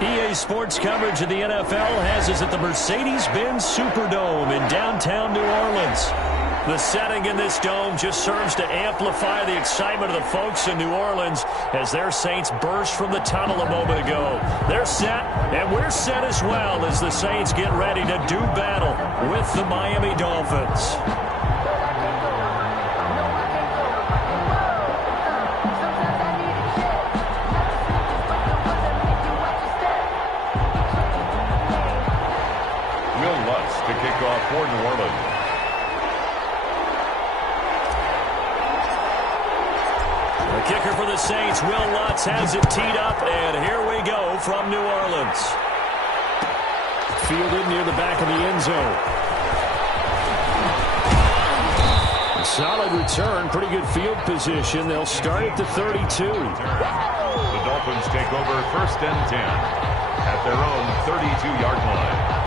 EA Sports coverage of the NFL has us at the Mercedes-Benz Superdome in downtown New Orleans. The setting in this dome just serves to amplify the excitement of the folks in New Orleans as their Saints burst from the tunnel a moment ago. They're set, and we're set as well as the Saints get ready to do battle with the Miami Dolphins. To kick off for New Orleans. The kicker for the Saints, Will Lutz, has it teed up, and here we go from New Orleans. Fielded near the back of the end zone. A solid return, pretty good field position. They'll start at the 32. The Dolphins take over 1st and 10 at their own 32-yard line.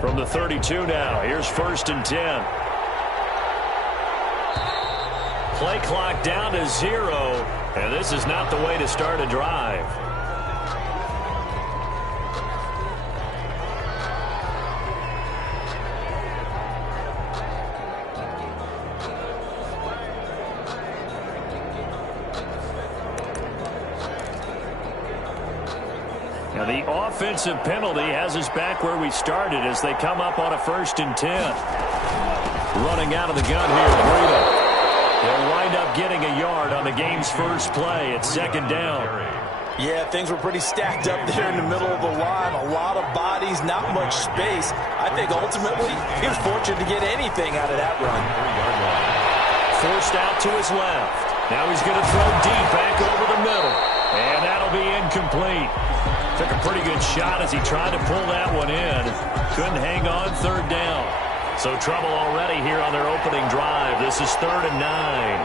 From the 32 now, here's 1st and 10. Play clock down to 0, and this is not the way to start a drive. Now the offensive penalty has us back where we started as they come up on a 1st and 10. Running out of the gun here, Breida. They'll wind up getting a yard on the game's first play. It's second down. Yeah, things were pretty stacked up there in the middle of the line. A lot of bodies, not much space. I think ultimately he was fortunate to get anything out of that run. Forced out to his left. Now he's going to throw deep back over the middle. And that'll be incomplete. Took a pretty good shot as he tried to pull that one in. Couldn't hang on third down. So trouble already here on their opening drive. This is 3rd and 9.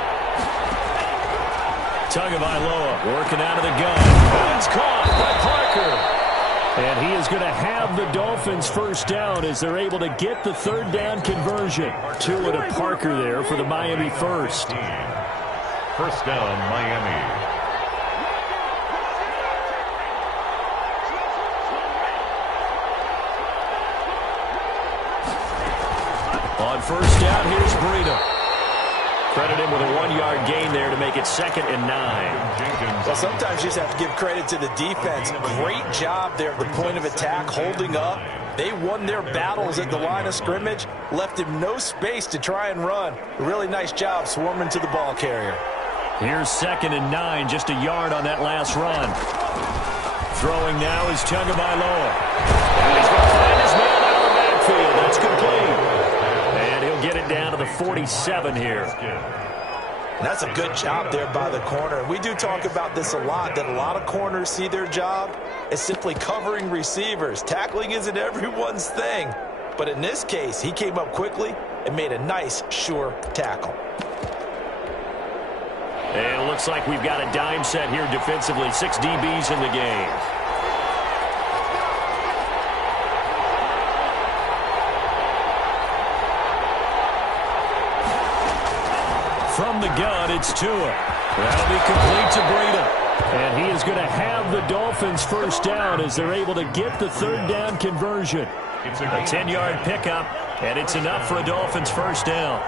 Tagovailoa working out of the gun. And it's caught by Parker. And he is going to have the Dolphins first down as they're able to get the third down conversion. Tua to Parker there for the Miami first. First down, Miami. On first down, here's Breida. Credit him with a 1-yard gain there to make it 2nd and 9. Well, sometimes you just have to give credit to the defense. Great job there at the point of attack, holding up. They won their battles at the line of scrimmage, left him no space to try and run. Really nice job swarming to the ball carrier. Here's 2nd and 9, just a yard on that last run. Throwing now is Tagovailoa. And he's going to find his man out of the backfield. That's complete. And he'll get it down to the 47 here. That's a good job there by the corner. We do talk about this a lot, that a lot of corners see their job as simply covering receivers. Tackling isn't everyone's thing. But in this case, he came up quickly and made a nice, sure tackle. And it looks like we've got a dime set here defensively. 6 DBs in the game. From the gun, it's Tua. That'll be complete to Breida. And he is going to have the Dolphins first down as they're able to get the third down conversion. A 10-yard pickup, and it's enough for a Dolphins first down.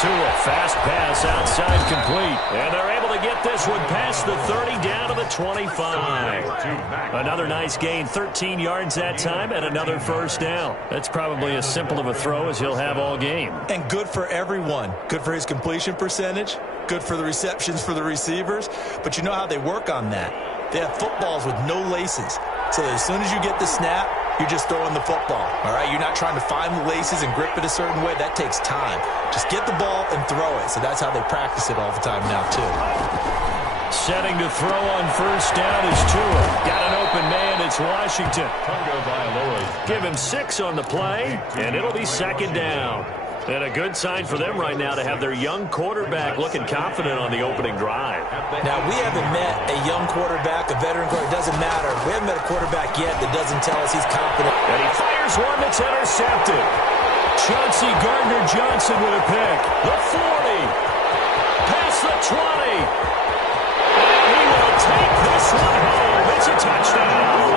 Tua, fast pass outside complete. And they're able to get this one past the 30 down to the 25. Another nice gain, 13 yards that time, and another first down. That's probably as simple of a throw as he'll have all game. And good for everyone. Good for his completion percentage. Good for the receptions for the receivers. But you know how they work on that. They have footballs with no laces. So as soon as you get the snap, you're just throwing the football, all right? You're not trying to find the laces and grip it a certain way. That takes time. Just get the ball and throw it. So that's how they practice it all the time now, too. Setting to throw on first down is Tua. Got an open man. It's Washington. Give him 6 on the play, and it'll be 2nd down. And a good sign for them right now to have their young quarterback looking confident on the opening drive. Now, we haven't met a young quarterback, a veteran quarterback. It doesn't matter. We haven't met a quarterback yet that doesn't tell us he's confident. And he fires one that's intercepted. Chauncey Gardner-Johnson with a pick. The 40. Past the 20. And he will take this one home. It's a touchdown.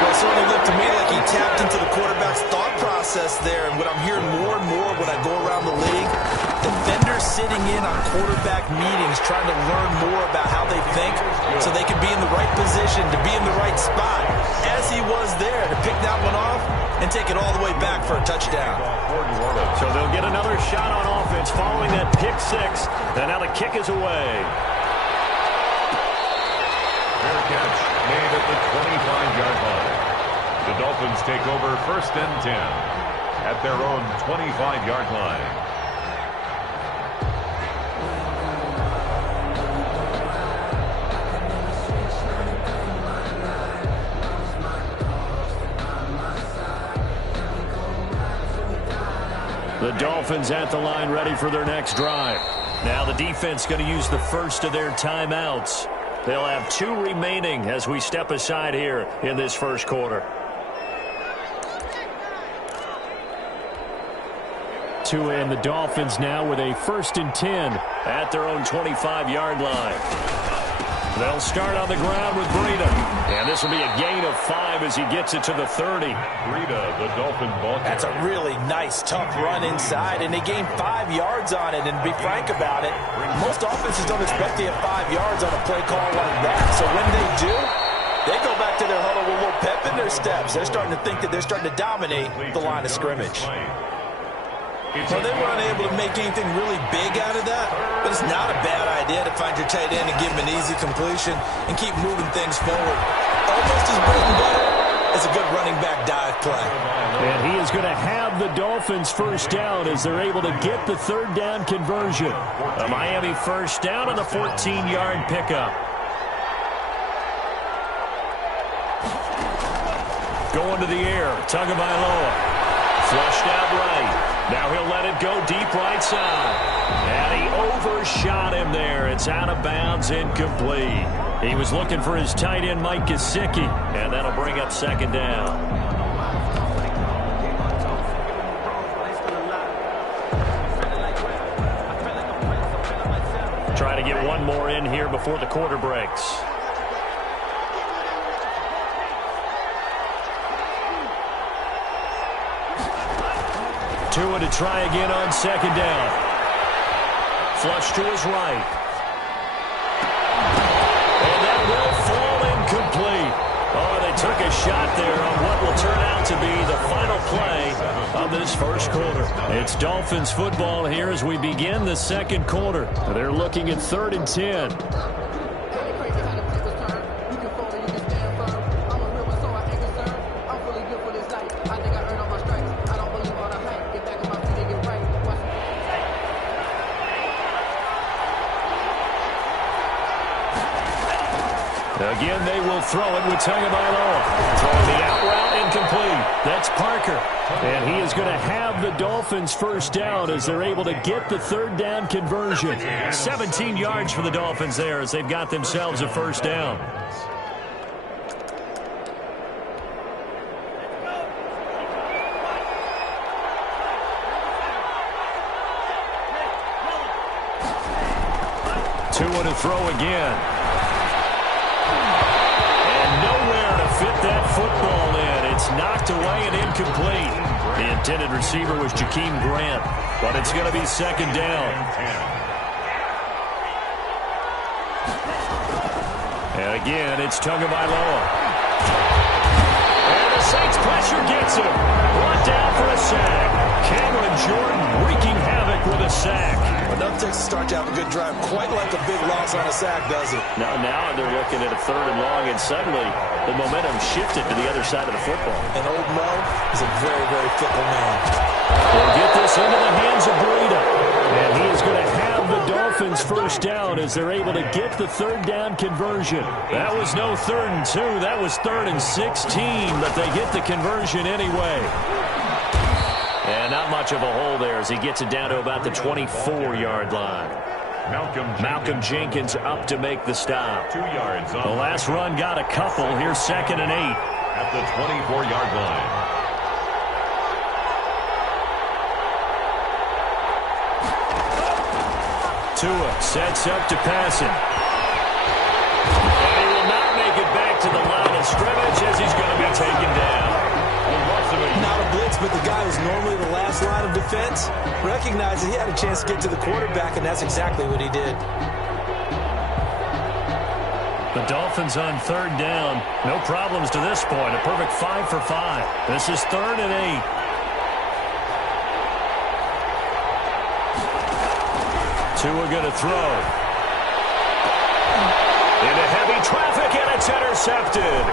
Well, it certainly looked to me like he tapped into the quarterback's thought process there. And what I'm hearing more and more when I go around the league, defenders sitting in on quarterback meetings trying to learn more about how they think so they can be in the right position to be in the right spot, as he was there to pick that one off and take it all the way back for a touchdown. So they'll get another shot on offense following that pick 6. And now the kick is away. Fair catch made at the 25-yard line. The Dolphins take over 1st and 10 at their own 25-yard line. The Dolphins at the line ready for their next drive. Now the defense going to use the first of their timeouts. They'll have 2 remaining as we step aside here in this first quarter. Tua and the Dolphins now with a 1st and 10 at their own 25-yard line. They'll start on the ground with Breida. And this will be a gain of 5 as he gets it to the 30. Breida, the Dolphin ball carrier. That's a really nice, tough run inside, and they gained 5 yards on it. And to be frank about it, most offenses don't expect to get 5 yards on a play call like that. So when they do, they go to their huddle with a little pep in their steps. They're starting to think that they're starting to dominate the line of scrimmage. Well, they were unable to make anything really big out of that, but it's not a bad idea to find your tight end and give him an easy completion and keep moving things forward. Almost as bread and butter as a good running back dive play. And he is going to have the Dolphins first down as they're able to get the third down conversion. A Miami first down on the 14-yard pickup. Going to the air, Tagovailoa. Flushed out right. Now he'll let it go deep right side. And he overshot him there. It's out of bounds, incomplete. He was looking for his tight end, Mike Gesicki, and that'll bring up second down. Try to get one more in here before the quarter breaks. Tua to try again on second down. Flush to his right. And that will fall incomplete. Oh, they took a shot there on what will turn out to be the final play of this first quarter. It's Dolphins football here as we begin the second quarter. They're looking at 3rd and 10. Again, they will throw it with Tagovailoa. Throwing the out route incomplete. That's Parker. And he is going to have the Dolphins first down as they're able to get the third down conversion. 17 yards for the Dolphins there as they've got themselves a first down. Tua to throw again. Fit that football in. It's knocked away and incomplete. The intended receiver was Jakeem Grant, but it's going to be second down. And again, it's Tagovailoa. And the Saints pressure gets him. Brought down for a sack. Cameron Jordan wreaking havoc with a sack. Enough takes to start to have a good drive. Quite like a big loss on a sack, does it? Now they're looking at a 3rd and long, and suddenly the momentum shifted to the other side of the football. And old Mo is a very, very fickle man. They'll get this into the hands of Breida. And he is going to have the Dolphins first down as they're able to get the third down conversion. That was no 3rd and 2. That was 3rd and 16, but they get the conversion anyway. And not much of a hole there as he gets it down to about the 24-yard line. Malcolm Jenkins up to make the stop. 2 yards. The last run got a couple. Here's 2nd and 8. At the 24-yard line. Tua sets up to pass it. And he will not make it back to the line of scrimmage as he's going to be taken down. Not a blitz, but the guy who's normally the last line of defense recognized that he had a chance to get to the quarterback, and that's exactly what he did. The Dolphins on 3rd down. No problems to this point. A perfect 5 for 5. This is 3rd and 8. Tua going to throw. Into heavy traffic, and it's intercepted.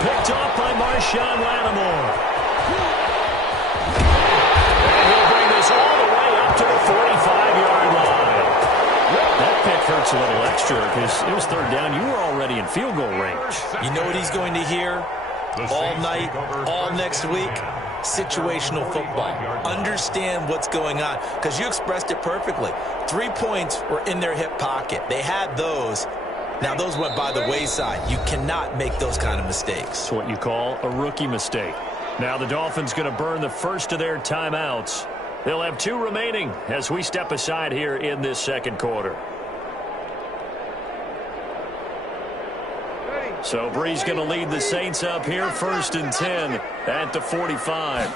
Picked off by Marshawn Lattimore. And he'll bring this all the way up to the 45-yard line. That pick hurts a little extra because it was 3rd down. You were already in field goal range. You know what he's going to hear all night, all next week? Situational football. Understand what's going on because you expressed it perfectly. 3 points were in their hip pocket. They had those. Now, those went by the wayside. You cannot make those kind of mistakes. It's what you call a rookie mistake. Now the Dolphins going to burn the first of their timeouts. They'll have 2 remaining as we step aside here in this second quarter. So Bree's going to lead the Saints up here 1st and 10 at the 45.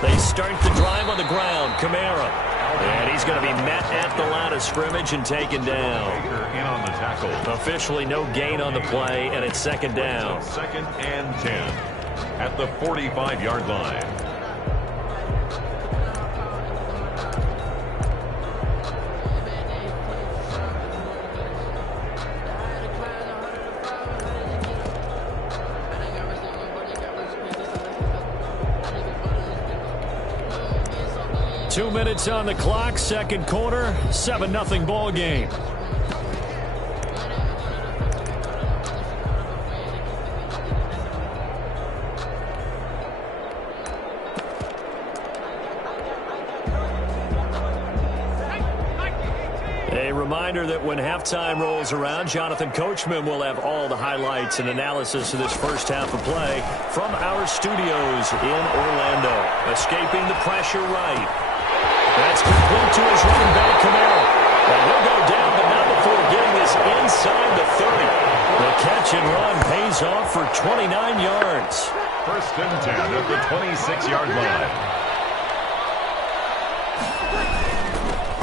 They start the drive on the ground. Kamara. And he's going to be met at the line of scrimmage and taken down. In on the tackle. Officially no gain on the play, and it's second down. Second and 10 at the 45-yard line. 2 minutes on the clock, second quarter, 7-0 ball game. A reminder that when halftime rolls around, Jonathan Coachman will have all the highlights and analysis of this first half of play from our studios in Orlando. Escaping the pressure right. That's complete to his running back, Killa. And he'll go down, but not before getting this inside the 30. The catch and run pays off for 29 yards. First and 10 at the 26-yard line.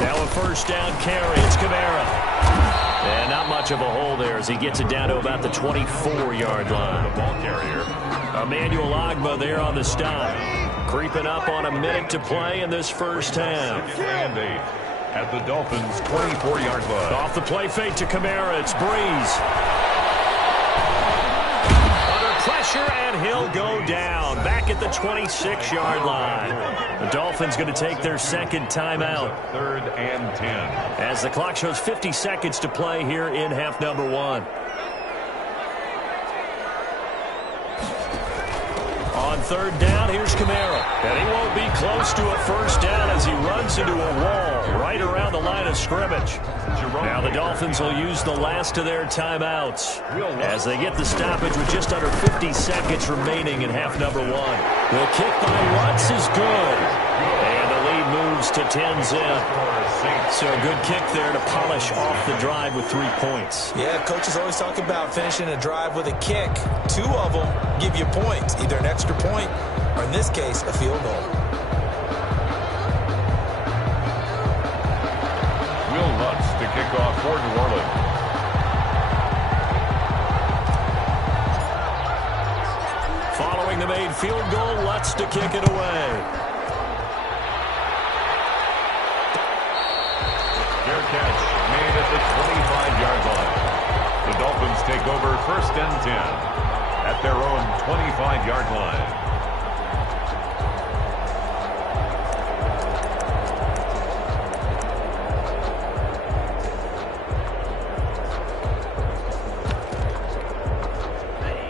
Now a first down carry. It's Killa. And not much of a hole there as he gets it down to about the 24-yard line. The ball carrier. Emmanuel Ogbah there on the stop. Creeping up on a minute to play in this first half. And 8 at the Dolphins' 24-yard line. Off the play fake to Kamara. It's Breeze. Under pressure, and he'll go down. Back at the 26-yard line. The Dolphins going to take their second timeout. Third and 10. As the clock shows 50 seconds to play here in half number one. On third down, here's Kamara. And he won't be close to a first down as he runs into a wall right around the line of scrimmage. Now the Dolphins will use the last of their timeouts as they get the stoppage with just under 50 seconds remaining in half number one. The kick by Lutz is good. And the lead moves to 10-zip. So a good kick there to polish off the drive with 3 points. Yeah, coaches always talk about finishing a drive with a kick. 2 of them give you points, either an extra point or, in this case, a field goal. Will Lutz to kick off for New Orleans. Following the made field goal, Lutz to kick it away. Fair catch made at the 25-yard line. The Dolphins take over first and 10 at their own 25-yard line.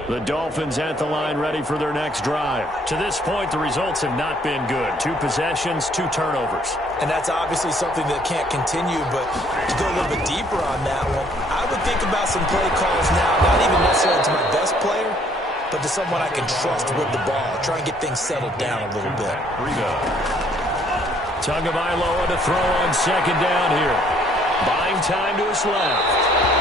The Dolphins at the line ready for their next drive. To this point, the results have not been good. 2 possessions, 2 turnovers. And that's obviously something that can't continue, but to go a little bit deeper on that one, I would think about some play calls now, not even necessarily to my best player, but to someone I can trust with the ball. Try and get things settled down a little bit. Tagovailoa to throw on second down here. Buying time to his left.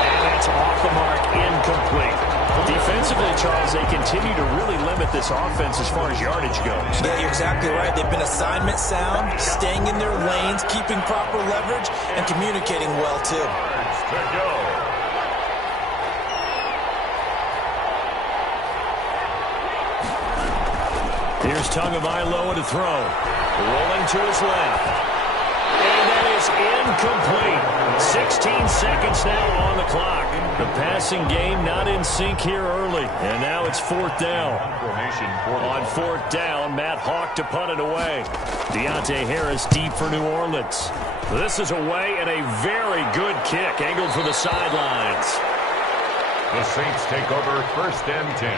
And that's off the mark, incomplete. Defensively, Charles, they continue to really limit this offense as far as yardage goes. Yeah, you're exactly right. They've been assignment sound, staying in their lanes, keeping proper leverage, and communicating well, too. To go. Here's Tagovailoa to throw. Rolling to his left. And that is incomplete. 16 seconds now on the clock. The passing game not in sync here early. And now it's fourth down. On fourth down, Matt Hawk to punt it away. Deontay Harris deep for New Orleans. This is away and a very good kick angled for the sidelines. The Saints take over first and 10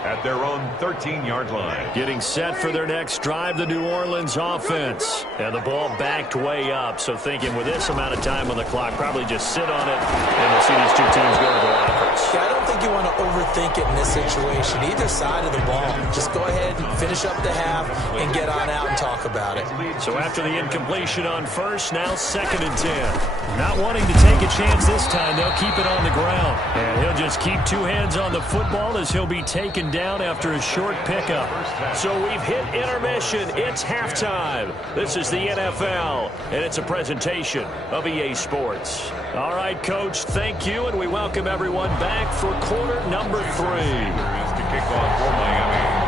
at their own 13-yard line. Getting set for their next drive, the New Orleans offense. And the ball backed way up, so thinking with this amount of time on the clock, probably just sit on it, and we'll see these 2 teams go to the lockers. Yeah, I don't think you want to overthink it in this situation. Either side of the ball. Just go ahead and finish up the half and get on out and talk about it. So after the incompletion on first, now second and 10. Not wanting to take a chance this time, they'll keep it on the ground. And he'll just keep 2 hands on the football as he'll be taken him down after a short pickup. So we've hit intermission. It's halftime. This is the NFL, and it's a presentation of EA Sports. All right, Coach, thank you, and we welcome everyone back for quarter number 3. To kick off for Miami.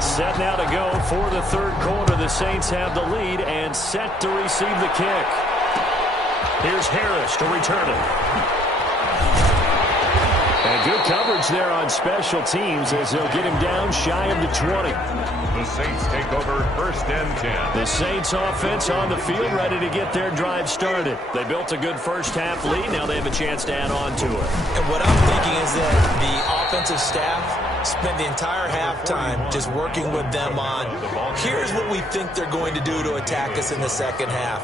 Set now to go for the third quarter. The Saints have the lead and set to receive the kick. Here's Harris to return it. And good coverage there on special teams as they'll get him down shy of the 20. The Saints take over first and 10. The Saints offense on the field ready to get their drive started. They built a good first half lead. Now they have a chance to add on to it. And what I'm thinking is that the offensive staff spent the entire halftime just working with them on, here's what we think they're going to do to attack us in the second half.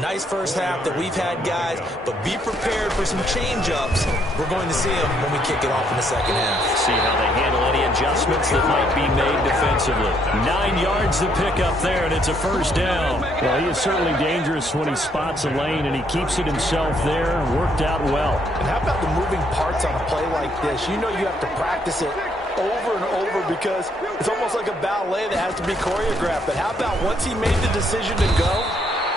Nice first half that we've had, guys, but be prepared for some change-ups. We're going to see them when we kick it off in the second half. See how they handle any adjustments that might be made defensively. 9 yards to pick up there, and it's a first down. Well, he is certainly dangerous when he spots a lane, and he keeps it himself there. Worked out well. And how about the moving parts on a play like this? You know you have to practice it over and over because it's almost like a ballet that has to be choreographed. But how about once he made the decision to go,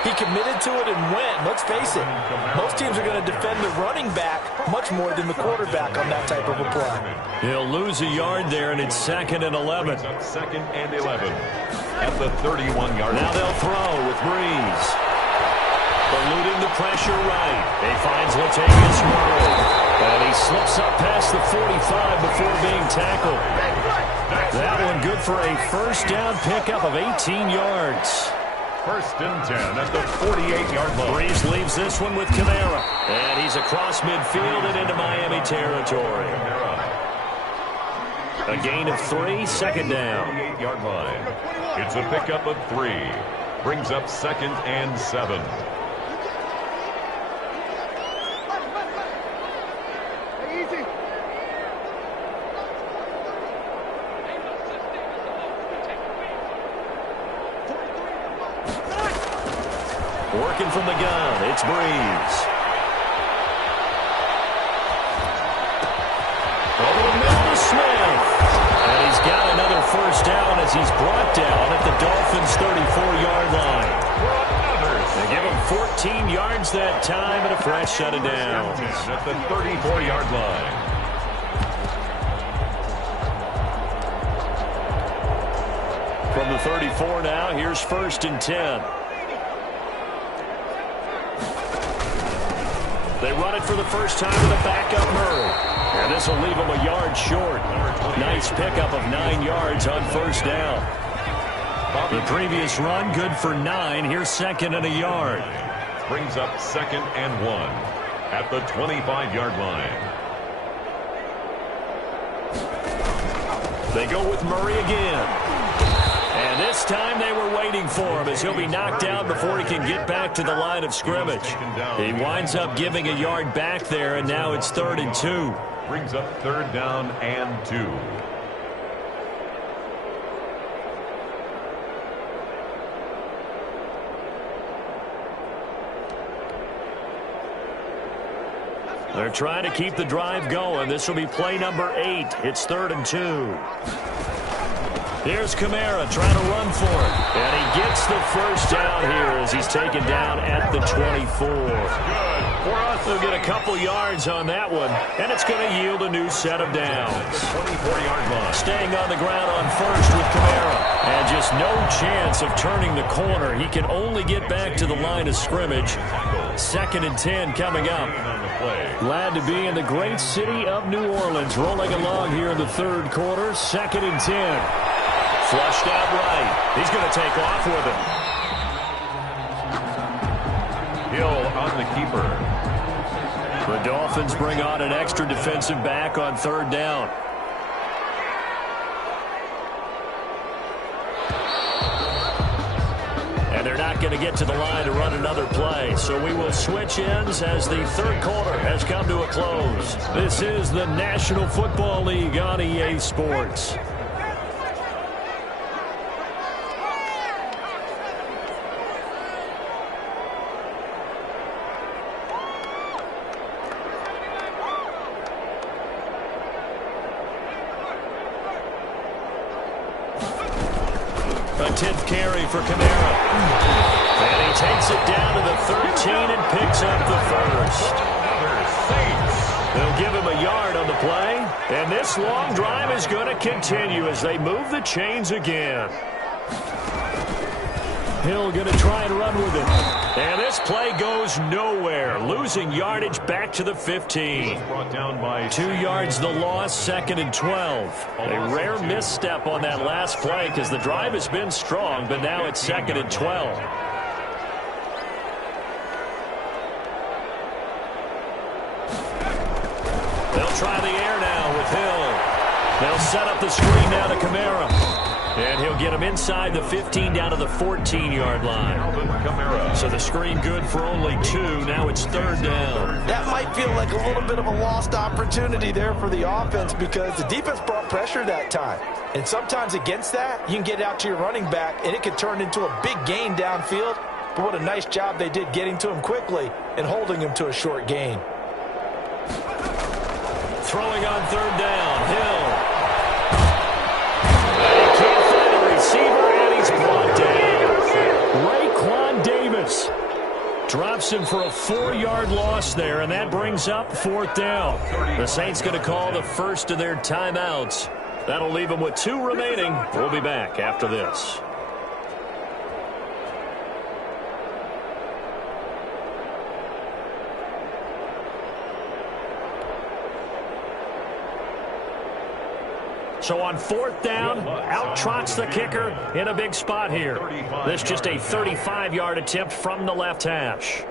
he committed to it and went. Let's face it, most teams are going to defend the running back much more than the quarterback on that type of a play. He'll lose a yard there, and it's 2nd and 11. Second and 11 at the 31-yard line. Now they'll throw with Breeze. Eluding the pressure right. He finds Latavius Murray. And he slips up past the 45 before being tackled. That one good for a first down pickup of 18 yards. First and 10 at the 48-yard line. Breeze leaves this one with Kamara. And he's across midfield and into Miami territory. A gain of 3, second down. 48-yard line. It's a pickup of 3. Brings up 2nd and 7. Working from the gun, it's Breeze. Over the middle to Smith. And he's got another first down as he's brought down at the Dolphins' 34-yard line. They give him 14 yards that time and a fresh set of downs. At the 34-yard line. From the 34 now, here's 1st and 10. They run it for the first time with a backup Murray. And this will leave him a yard short. Nice pickup of 9 yards on first down. The previous run, good for 9. Here's 2nd and a yard. Brings up 2nd and 1 at the 25-yard line. They go with Murray again. And this time they were waiting for him as he'll be knocked down before he can get back to the line of scrimmage. He winds up giving a yard back there, and now it's 3rd and 2. Brings up 3rd down and 2. They're trying to keep the drive going. This will be play number 8. It's 3rd and 2. Here's Kamara trying to run for it. And he gets the first down here as he's taken down at the 24. They'll get a couple yards on that one, and it's going to yield a new set of downs. 24-yard line. Staying on the ground on first with Kamara. And just no chance of turning the corner. He can only get back to the line of scrimmage. 2nd and 10 coming up. Glad to be in the great city of New Orleans. Rolling along here in the third quarter. 2nd and 10. Flushed out right. He's going to take off with it. Hill on the keeper. The Dolphins bring on an extra defensive back on 3rd down. And they're not going to get to the line to run another play. So we will switch ends as the third quarter has come to a close. This is the National Football League on EA Sports. A 10th carry for Kamara. And he takes it down to the 13 and picks up the first. They'll give him a yard on the play. And this long drive is going to continue as they move the chains again. Hill going to try and run with it. And this play goes nowhere. Losing yardage back to the 15. 2 yards the loss, 2nd and 12. A rare misstep on that last play because the drive has been strong, but now it's 2nd and 12. They'll try the air now with Hill. They'll set up the screen now to Kamara. And he'll get him inside the 15 down to the 14-yard line. So the screen good for only 2. Now it's 3rd down. That might feel like a little bit of a lost opportunity there for the offense because the defense brought pressure that time. And sometimes against that, you can get out to your running back, and it could turn into a big gain downfield. But what a nice job they did getting to him quickly and holding him to a short gain. Throwing on 3rd down, Hill. Receiver, and he's brought down. Raekwon Davis drops him for a 4-yard loss there, and that brings up 4th down. The Saints going to call the first of their timeouts. That'll leave them with 2 remaining. We'll be back after this. So on 4th down, out trots the kicker in a big spot here. This just a 35-yard attempt from the left hash.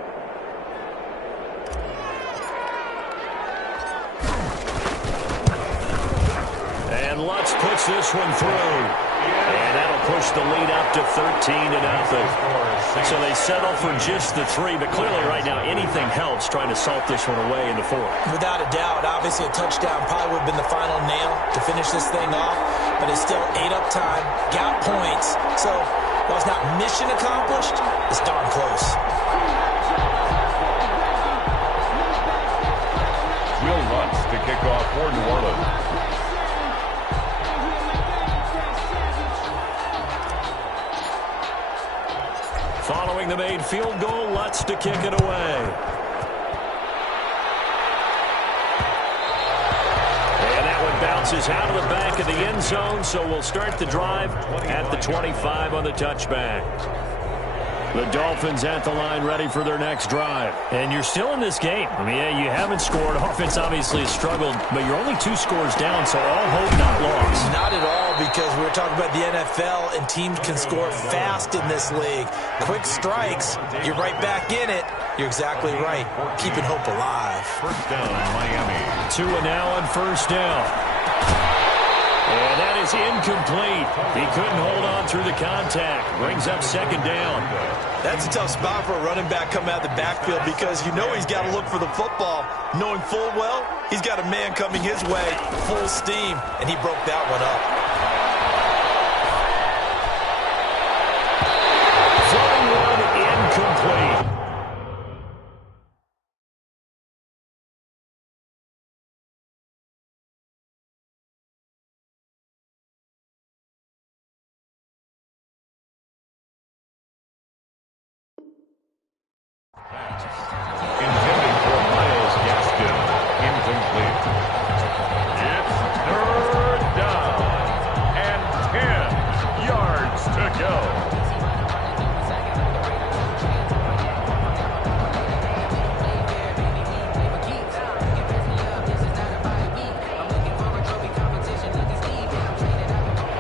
And Lutz puts this one through. And that'll push the lead up to 13-0. So they settle for just the 3, but clearly right now anything helps trying to salt this one away in the 4th. Without a doubt, obviously a touchdown probably would have been the final nail to finish this thing off, but it's still ate up time, got points, so while it's not mission accomplished, it's darn close. Will Lutz to kick off for New Orleans. Following the made field goal, Lutz to kick it away. And that one bounces out of the back of the end zone, so we'll start the drive at the 25 on the touchback. The Dolphins at the line ready for their next drive. And you're still in this game. I mean, yeah, you haven't scored. Offense obviously has struggled, but you're only 2 scores down, so all hope not lost. Not at all, because we were talking about the NFL, and teams can score fast in this league. Quick strikes, you're right back in it. You're exactly right. Keeping hope alive. 1st down, Miami. 2 now on 1st down. And that is incomplete. He couldn't hold on through the contact. Brings up 2nd down. That's a tough spot for a running back coming out of the backfield because you know he's got to look for the football, knowing full well he's got a man coming his way, full steam, and he broke that one up. Throwing one incomplete. Intended for Miles Gaskin. Incomplete. It's 3rd down and 10 yards to go.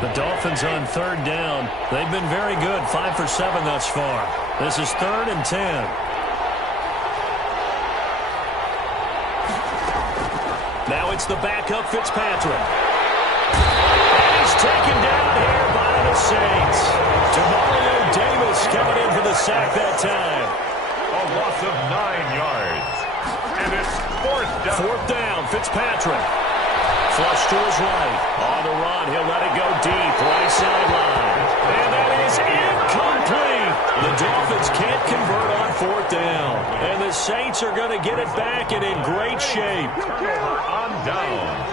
The Dolphins on 3rd down. They've been very good, 5 for 7 thus far. This is 3rd and 10. Now it's the backup Fitzpatrick. And he's taken down here by the Saints. Demario Davis coming in for the sack that time. A loss of 9 yards. And it's 4th down. 4th down, Fitzpatrick. Flush to his right. On the run, he'll let it go deep. Right sideline. And that is incomplete. The Dolphins can't convert on 4th down. And the Saints are going to get it back and in great shape. Turnover on down.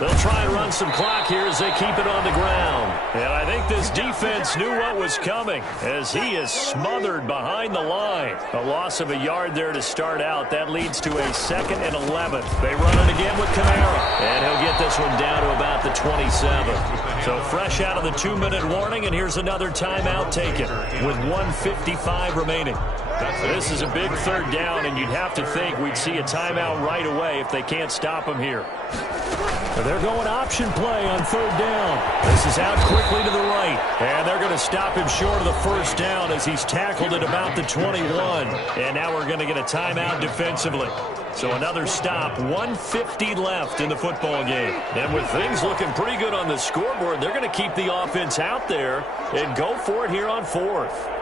The They'll try and run some clock here as they keep it on the ground. And I think this defense knew what was coming as he is smothered behind the line. A loss of a yard there to start out. That leads to a 2nd and 11. They run it again with Kamara. And he'll get this one down to about the 27. So fresh out of the 2-minute warning, and here's another timeout taken with 1:55 remaining. This is a big 3rd down, and you'd have to think we'd see a timeout right away if they can't stop him here. They're going option play on 3rd down. This is out quickly to the right, and they're going to stop him short of the 1st down as he's tackled at about the 21. And now we're going to get a timeout defensively. So another stop, 1:50 left in the football game. And with things looking pretty good on the scoreboard, they're going to keep the offense out there and go for it here on 4th.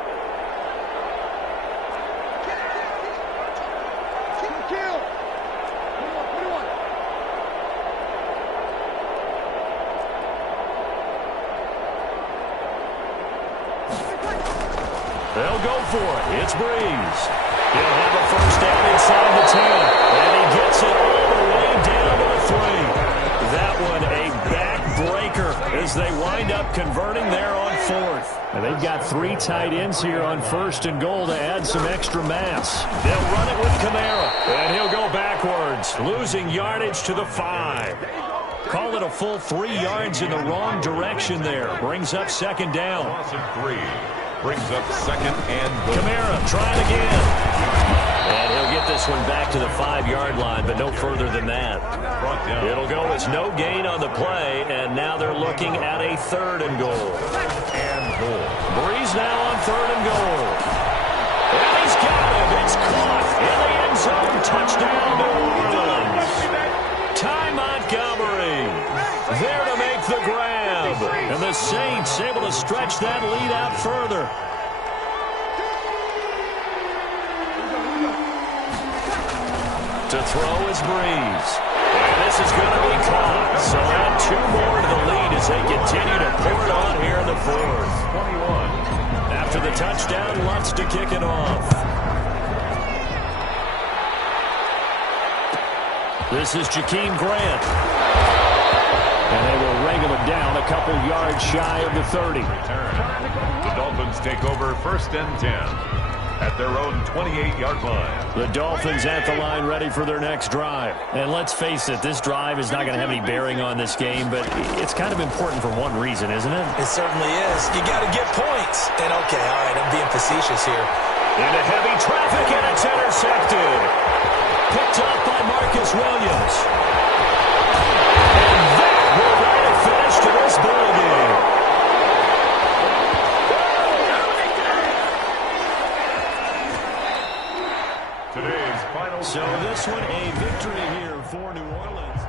They'll go for it. It's Breeze. He'll have a 1st down inside the 10. And he gets it all the way down to the 3. That one a backbreaker as they wind up converting there on 4th. And they've got 3 tight ends here on 1st and goal to add some extra mass. They'll run it with Kamara. And he'll go backwards, losing yardage to the 5. Call it a full 3 yards in the wrong direction there. Brings up 2nd down. Loss of 3. Brings up 2nd and goal. Kamara trying again. And he'll get this one back to the 5-yard line, but no further than that. It'll go as no gain on the play, and now they're looking at a 3rd and goal. Breeze now on 3rd and goal. And he's got it. It's caught in the end zone. Touchdown, New Orleans. Ty Montgomery there to make the grab. And the Saints able to stretch that lead out further. To throw is Breeze. And this is going to be caught. So add 2 more to the lead as they continue to pour it on here in the 4th. 21. After the touchdown, Lutz to kick it off. This is Jakeem Grant. And they will wrangle it down a couple yards shy of the 30. The Dolphins take over 1st and 10 at their own 28-yard line. The Dolphins at the line ready for their next drive. And let's face it, this drive is not going to have any bearing on this game, but it's kind of important for one reason, isn't it? It certainly is. You got to get points. And okay, all right, I'm being facetious here. Into heavy traffic, and it's intercepted. Picked up by Marcus Williams. And that will write a finish to this ball game. Today's final. So this one a victory here for New Orleans.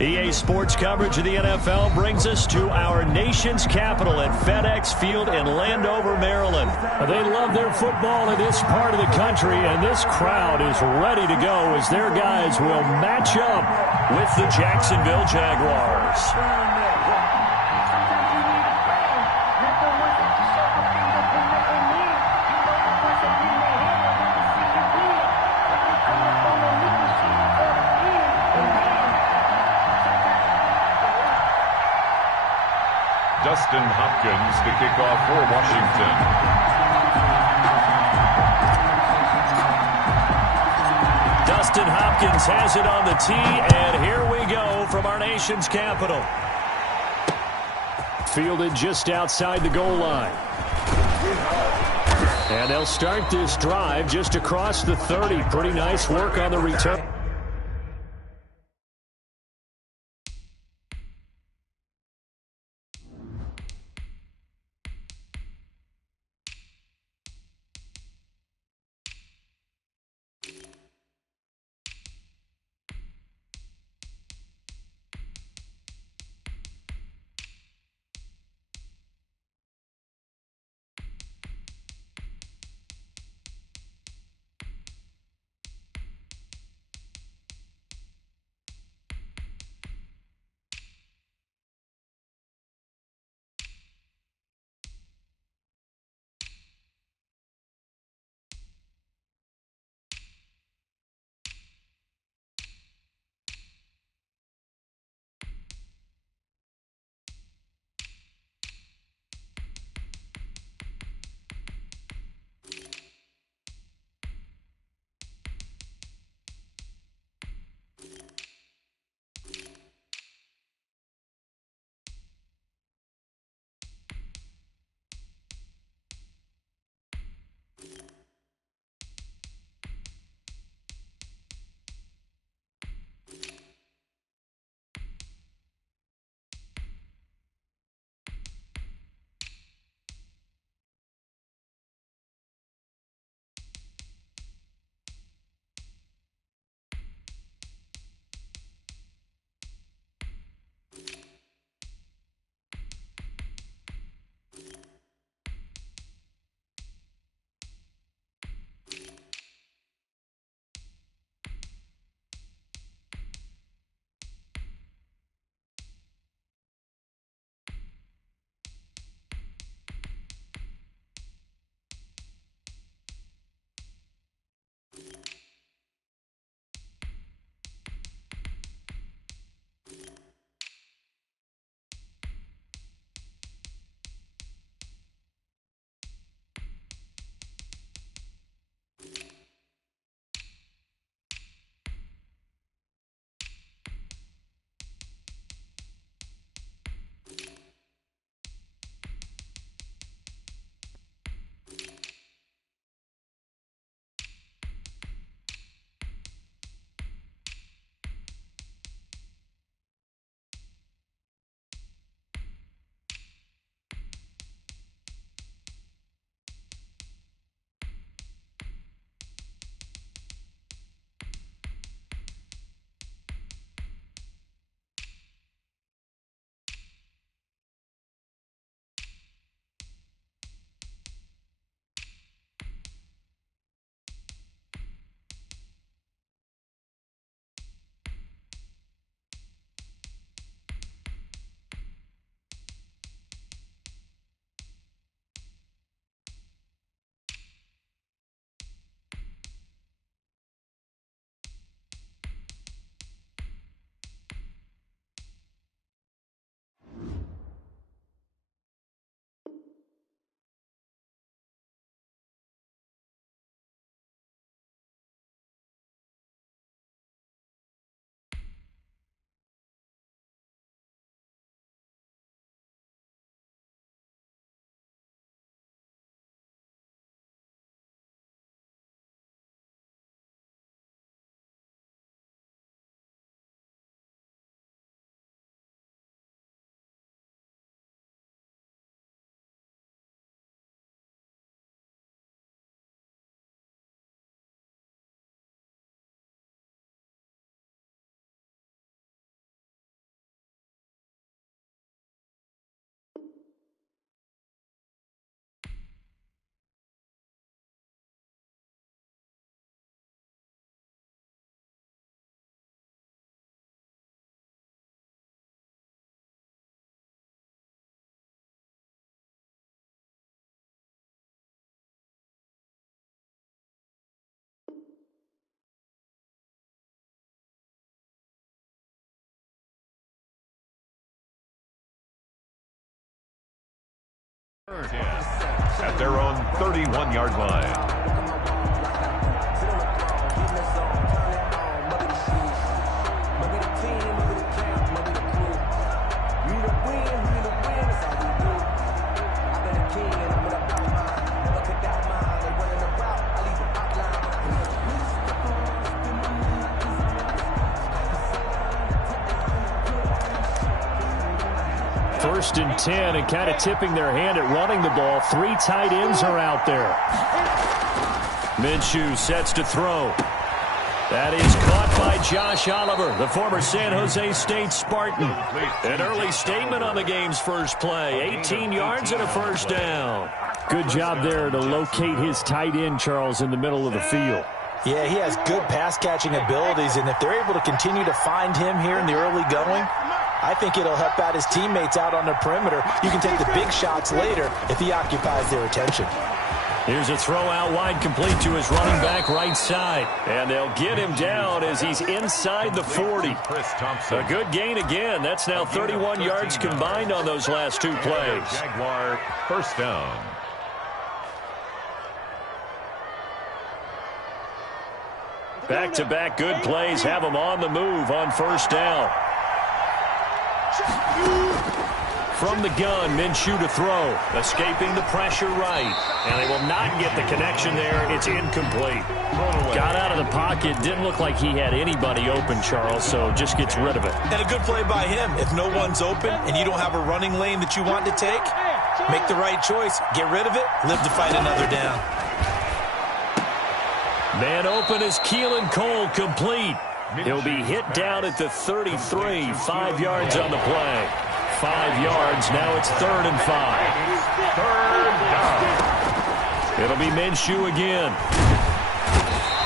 EA Sports coverage of the NFL brings us to our nation's capital at FedEx Field in Landover, Maryland. They love their football in this part of the country, and this crowd is ready to go as their guys will match up with the Jacksonville Jaguars. Dustin Hopkins to kick off for Washington. Dustin Hopkins has it on the tee, and here we go from our nation's capital. Fielded just outside the goal line. And they'll start this drive just across the 30. Pretty nice work on the return. At their own 31-yard line. First and 10, and kind of tipping their hand at running the ball. 3 tight ends are out there. Minshew sets to throw. That is caught by Josh Oliver, the former San Jose State Spartan. An early statement on the game's first play. 18 yards and a first down. Good job there to locate his tight end, Charles, in the middle of the field. Yeah, he has good pass-catching abilities, and if they're able to continue to find him here in the early going, I think it'll help out his teammates out on the perimeter. You can take the big shots later if he occupies their attention. Here's a throw out wide, complete to his running back right side. And they'll get him down as he's inside the 40. A good gain again. That's now 31 yards combined on those last 2 plays. Jaguar first down. Back-to-back good plays have him on the move on first down. From the gun, Minshew to throw. Escaping the pressure right. And they will not get the connection there. It's incomplete. Got out of the pocket. Didn't look like he had anybody open, Charles, so just gets rid of it. And a good play by him. If no one's open and you don't have a running lane that you want to take, make the right choice. Get rid of it. Live to fight another down. Man open is Killa Cole, complete. He'll be hit down at the 33. 5 yards on the play. 5 yards. Now it's 3rd and 5. Third down. It'll be Minshew again.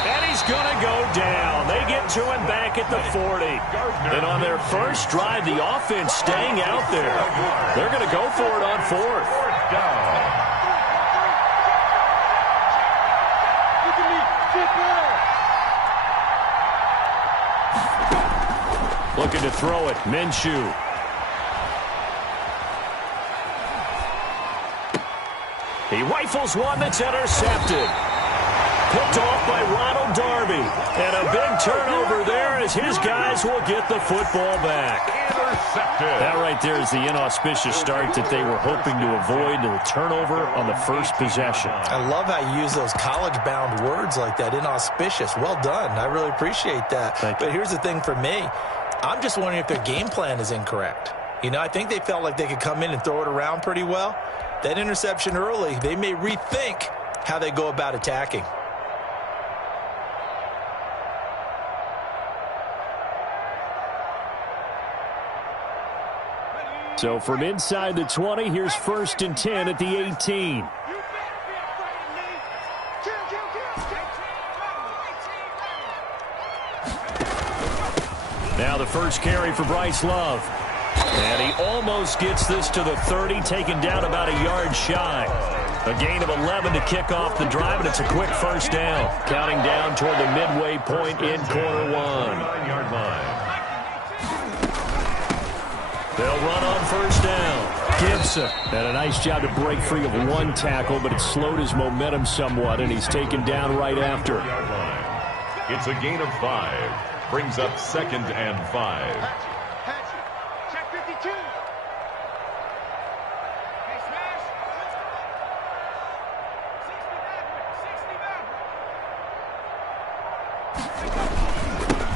And he's going to go down. They get to him back at the 40. And on their first drive, the offense staying out there. They're going to go for it on 4th. Fourth down. Looking to throw it. Minshew. He rifles one that's intercepted. Picked off by Ronald Darby. And a big turnover there as his guys will get the football back. Intercepted. That right there is the inauspicious start that they were hoping to avoid, the turnover on the first possession. I love how you use those college-bound words like that, inauspicious. Well done. I really appreciate that. But here's the thing for me. I'm just wondering if their game plan is incorrect. You know, I think they felt like they could come in and throw it around pretty well. That interception early, they may rethink how they go about attacking. So from inside the 20, here's 1st and 10 at the 18. Now the first carry for Bryce Love. And he almost gets this to the 30, taken down about a yard shy. A gain of 11 to kick off the drive, and it's a quick first down. Counting down toward the midway point in quarter 1. 9-yard line. They'll run on first down. Gibson. And a nice job to break free of 1 tackle, but it slowed his momentum somewhat, and he's taken down right after. It's a gain of 5. Brings up 2nd and 5. Check 52.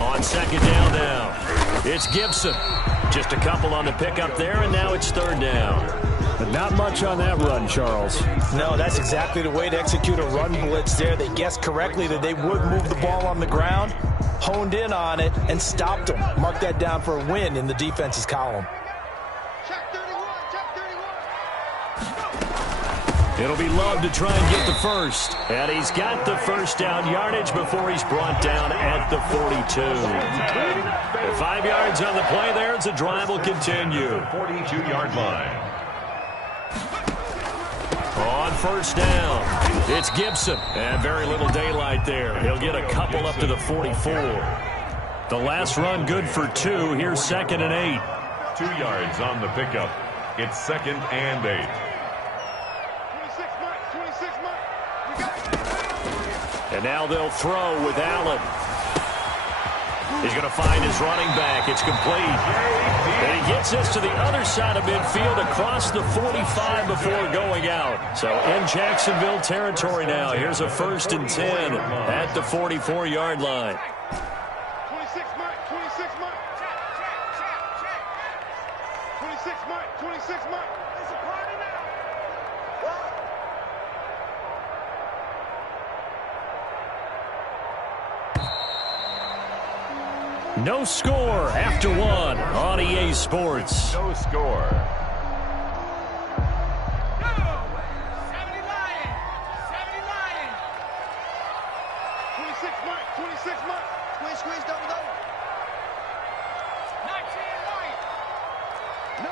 On 2nd down now. It's Gibson. Just a couple on the pickup there, and now it's 3rd down. But not much on that run, Charles. No, that's exactly the way to execute a run blitz there. They guessed correctly that they would move the ball on the ground, honed in on it, and stopped them. Mark that down for a win in the defense's column. Check 31. Check 31. It'll be Love to try and get the first. And he's got the first down yardage before he's brought down at the 42. The 5 yards on the play there as the drive will continue. 42-yard line. On first down, it's Gibson. And very little daylight there. He'll get a couple up to the 44. The last run good for 2. Here's 2nd and 8. 2 yards on the pickup. It's 2nd and 8. And now they'll throw with Allen. He's going to find his running back. It's complete. And he gets this to the other side of midfield across the 45 before going out. So in Jacksonville territory now. Here's a 1st and 10 at the 44-yard line. 26 mark, 26 mark. 26 mark, 26 mark. It's a party now. No score after 1 on EA Sports. No score. 70 Lions. 70 Lions. 26 mark, 26 mark. Squeeze, double. 19 right. No.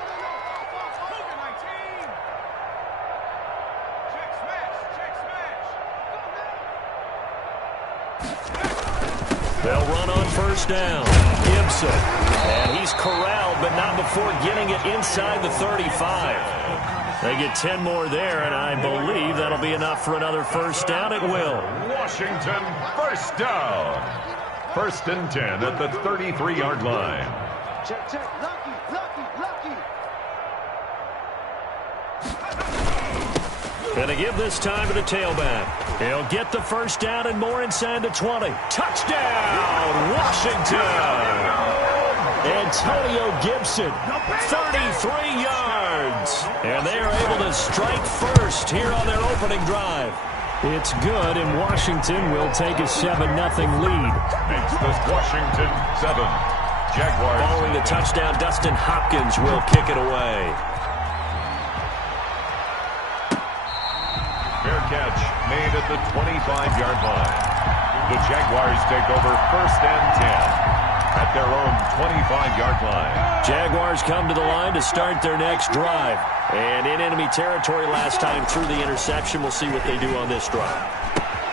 Off, 19. Check smash. They'll run on 1st down. Gibson. And he's corralled, but not before getting it inside the 35. They get 10 more there, and I believe that'll be enough for another 1st down. It will. Washington, 1st down. 1st and 10 at the 33-yard line. Check. Lucky. Going to give this time to the tailback. He'll get the 1st down and more inside the 20. Touchdown, Washington! Antonio Gibson, 33 yards. And they are able to strike first here on their opening drive. It's good, and Washington will take a 7-0 lead. Makes this Washington 7. Jaguars. Following the touchdown, Dustin Hopkins will kick it away. Fair catch made at the 25-yard line. The Jaguars take over 1st and 10 at their own 25-yard line. Jaguars come to the line to start their next drive. And in enemy territory last time through the interception. We'll see what they do on this drive.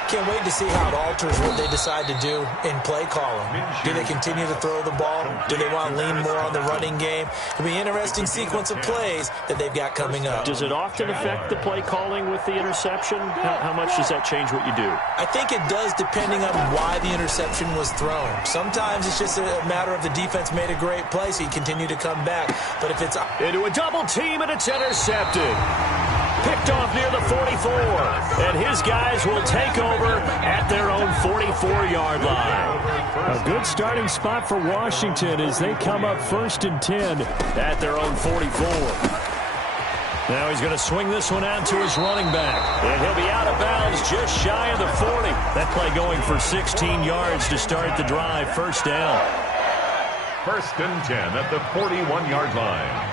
Can't wait to see how it alters what they decide to do in play calling. Do they continue to throw the ball? Do they want to lean more on the running game? It'll be an interesting sequence of plays that they've got coming up. Does it often affect the play calling with the interception? How much does that change what you do? I think it does, depending on why the interception was thrown. Sometimes it's just a matter of the defense made a great play, so you continue to come back. But if it's into a double team and it's intercepted. Picked off near the 44. And his guys will take over at their own 44-yard line. A good starting spot for Washington as they come up 1st and 10 at their own 44. Now he's going to swing this one out to his running back. And he'll be out of bounds just shy of the 40. That play going for 16 yards to start the drive. 1st down. 1st and 10 at the 41-yard line.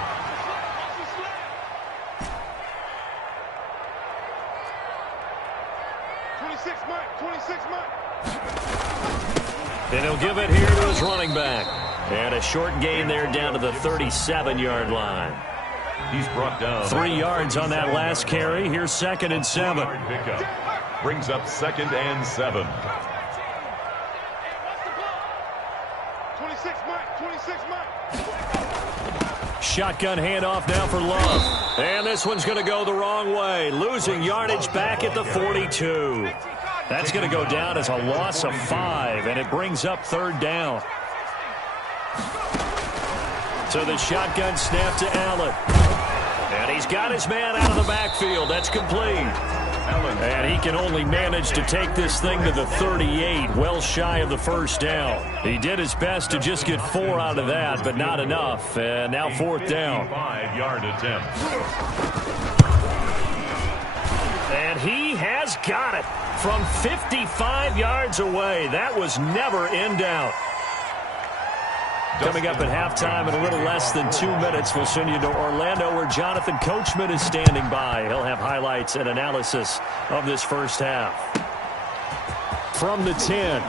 And he'll give it here to his running back. And a short gain there down to the 37-yard line. He's brought down 3 yards on that last carry. Here's 2nd and 7. Pickup. Brings up 2nd and 7. 26 mark. Shotgun handoff now for Love. And this one's going to go the wrong way. Losing yardage back at the 42. That's going to go down as a loss of 5, and it brings up 3rd down. So the shotgun snap to Allen. And he's got his man out of the backfield. That's complete. And he can only manage to take this thing to the 38, well shy of the 1st down. He did his best to just get 4 out of that, but not enough. And now 4th down. 5-yard attempt. And he has got it from 55 yards away. That was never in doubt. Coming up at halftime in a little less than 2 minutes, we'll send you to Orlando where Jonathan Coachman is standing by. He'll have highlights and analysis of this 1st half. From the 10.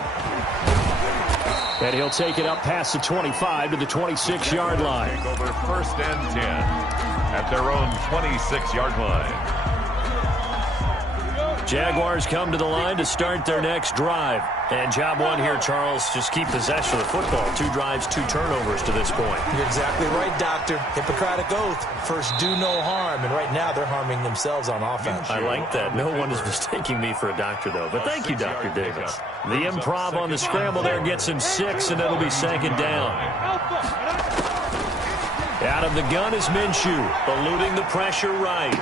And he'll take it up past the 25 to the 26-yard line. Take over 1st and 10 at their own 26-yard line. Jaguars come to the line to start their next drive. And job one here, Charles, just keep possession of the football. 2 drives, 2 turnovers to this point. You're exactly right, Doctor. Hippocratic oath. First, do no harm. And right now, they're harming themselves on offense. I like that. No one is mistaking me for a doctor, though. But thank you, Dr. Davis. The improv on the scramble there gets him 6, and it'll be 2nd down. Out of the gun is Minshew, eluding the pressure right.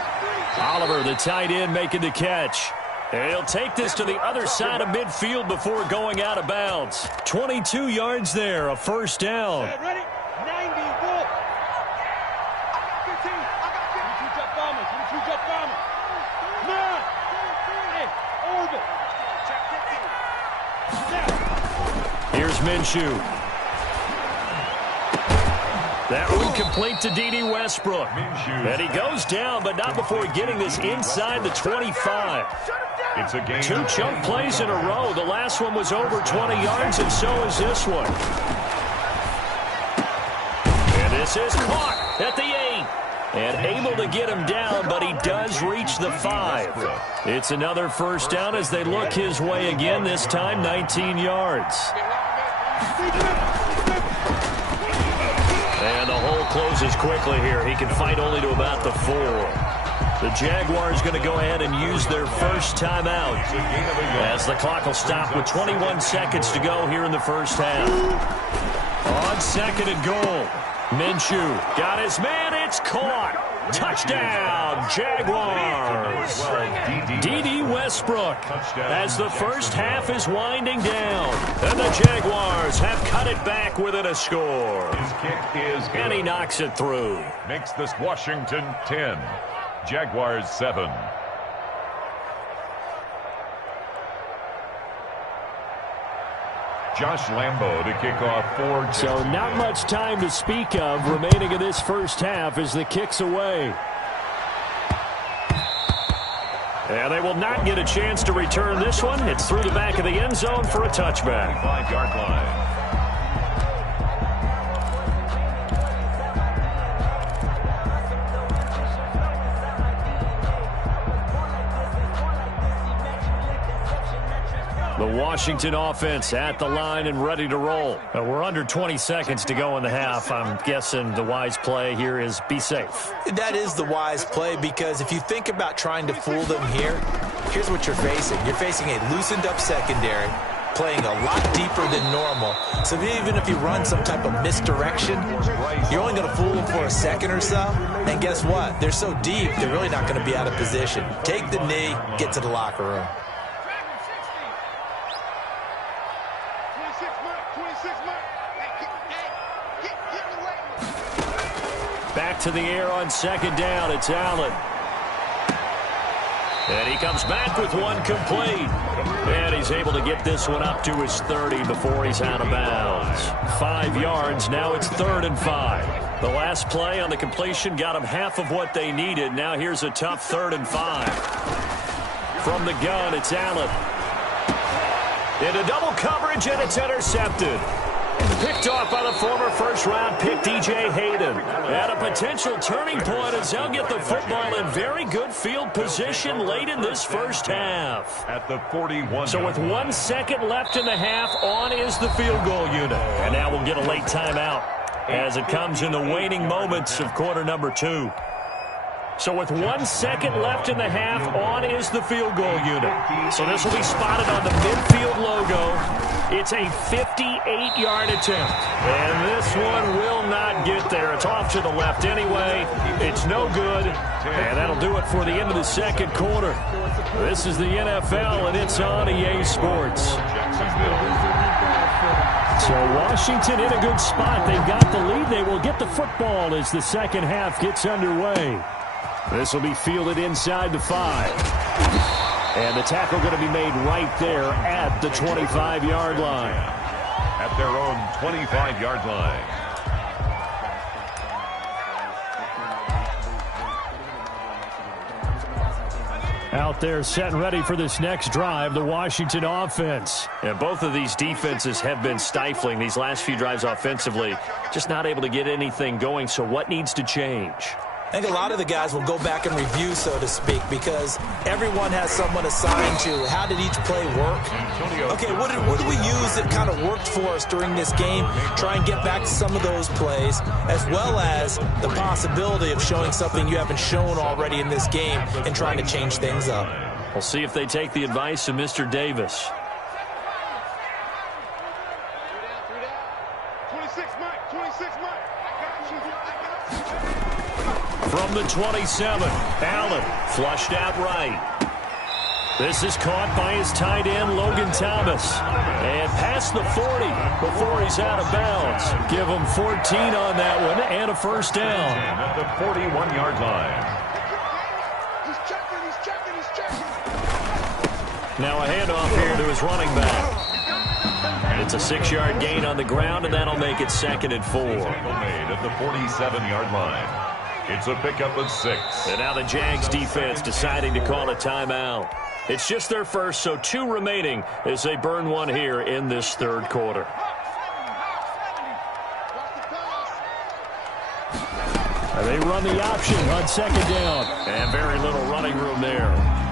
Oliver, the tight end, making the catch. And he'll take this to the other side of midfield before going out of bounds. 22 yards there, a 1st down. Ready? 90, walk. 15. Here's Minshew. That one complete to D.D. Westbrook. And he goes down, but not before getting this inside the 25. It's a game. 2 chunk plays in a row. The last one was over 20 yards, and so is this one. And this is caught at the 8. And able to get him down, but he does reach the 5. It's another 1st down as they look his way again, this time 19 yards. And the hole closes quickly here. He can fight only to about the 4. The Jaguars going to go ahead and use their first timeout as the clock will stop with 21 seconds to go here in the first half. On 2nd and goal, Minshew got his man. It's caught. Touchdown, Jaguars. D.D. Westbrook as the first half is winding down. And the Jaguars have cut it back within a score. His kick is good. And he knocks it through. Makes this Washington 10. Jaguars 7. Josh Lambo to kick off for. So not much time to speak of remaining in this first half as the kick's away. And they will not get a chance to return this one. It's through the back of the end zone for a touchback. 5-yard line. The Washington offense at the line and ready to roll. We're under 20 seconds to go in the half. I'm guessing the wise play here is be safe. That is the wise play, because if you think about trying to fool them here, here's what you're facing. You're facing a loosened up secondary, playing a lot deeper than normal. So even if you run some type of misdirection, you're only going to fool them for a second or so. And guess what? They're so deep, they're really not going to be out of position. Take the knee, get to the locker room. Back to the air on 2nd down. It's Allen. And he comes back with one complete. And he's able to get this one up to his 30 before he's out of bounds. 5 yards. Now it's 3rd and 5. The last play on the completion got him half of what they needed. Now here's a tough 3rd and 5. From the gun, it's Allen. Into double coverage, and it's intercepted. Picked off by the former first-round pick, D.J. Hayden. At a potential turning point as they'll get the football in very good field position late in this first half. At the 41. So with 1 second left in the half, on is the field goal unit. And now we'll get a late timeout as it comes in the waning moments of quarter number 2. So with 1 second left in the half, on is the field goal unit. So this will be spotted on the midfield logo. It's a 58-yard attempt. And this one will not get there. It's off to the left anyway. It's no good. And that'll do it for the end of the second quarter. This is the NFL, and it's on EA Sports. So Washington in a good spot. They've got the lead. They will get the football as the second half gets underway. This will be fielded inside the 5. And the tackle going to be made right there at the 25-yard line. At their own 25-yard line. Out there set and ready for this next drive, the Washington offense. And both of these defenses have been stifling these last few drives offensively. Just not able to get anything going, so what needs to change? I think a lot of the guys will go back and review, so to speak, because everyone has someone assigned to how did each play work. Okay, what did we use that kind of worked for us during this game? Try and get back to some of those plays, as well as the possibility of showing something you haven't shown already in this game and trying to change things up. We'll see if they take the advice of Mr. Davis. 26 Mike, 26 Mike. From the 27, Allen flushed out right. This is caught by his tight end, Logan Thomas. And past the 40 before he's out of bounds. Give him 14 on that one and a first down. At the 41-yard line. He's checking. Now a handoff here to his running back. It's a 6-yard gain on the ground, and that'll make it 2nd and 4. Tackle made at the 47-yard line. It's a pickup of 6. And now the Jags defense deciding to call a timeout. It's just their first, so 2 remaining as they burn one here in this 3rd quarter. And they run the option on 2nd down. And very little running room there.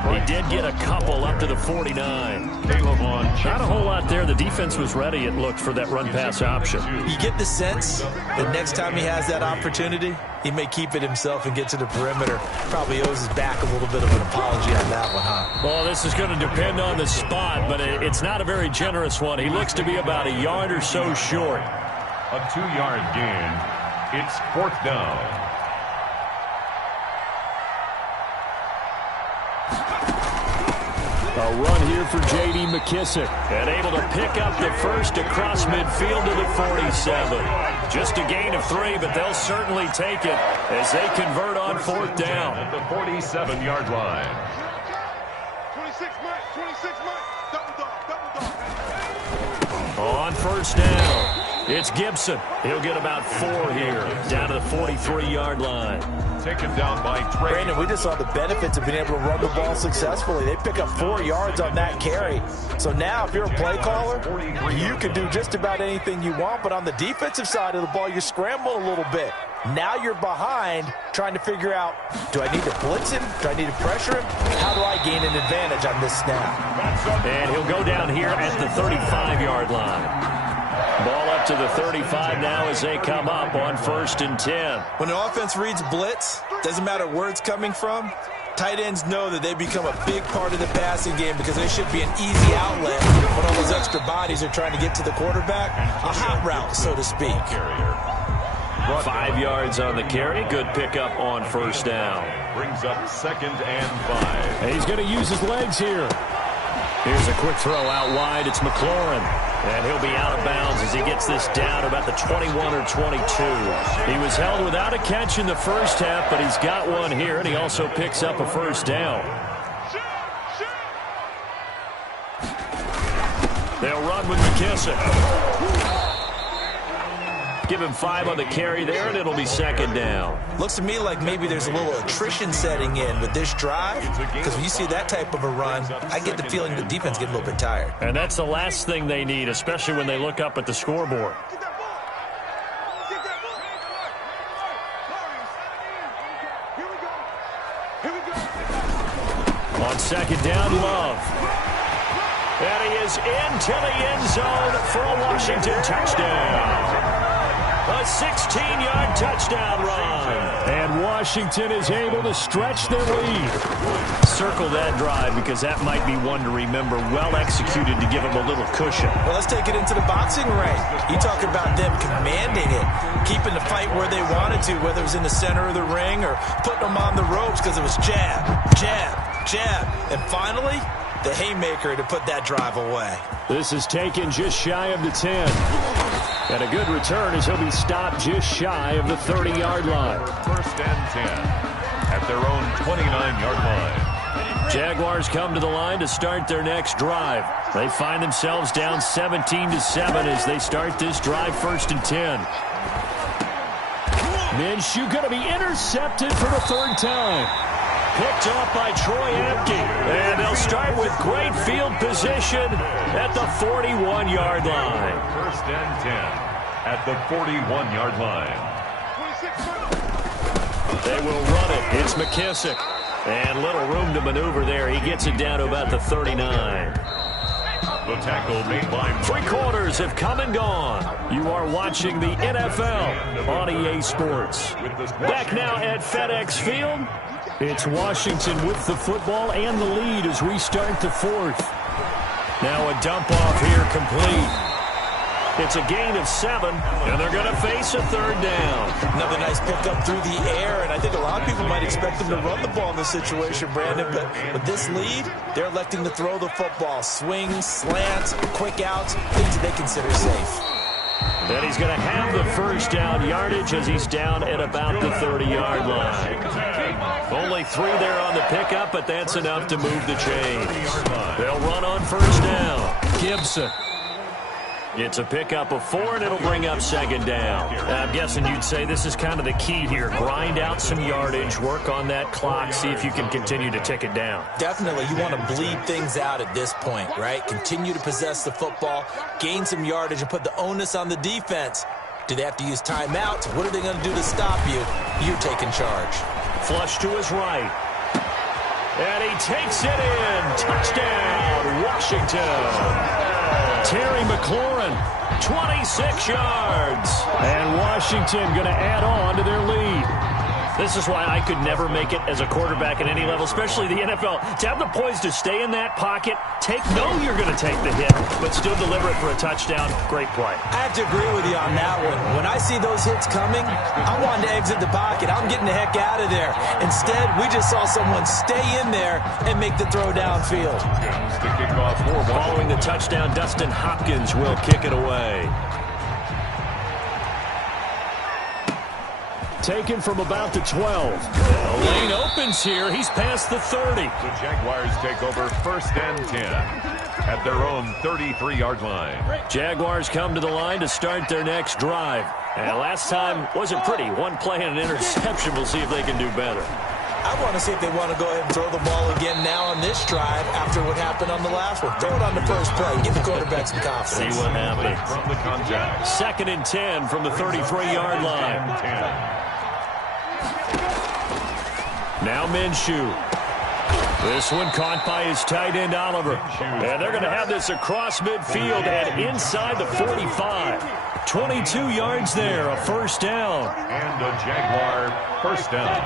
He did get a couple up to the 49. Not a whole lot there. The defense was ready, it looked, for that run-pass option. You get the sense that next time he has that opportunity, he may keep it himself and get to the perimeter. Probably owes his back a little bit of an apology on that one, huh? Well, this is going to depend on the spot, but it's not a very generous one. He looks to be about a yard or so short. A 2-yard gain. It's 4th down. A run here for J.D. McKissick. And able to pick up the first across midfield to the 47. Just a gain of 3, but they'll certainly take it as they convert on 4th down. At the 47-yard line. 26 Mike. Double dog. On 1st down, it's Gibson. He'll get about 4 here, down to the 43-yard line. Taken down by Trey. Brandon, we just saw the benefits of being able to run the ball successfully. They pick up 4 yards on that carry. So now if you're a play caller, you can do just about anything you want. But on the defensive side of the ball, you scramble a little bit. Now you're behind trying to figure out, do I need to blitz him? Do I need to pressure him? How do I gain an advantage on this snap? And he'll go down here at the 35-yard line. Ball up to the 35 now as they come up on 1st and 10. When an offense reads blitz, doesn't matter where it's coming from, tight ends know that they become a big part of the passing game because they should be an easy outlet when all those extra bodies are trying to get to the quarterback. A hot route, so to speak. 5 yards on the carry. Good pickup on 1st down. Brings up 2nd and 5. And he's going to use his legs here. Here's a quick throw out wide. It's McLaurin. And he'll be out of bounds as he gets this down to about the 21 or 22. He was held without a catch in the first half, but he's got one here, and he also picks up a 1st down. They'll run with McKissick. Give him 5 on the carry there, and it'll be 2nd down. Looks to me like maybe there's a little attrition setting in with this drive, because when you see that type of a run, I get the feeling the defense gets a little bit tired. And that's the last thing they need, especially when they look up at the scoreboard. On 2nd down, Love. And he is into the end zone for a Washington touchdown. A 16-yard touchdown run. And Washington is able to stretch their lead. Circle that drive because that might be one to remember. Well executed to give them a little cushion. Well, let's take it into the boxing ring. You talk about them commanding it, keeping the fight where they wanted to, whether it was in the center of the ring or putting them on the ropes because it was jab, jab, jab. And finally, the haymaker to put that drive away. This is taken just shy of the 10. And a good return as he'll be stopped just shy of the 30-yard line. 1st and 10 at their own 29-yard line. Jaguars come to the line to start their next drive. They find themselves down 17-7 as they start this drive 1st and 10. Minshew going to be intercepted for the 3rd time. Picked up by Troy Apke. And they'll start with great field position at the 41-yard line. 1st and 10 at the 41-yard line. They will run it. It's McKissick. And little room to maneuver there. He gets it down to about the 39. The tackle made by... 3 quarters have come and gone. You are watching the NFL on EA Sports. Back now at FedEx Field. It's Washington with the football and the lead as we start the 4th. Now a dump off here complete. It's a gain of 7, and they're going to face a 3rd down. Another nice pickup through the air, and I think a lot of people might expect them to run the ball in this situation, Brandon, but with this lead, they're electing to throw the football. Swings, slants, quick outs, things that they consider safe. And he's going to have the 1st down yardage as he's down at about the 30-yard line. Only 3 there on the pickup, but that's enough to move the chains. They'll run on 1st down. Gibson. It's a pickup of 4, and it'll bring up 2nd down. I'm guessing you'd say this is kind of the key here. Grind out some yardage, work on that clock, see if you can continue to tick it down. Definitely. You want to bleed things out at this point, right? Continue to possess the football, gain some yardage, and put the onus on the defense. Do they have to use timeouts? What are they going to do to stop you? You're taking charge. Flush to his right. And he takes it in. Touchdown, Washington. Terry McLaurin, 26 yards. And Washington going to add on to their lead. This is why I could never make it as a quarterback at any level, especially the NFL. To have the poise to stay in that pocket, know you're going to take the hit, but still deliver it for a touchdown. Great play. I have to agree with you on that one. When I see those hits coming, I'm wanting to exit the pocket. I'm getting the heck out of there. Instead, we just saw someone stay in there and make the throw downfield. Following the touchdown, Dustin Hopkins will kick it away. Taken from about the 12. The lane opens here. He's past the 30. The Jaguars take over 1st and 10 at their own 33-yard line. Jaguars come to the line to start their next drive. And last time wasn't pretty. 1 play and an interception. We'll see if they can do better. I want to see if they want to go ahead and throw the ball again now on this drive after what happened on the last one. Throw it on the first play. Give the quarterback some confidence. See what happens. From the contact. 2nd and 10 from the 33-yard line. Now Minshew. This one caught by his tight end, Oliver. And they're going to have this across midfield and inside the 45. 22 yards there, a 1st down. And a Jaguar 1st down.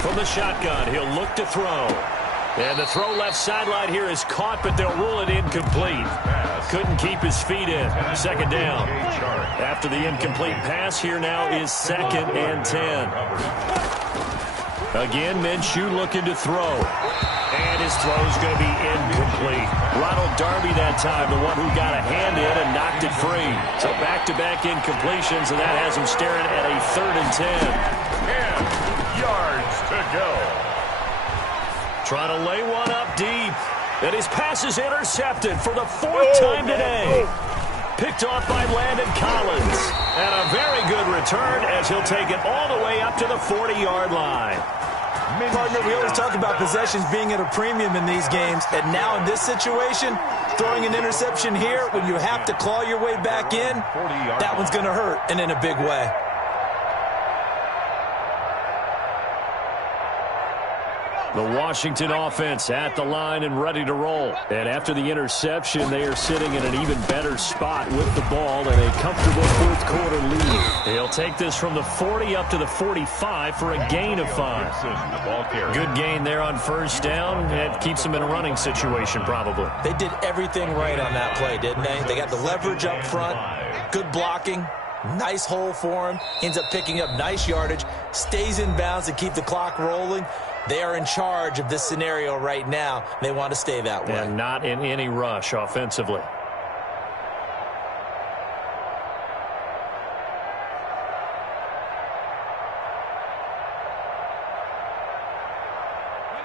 From the shotgun, he'll look to throw. And the throw left sideline here is caught, but they'll rule it incomplete. Couldn't keep his feet in. 2nd down. After the incomplete pass, here now is 2nd and 10. Again, Minshew looking to throw. And his throw's going to be incomplete. Ronald Darby that time, the one who got a hand in and knocked it free. So back-to-back incompletions, and that has him staring at a 3rd and 10. 10 yards to go. Trying to lay one up deep. And his pass is intercepted for the 4th time today. Picked off by Landon Collins. And a very good return as he'll take it all the way up to the 40-yard line. Partner, we always talk about possessions being at a premium in these games. And now in this situation, throwing an interception here when you have to claw your way back in, that one's going to hurt, and in a big way. The Washington offense at the line and ready to roll. And after the interception, they are sitting in an even better spot with the ball and a comfortable 4th quarter lead. He'll take this from the 40 up to the 45 for a gain of 5. Good gain there on 1st down. It keeps them in a running situation probably. They did everything right on that play, didn't they? They got the leverage up front, good blocking, nice hole for him, ends up picking up nice yardage, stays in bounds to keep the clock rolling. They are in charge of this scenario right now. They want to stay that way. And not in any rush offensively.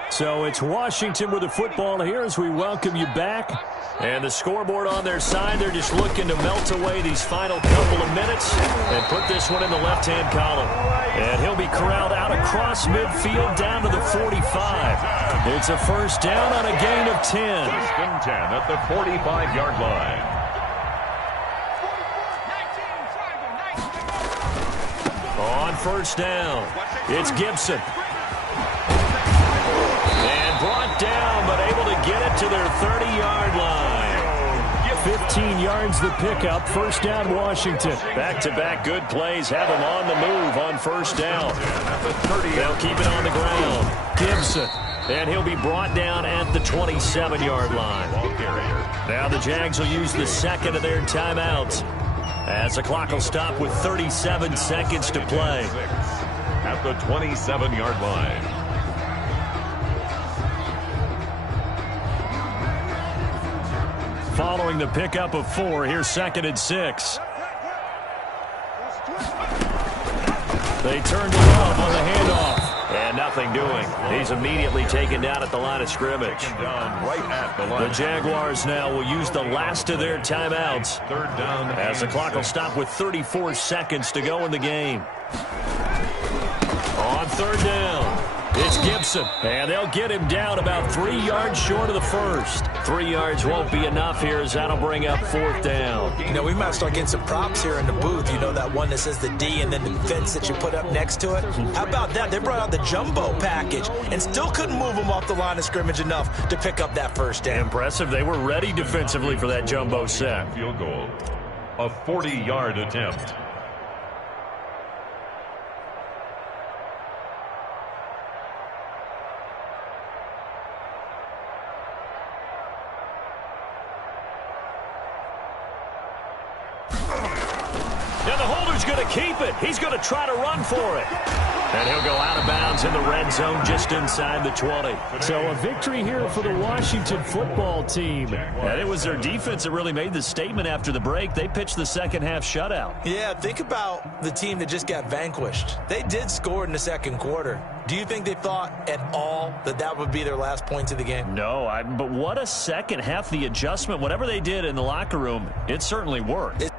So it's Washington with the football here as we welcome you back. And the scoreboard on their side, they're just looking to melt away these final couple of minutes and put this one in the left-hand column. And he'll be corralled out across midfield down to the 45. It's a 1st down on a gain of 10. 1st and 10 at the 45-yard line. on first down. It's Gibson. And brought down, but able to get it to their 30-yard line. 15 yards the pickup. First down, Washington. Back-to-back good plays have them on the move on first down. They'll keep it on the ground. Gibson. And he'll be brought down at the 27-yard line. Now the Jags will use the second of their timeouts, as the clock will stop with 37 seconds to play. At the 27-yard line. Following the pickup of 4, here's 2nd and 6. They turn to Love on the handoff. And nothing doing. He's immediately taken down at the line of scrimmage. The Jaguars now will use the last of their timeouts, as the clock will stop with 34 seconds to go in the game. On third down, it's Gibson, and they'll get him down about 3 yards short of the first. 3 yards won't be enough here, as that'll bring up fourth down. You know, we might start getting some props here in the booth. You know, that one that says the D and then the fence that you put up next to it. How about that? They brought out the jumbo package and still couldn't move them off the line of scrimmage enough to pick up that first down. Impressive. They were ready defensively for that jumbo set. Field goal. A 40-yard attempt. And the holder's going to keep it. He's going to try to run for it. And he'll go out of bounds in the red zone just inside the 20. So a victory here for the Washington football team. And it was their defense that really made the statement after the break. They pitched the second half shutout. Yeah, think about the team that just got vanquished. They did score in the second quarter. Do you think they thought at all that that would be their last points of the game? No, but what a second half. The adjustment, whatever they did in the locker room, it certainly worked.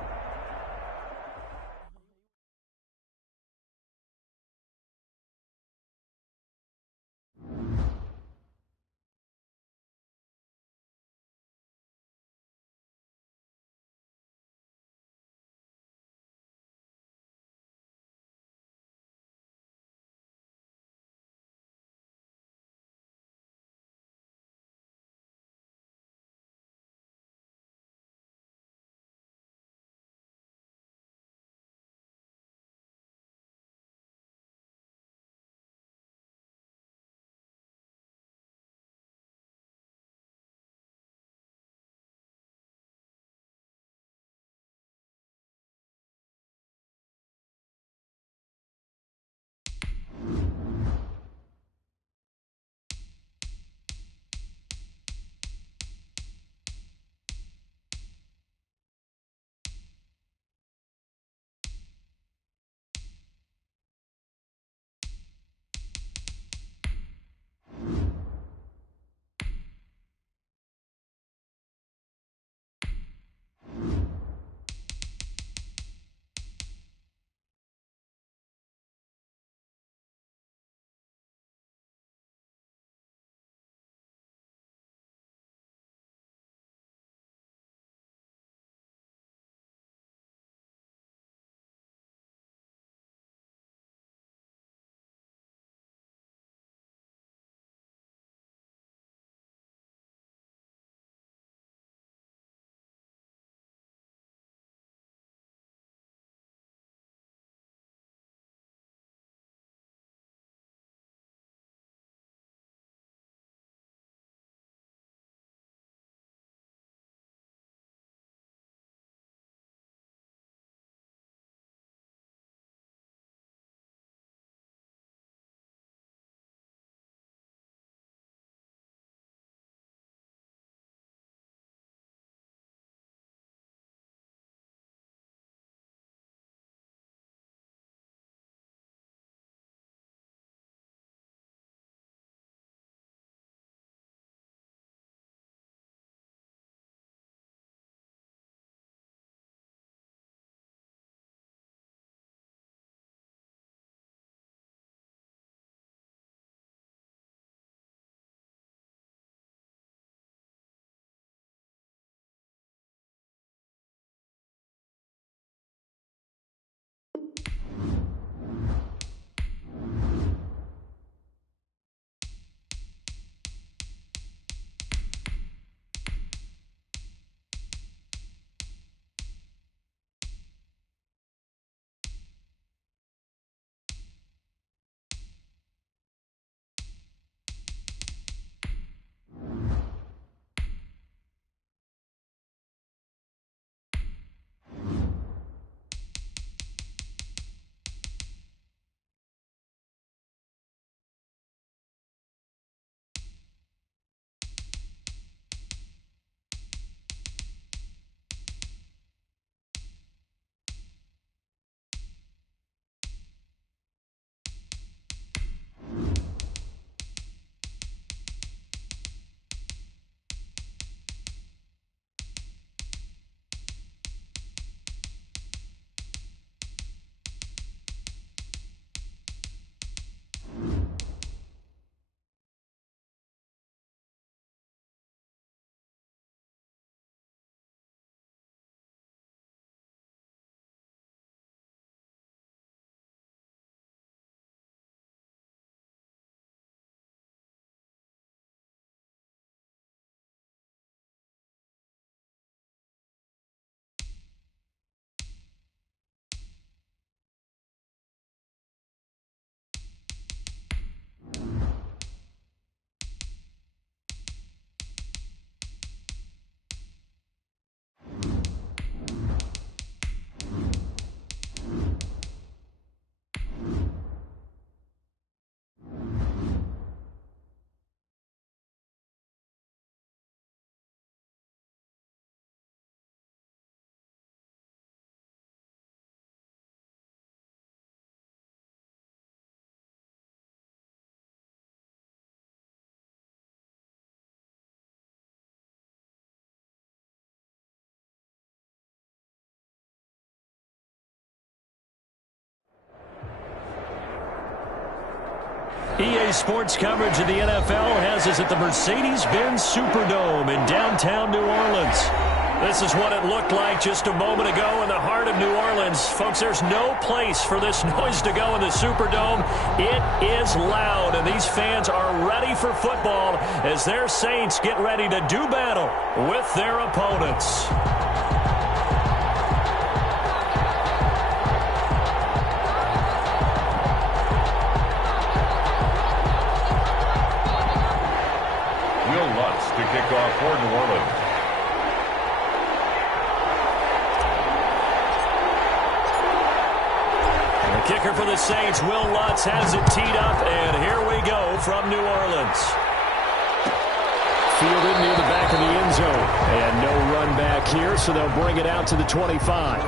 EA Sports coverage of the NFL has us at the Mercedes-Benz Superdome in downtown New Orleans. This is what it looked like just a moment ago in the heart of New Orleans. Folks, there's no place for this noise to go in the Superdome. It is loud, and these fans are ready for football as their Saints get ready to do battle with their opponents. To kick off for New Orleans. And the kicker for the Saints, Will Lutz, has it teed up, and here we go from New Orleans. Fielded near the back of the end zone. And no run back here, so they'll bring it out to the 25.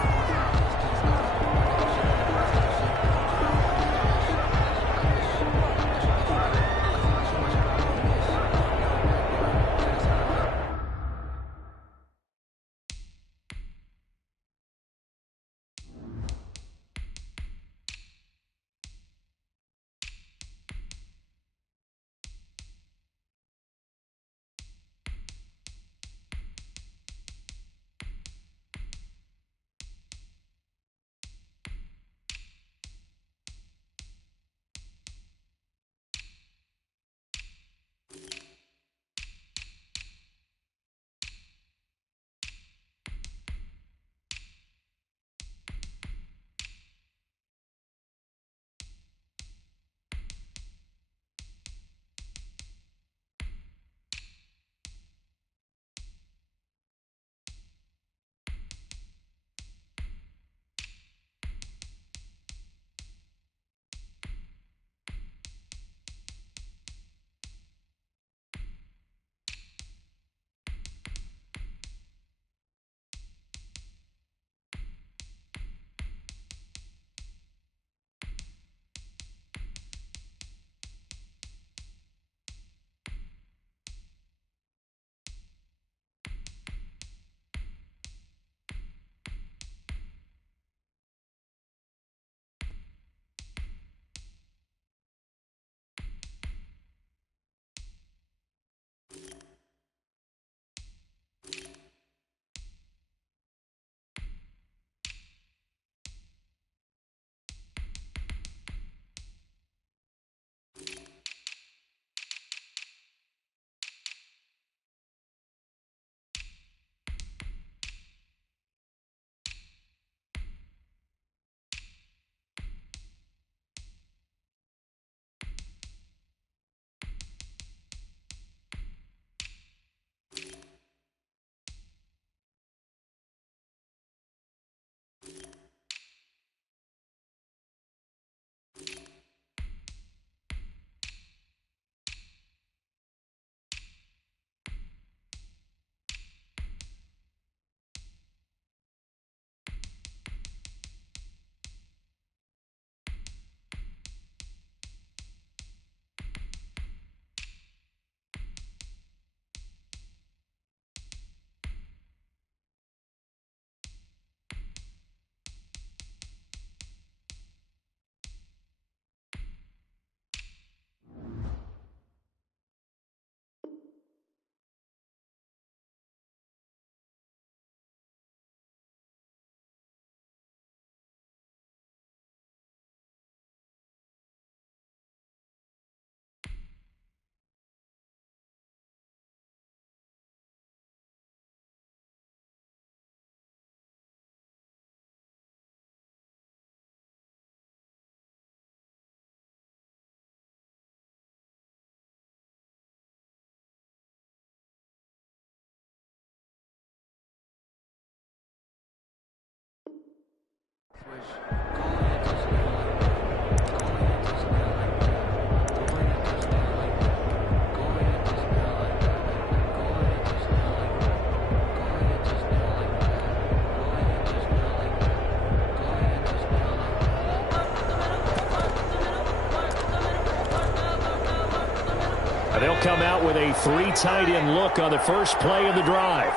They'll come out with a 3 tight end look on the first play of the drive.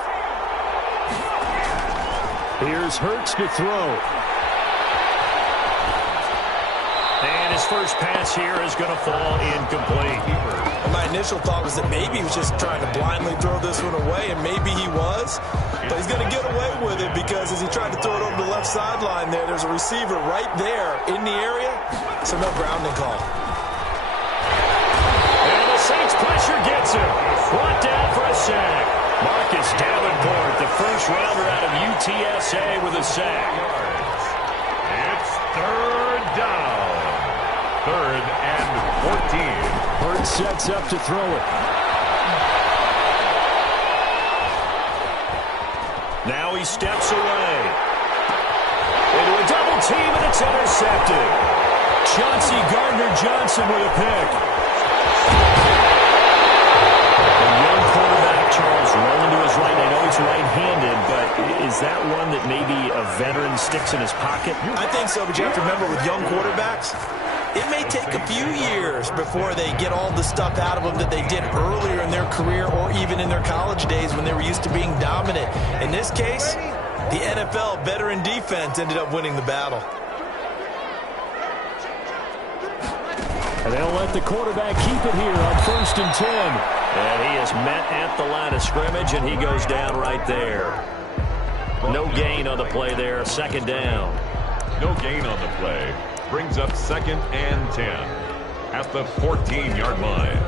Here's Hurts to throw. And His first pass here is going to fall incomplete. My initial thought was that maybe he was just trying to blindly throw this one away, and maybe he was. But he's going to get away with it because as he tried to throw it over the left sideline there's a receiver right there in the area, so no grounding call. And the Saints pressure gets him. Brought down for a sack. Marcus Davenport, the first rounder out of UTSA with a sack. It's third down. 3rd and 14. Bird sets up to throw it. Now he steps away. Into a double team, and it's intercepted. Chauncey Gardner-Johnson with a pick. A young quarterback, Charles, rolling to his right. I know he's right-handed, but is that one that maybe a veteran sticks in his pocket? I think so, but you have to remember with young quarterbacks, it may take a few years before they get all the stuff out of them that they did earlier in their career or even in their college days when they were used to being dominant. In this case, the NFL veteran defense ended up winning the battle. And they'll let the quarterback keep it here on 1st and 10. And he is met at the line of scrimmage, and he goes down right there. No gain on the play there, 2nd down. No gain on the play. Brings up 2nd and 10 at the 14-yard line.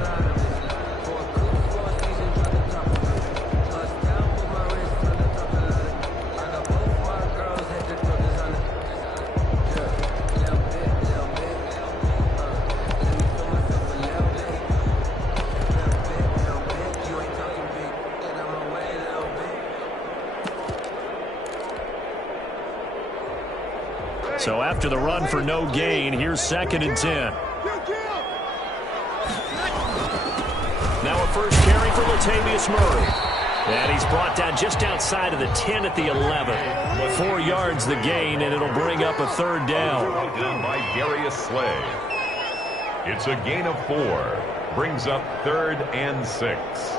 So after the run for no gain, here's 2nd and 10. Now a first carry for Latavius Murray. And he's brought down just outside of the 10 at the 11. 4 yards the gain, and it'll bring up a 3rd down. Down by Darius Slay. It's a gain of 4. Brings up 3rd and 6.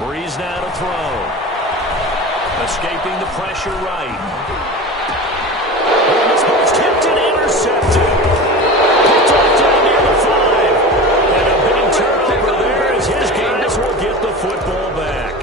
Breeze now to throw. Escaping the pressure right. And this ball's tipped and intercepted. Picked off down near the 5. And a big turnover there as his guys will get the football back.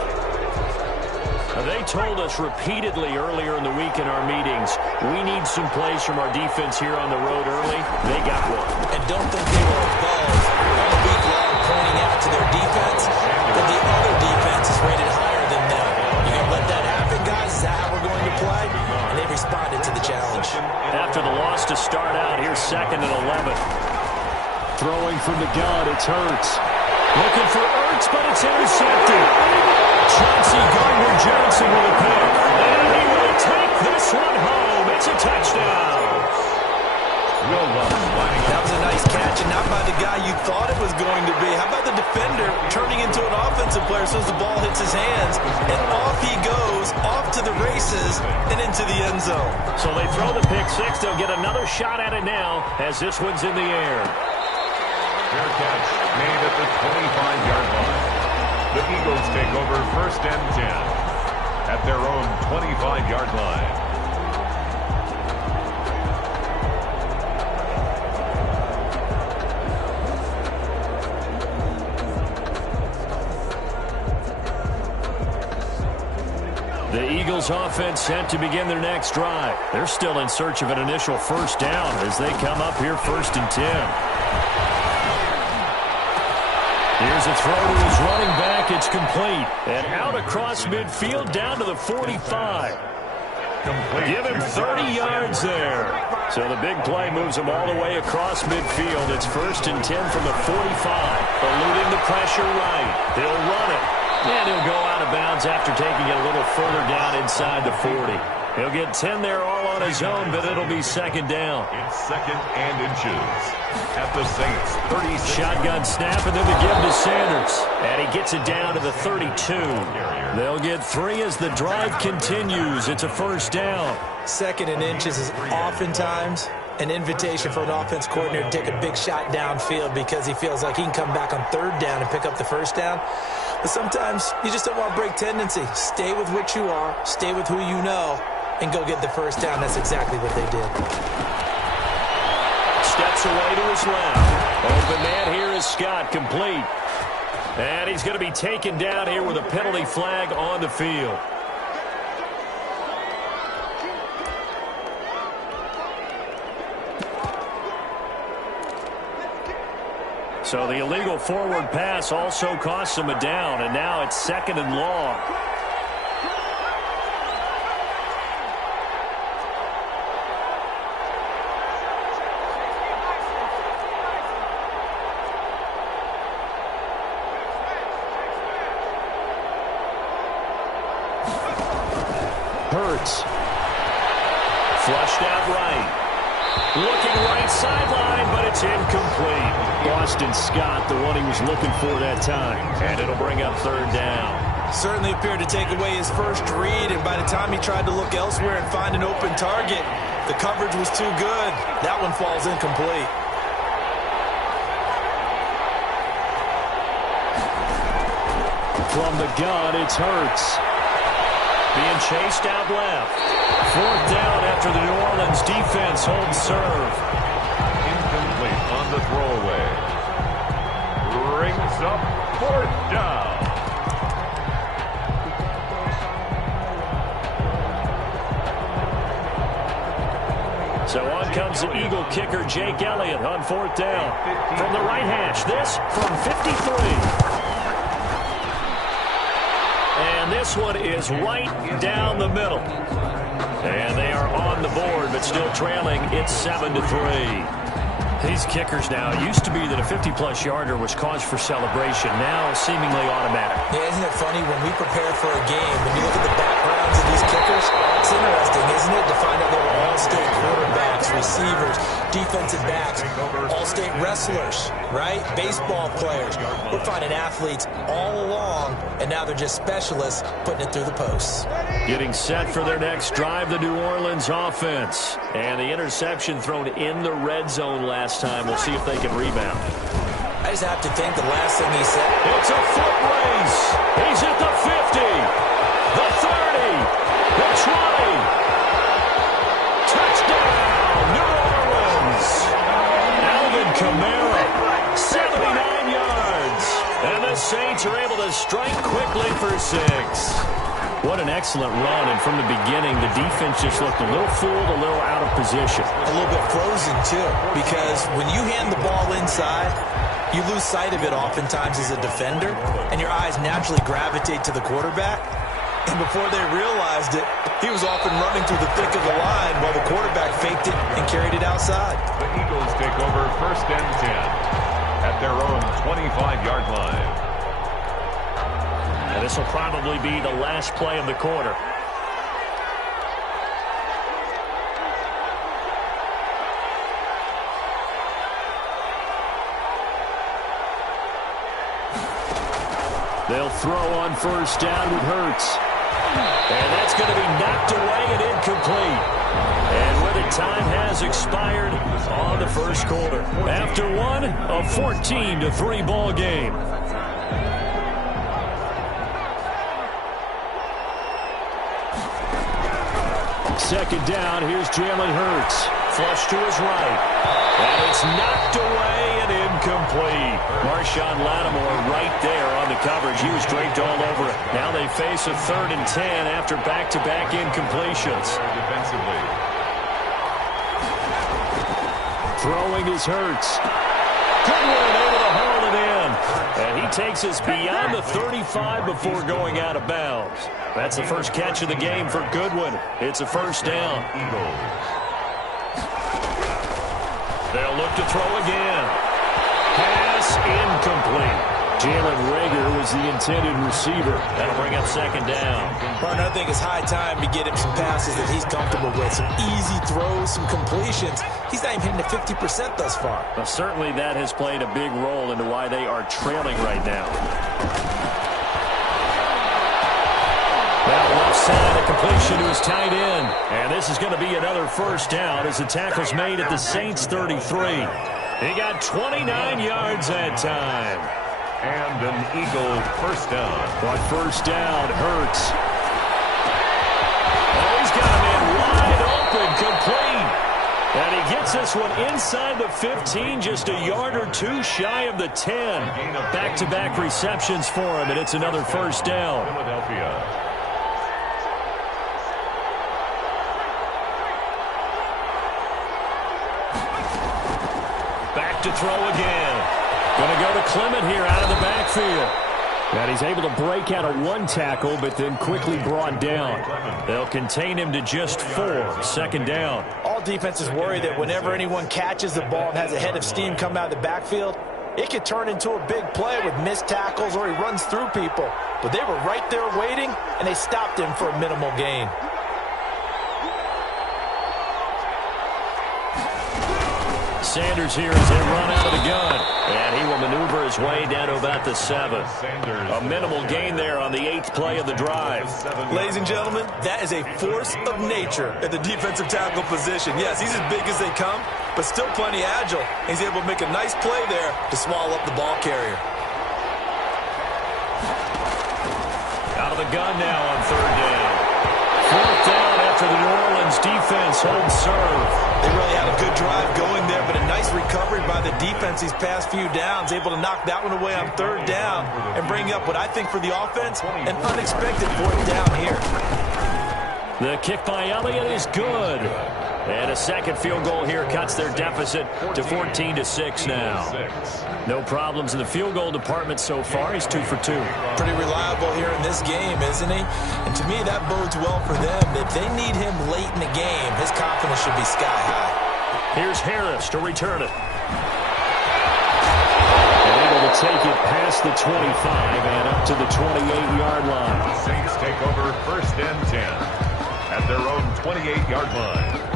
They told us repeatedly earlier in the week in our meetings, we need some plays from our defense here on the road early. They got one. And don't think they were balls all week long pointing out to their defense that the other defense is rated higher than them. You gonna let that happen, guys? Is that how we're going to play? And they responded to the challenge. After the loss to start out, here's 2nd and 11. Throwing from the gun, it's Hurts. Looking for Ertz, but it's intercepted. Chauncey Gardner-Johnson with a pick. And he will take this one home. It's a touchdown. That was a nice catch, and not by the guy you thought it was going to be. How about the defender turning into an offensive player as soon as the ball hits his hands, and off he goes, off to the races, and into the end zone. So they throw the pick 6. They'll get another shot at it now as this one's in the air. Fair catch made at the 25-yard line. The Eagles take over 1st and 10 at their own 25-yard line. The Eagles offense set to begin their next drive. They're still in search of an initial 1st down as they come up here 1st and 10. Here's a throw to his running back. It's complete. And out across midfield down to the 45. Give him 30 yards there. So the big play moves him all the way across midfield. It's 1st and 10 from the 45. Eluding the pressure right. They'll run it. And he'll go out of bounds after taking it a little further down inside the 40. He'll get 10 there all on his own, but it'll be second down. It's second and inches at the Saints 36. Shotgun snap, and then the give to Sanders. And he gets it down to the 32. They'll get 3 as the drive continues. It's a first down. Second and inches is oftentimes an invitation for an offense coordinator to take a big shot downfield because he feels like he can come back on third down and pick up the first down. But sometimes you just don't want to break tendency. Stay with what you are, stay with who you know, and go get the first down. That's exactly what they did. Steps away to his left. Open man here is Scott, complete. And he's going to be taken down here with a penalty flag on the field. So the illegal forward pass also costs him a down, and now it's second and long. Hurts. Flushed out right. Looking right sideline, but it's incomplete. Boston Scott, the one he was looking for that time. And it'll bring up third down. Certainly appeared to take away his first read, and by the time he tried to look elsewhere and find an open target, the coverage was too good. That one falls incomplete. From the gun, it's Hurts. Being chased out left. Fourth down after the New Orleans defense holds serve. Incomplete on the throwaway. Brings up fourth down. So on comes the Eagle kicker, Jake Elliott, on fourth down. From the right hash, this from 53. And this one is right down the middle. And they are on the board, but still trailing. It's 7-3. These kickers now, it used to be that a 50-plus yarder was cause for celebration. Now seemingly automatic. Yeah, isn't it funny when we prepare for a game, when you look at the backgrounds of these kickers, it's interesting, isn't it, to find out they were all-state quarterbacks, receivers, defensive backs, all-state wrestlers, right? Baseball players. We're finding athletes all along, and now they're just specialists putting it through the posts. Getting set for their next drive, the New Orleans offense. And the interception thrown in the red zone last time. We'll see if they can rebound. I just have to think the last thing he said. It's a foot race. He's at the 50, the 30, the 20. Touchdown, New Orleans. Alvin Kamara, 79 yards. And the Saints are able to strike quickly for 6. What an excellent run, and from the beginning, the defense just looked a little fooled, a little out of position. A little bit frozen, too, because when you hand the ball inside, you lose sight of it oftentimes as a defender, and your eyes naturally gravitate to the quarterback. And before they realized it, he was off and running through the thick of the line while the quarterback faked it and carried it outside. The Eagles take over first and 10 at their own 25-yard line. And this will probably be the last play of the quarter. They'll throw on first down with Hurts. And that's going to be knocked away and incomplete. And with it, time has expired on the first quarter. After one, a 14-3 ball game. Second down, here's Jalen Hurts. Flush to his right. And it's knocked away and incomplete. Marshawn Lattimore right there on the coverage. He was draped all over it. Now they face a 3rd and 10 after back-to-back incompletions. Defensively. Throwing is Hurts. Goodwin able to haul it in. And he takes us beyond the 35 before going out of bounds. That's the first catch of the game for Goodwin. It's a first down. They'll look to throw again. Pass incomplete. Jalen Reagor was the intended receiver. That'll bring up second down. Partner, I think it's high time to get him some passes that he's comfortable with. Some easy throws, some completions. He's not even hitting the 50% thus far. Well, certainly that has played a big role into why they are trailing right now. Now left side, a completion to his tight end. And this is going to be another first down as the tackle's made at the Saints 33. He got 29 yards that time. And an Eagle first down. But first down hurts. Oh, he's got a man wide open, complete. And he gets this one inside the 15, just a yard or two shy of the 10. Back-to-back receptions for him, and it's another first down. Philadelphia. Back to throw again. Going to go to Clement here out of the backfield. And he's able to break out of one tackle, but then quickly brought down. They'll contain him to just 4. Second down. All defenses worry that whenever anyone catches the ball and has a head of steam come out of the backfield, it could turn into a big play with missed tackles or he runs through people. But they were right there waiting, and they stopped him for a minimal gain. Sanders here as they run out of the gun. And he will maneuver his way down to about the 7. A minimal gain there on the 8th play of the drive. Ladies and gentlemen, that is a force of nature at the defensive tackle position. Yes, he's as big as they come, but still plenty agile. He's able to make a nice play there to swallow up the ball carrier. Out of the gun now on third down. Fourth down after the New Orleans defense holds serve. They really had a good drive going there, but a nice recovery by the defense these past few downs, able to knock that one away on third down and bring up what I think for the offense, an unexpected fourth down here. The kick by Elliott is good. And a second field goal here cuts their deficit to 14-6 now. No problems in the field goal department so far. He's 2 for 2. Pretty reliable here in this game, isn't he? And to me, that bodes well for them. If they need him late in the game, his confidence should be sky high. Here's Harris to return it. And able to take it past the 25 and up to the 28-yard line. The Saints take over first and 10 at their own 28-yard line.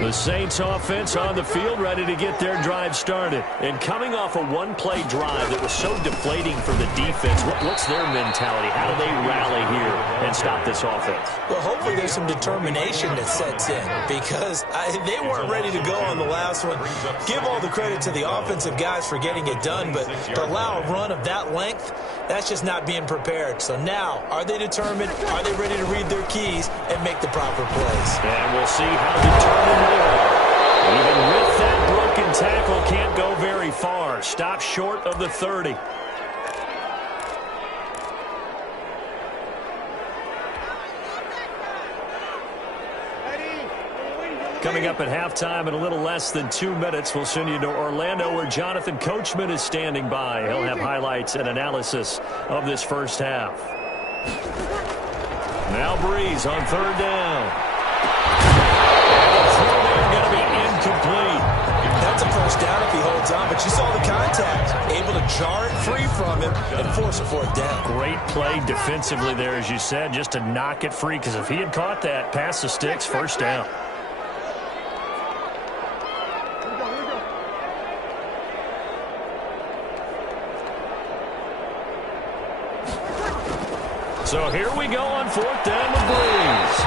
The Saints offense on the field, ready to get their drive started. And coming off a one-play drive that was so deflating for the defense, what's their mentality? How do they rally here and stop this offense? Well, hopefully there's some determination that sets in because they weren't ready to go on the last one. Give all the credit to the offensive guys for getting it done, but to allow a run of that length, that's just not being prepared. So now, are they determined? Are they ready to read their keys and make the proper plays? And we'll see how determined they are. Even with that broken tackle, can't go very far. Stop short of the 30. Coming up at halftime in a little less than 2 minutes, we'll send you to Orlando where Jonathan Coachman is standing by. He'll have highlights and analysis of this first half. Now Breeze on third down. The throw there going to be incomplete. That's a first down if he holds on, but you saw the contact. Able to jar it free from him and force a fourth down. Great play defensively there, as you said, just to knock it free, because if he had caught that, past the sticks, first down. So here we go on fourth down with Breeze.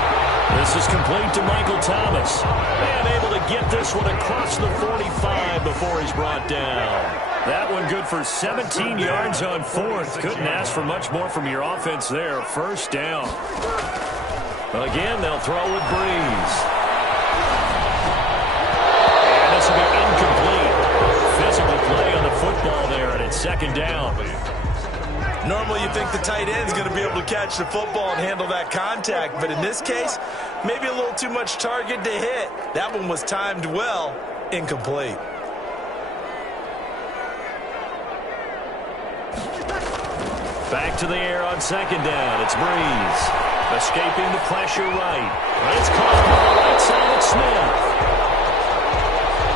This is complete to Michael Thomas. And able to get this one across the 45 before he's brought down. That one good for 17 yards on fourth. Couldn't ask for much more from your offense there. First down. Again, they'll throw with Breeze. And this will be incomplete. Physical play on the football there, and it's second down. Normally you think the tight end's going to be able to catch the football and handle that contact, but in this case, maybe a little too much target to hit. That one was timed well, incomplete. Back to the air on second down. It's Breeze. Escaping the pressure right. It's caught on the right side of Smith.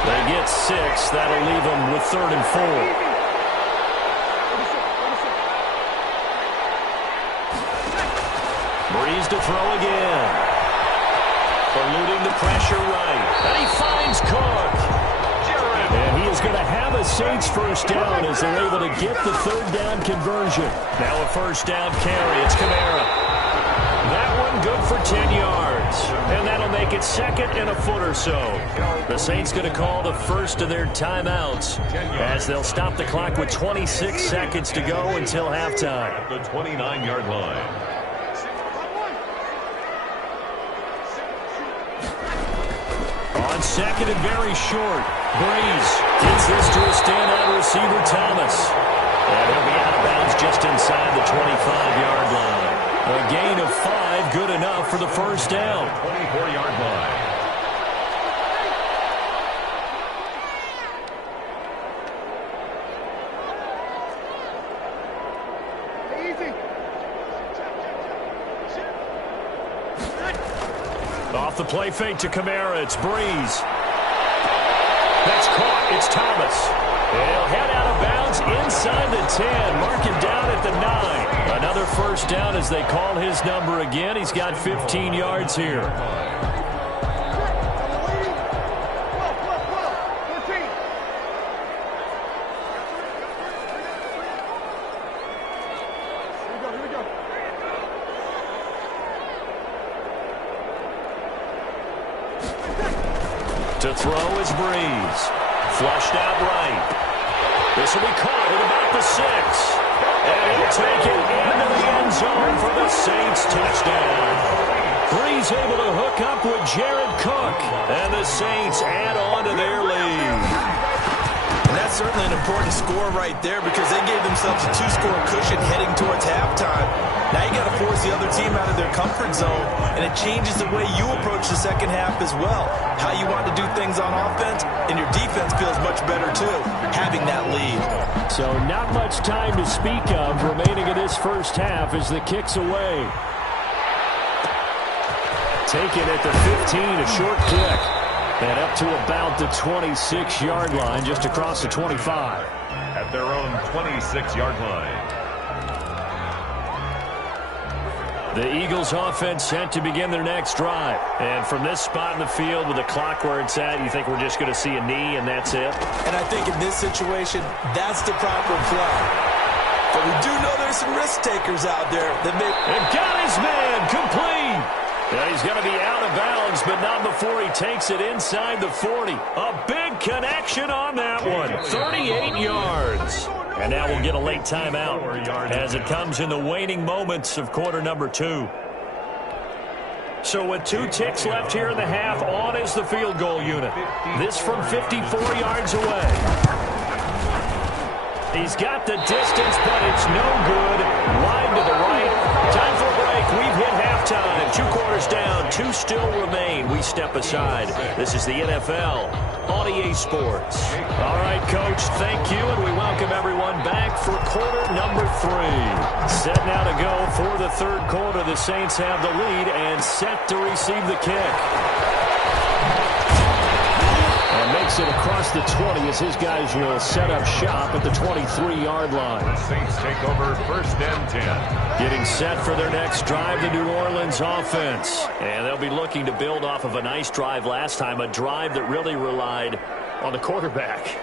They get 6. That'll leave them with 3rd and 4. Breeze to throw again. Eluding the pressure right. And he finds Cook. And he is going to have a Saints first down as they're able to get the 3rd down conversion. Now a 1st down carry. It's Kamara. That one good for 10 yards. And that'll make it 2nd and a foot or so. The Saints going to call the first of their timeouts as they'll stop the clock with 26 seconds to go until halftime. At the 29-yard line. On 2nd and very short. Breeze gets this to a standout receiver, Thomas. And he'll be out of bounds just inside the 25-yard line. A gain of 5, good enough for the first down. 24-yard line. Off the play fake to Kamara, it's Breeze. That's caught, it's Thomas. He'll head out of bounds inside the 10, mark him down at the 9. Another first down as they call his number again. He's got 15 yards here. To throw is Breeze. Flushed out right. This will be caught at about the 6. And he'll take it into the end zone for the Saints touchdown. Breeze able to hook up with Jared Cook. And the Saints add on to their lead. And that's certainly an important score right there because they gave themselves a 2-score cushion heading towards halftime. Now you got to force the other team out of their comfort zone, and it changes the way you approach the second half as well. How you want to do things on offense, and your defense feels much better too, having that lead. So not much time to speak of remaining in this first half as the kick's away. Taken at the 15, a short kick. And up to about the 26-yard line, just across the 25. At their own 26-yard line. The Eagles offense set to begin their next drive. And from this spot in the field with the clock where it's at, you think we're just going to see a knee and that's it? And I think in this situation, that's the proper play. But we do know there's some risk takers out there that may... And got his man complete. Yeah, he's going to be out of bounds, but not before he takes it inside the 40. A big connection on that one. 38 yards. And now we'll get a late timeout as it comes in the waning moments of quarter number 2. So with 2 ticks left here in the half, on is the field goal unit. This from 54 yards away. He's got the distance, but it's no good. Wide to the right. Time for a break. We've hit halftime. 2 quarters down. 2 still remain. We step aside. This is the NFL on EA Sports. All right, Coach, thank you, and we welcome everyone back for quarter number 3. Set now to go for the 3rd quarter. The Saints have the lead and set to receive the kick. And makes it across the 20 as his guys will set up shop at the 23-yard line. The Saints take over 1st and 10. Getting set for their next drive, the New Orleans offense. And they'll be looking to build off of a nice drive last time, a drive that really relied on the quarterback.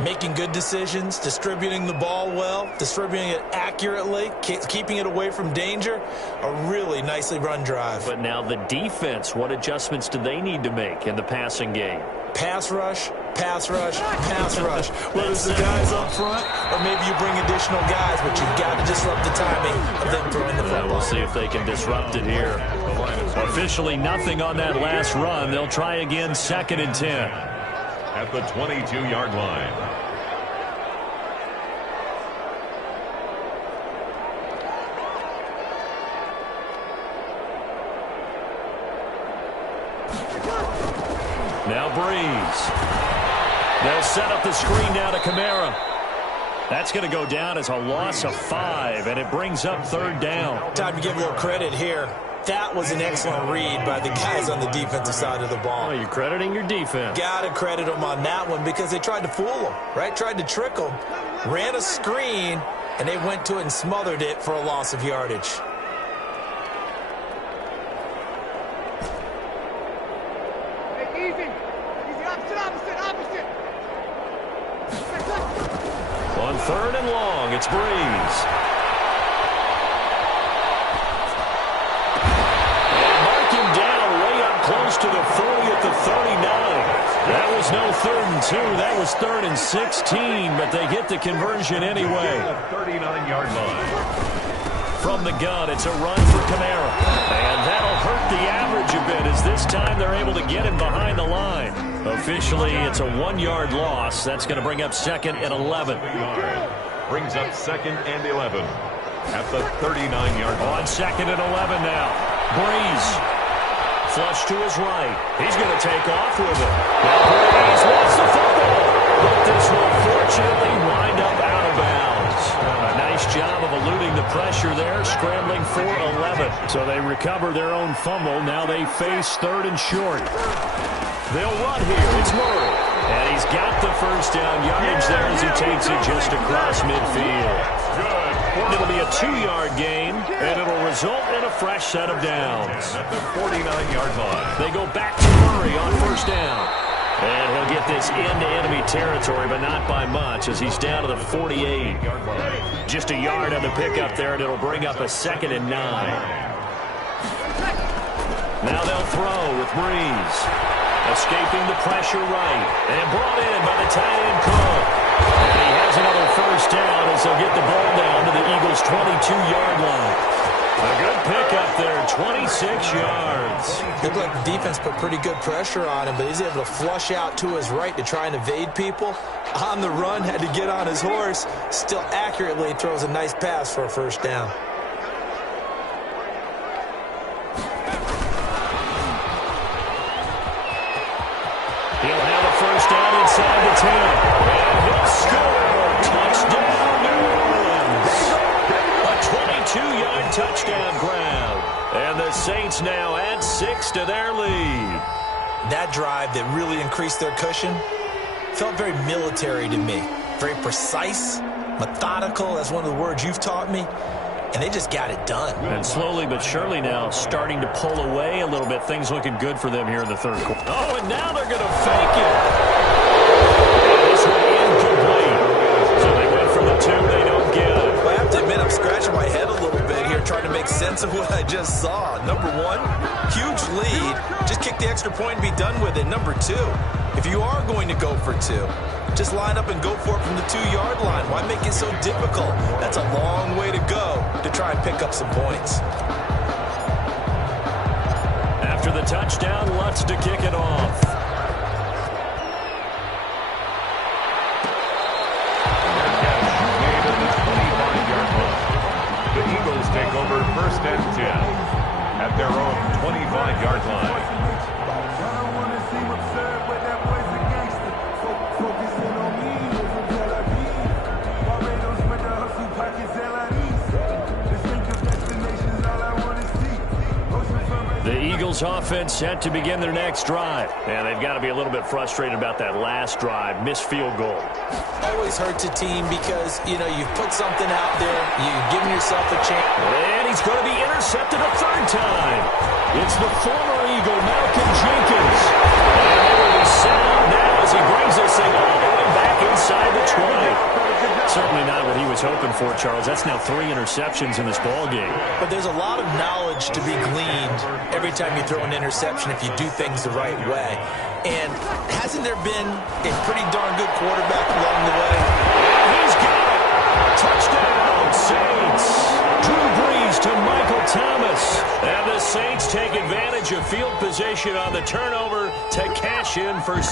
Making good decisions, distributing the ball well, distributing it accurately, keeping it away from danger. A really nicely run drive. But now the defense, what adjustments do they need to make in the passing game? Pass rush, pass rush, pass rush. Whether it's the guys up front or maybe you bring additional guys, but you've got to disrupt the timing of them throwing the football. We'll see if they can disrupt it here. Officially nothing on that last run. They'll try again 2nd and 10. At the 22-yard line. Now Breeze. They'll set up the screen now to Kamara. That's going to go down as a loss of 5, and it brings up 3rd down. Time to give a little credit here. That was an excellent read by the guys on the defensive side of the ball. Well, you're crediting your defense. Got to credit them on that one because they tried to fool them, right? Tried to trick them, ran a screen, and they went to it and smothered it for a loss of yardage. Easy, opposite. On 3rd and long, it's Breeze. And mark him down way up close to the 40 at the 39. That was no 3rd and 2. That was 3rd and 16, but they get the conversion anyway. 39-yard line. From the gun, it's a run for Kamara. And that'll hurt the average a bit as this time they're able to get him behind the line. Officially, it's a 1-yard loss. That's going to bring up 2nd and 11. Brings up 2nd and 11 at the 39-yard line. On 2nd and 11 now. Breeze. Flush to his right. He's going to take off with it. Now Breeze wants the football. But this will fortunately wind up out of bounds. A nice job of eluding the pressure there, scrambling for 11. So they recover their own fumble. Now they face 3rd and short. They'll run here. It's Murray. And he's got the 1st down yardage there as he takes it just across midfield. Good. It'll be a 2-yard gain, and it'll result in a fresh set of downs. At the 49-yard line. They go back to Murray on 1st down. And he'll get this into enemy territory, but not by much as he's down to the 48. Just a yard on the pickup there, and it'll bring up a 2nd and 9. Now they'll throw with Breeze. Escaping the pressure right. And brought in by the tight end Cole. And he has another 1st down as they'll get the ball down to the Eagles' 22-yard line. A good pickup there, 26 yards. Looked like the defense put pretty good pressure on him, but he's able to flush out to his right to try and evade people. On the run, had to get on his horse. Still accurately throws a nice pass for a 1st down. He'll have a 1st down inside the 10. And he'll score. Touchdown, New Orleans. A 22-yard touchdown grab. And the Saints now add 6 to their lead. That drive that really increased their cushion felt very military to me. Very precise, methodical. That's one of the words you've taught me. And they just got it done. And slowly but surely now starting to pull away a little bit. Things looking good for them here in the 3rd quarter. Oh, and now they're going to fake it. This one incomplete. So they went for the 2. They don't get it. I have to admit, I'm scratching my head a little bit here trying to make sense of what I just saw. Number 1, huge lead. Just kick the extra point and be done with it. Number 2, if you are going to go for 2, just line up and go for it from the 2-yard line. Why make it so difficult? That's a long way to go to try and pick up some points. After the touchdown, Lutz to kick it off. Made at the 25-yard line. The Eagles take over 1st and 10 at their own 25-yard line. The Eagles offense set to begin their next drive. And they've got to be a little bit frustrated about that last drive. Missed field goal. Always hurts a team because, you've put something out there. You've given yourself a chance. And he's going to be intercepted a 3rd time. It's the former Eagle, Malcolm Jenkins. And they will be set up now as he brings this thing all the way back inside the 20. Certainly not what he was hoping for, Charles. That's now 3 interceptions in this ball game. But there's a lot of knowledge to be gleaned every time you throw an interception if you do things the right way. And hasn't there been a pretty darn good quarterback along the way? He's got it. Touchdown, Saints. Drew Brees to Michael Thomas. And the Saints take advantage of field position on the turnover to cash in for 6.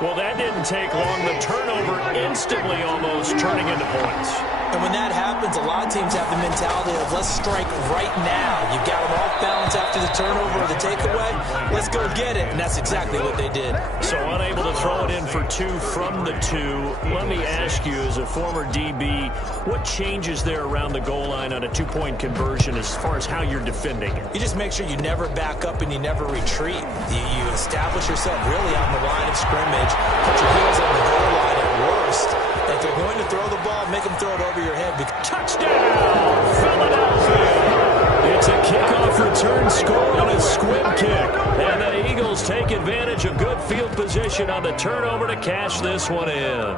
Well, that didn't take long. The turnover instantly almost turning into points. And when that happens, a lot of teams have the mentality of let's strike right now. You've got them off balance after after the turnover or the takeaway. Let's go get it, and that's exactly what they did. So unable to throw it in for 2 from the 2. Let me ask you, as a former DB, what changes there around the goal line on a 2-point conversion as far as how you're defending it? You just make sure you never back up and you never retreat. You establish yourself really on the line of scrimmage, put your heels on the goal line at worst. If they're going to throw the ball, make them throw it over your head. Touchdown, Philadelphia! It's a kickoff return score on a squib kick. And the Eagles take advantage of good field position on the turnover to cash this one in.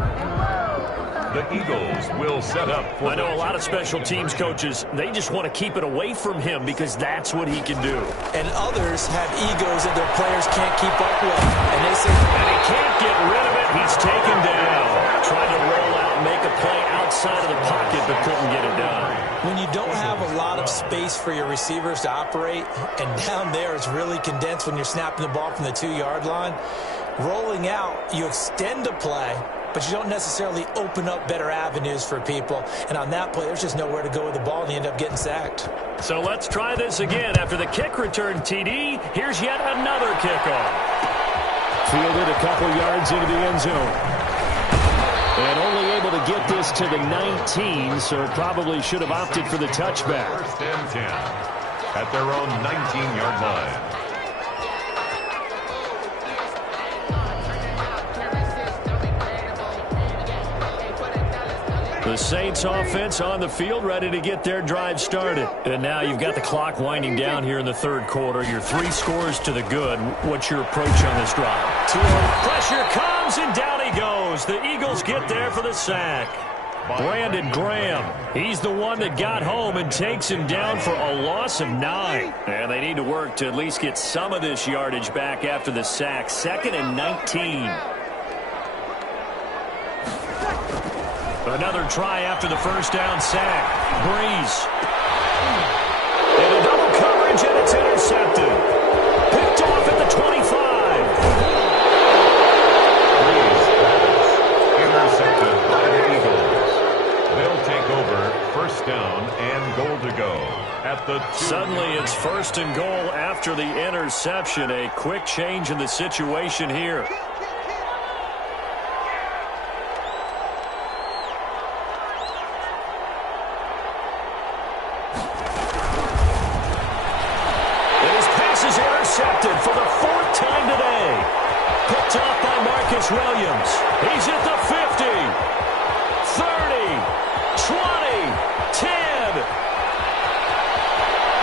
The Eagles will set up for... I know a lot of special teams coaches, they just want to keep it away from him because that's what he can do. And others have egos that their players can't keep up with. And they say... And he can't get rid of it. He's taken down. Trying to roll out and make a play outside of the pocket, but couldn't get it done. When you don't have a lot of space for your receivers to operate, and down there it's really condensed when you're snapping the ball from the 2-yard line, rolling out, you extend a play, but you don't necessarily open up better avenues for people. And on that play, there's just nowhere to go with the ball, and you end up getting sacked. So let's try this again. After the kick return TD, here's yet another kickoff. Fielded a couple yards into the end zone. And only able to get this to the 19, so probably should have opted for the touchback. 1st and 10 at their own 19-yard line. The Saints offense on the field, ready to get their drive started. And now you've got the clock winding down here in the 3rd quarter. Your 3 scores to the good. What's your approach on this drive? Pressure comes, and down he goes. The Eagles get there for the sack. Brandon Graham, he's the one that got home and takes him down for a loss of 9. And they need to work to at least get some of this yardage back after the sack. 2nd and 19. Another try after the 1st down sack. Breeze. And a double coverage, and it's intercepted. Picked off at the 25. Breeze intercepted by the Eagles. They'll take over 1st down and goal to go at the 2. Suddenly it's 1st and goal after the interception. A quick change in the situation here. Intercepted for the 4th time today. Picked off by Marcus Williams. He's at the 50, 30, 20, 10.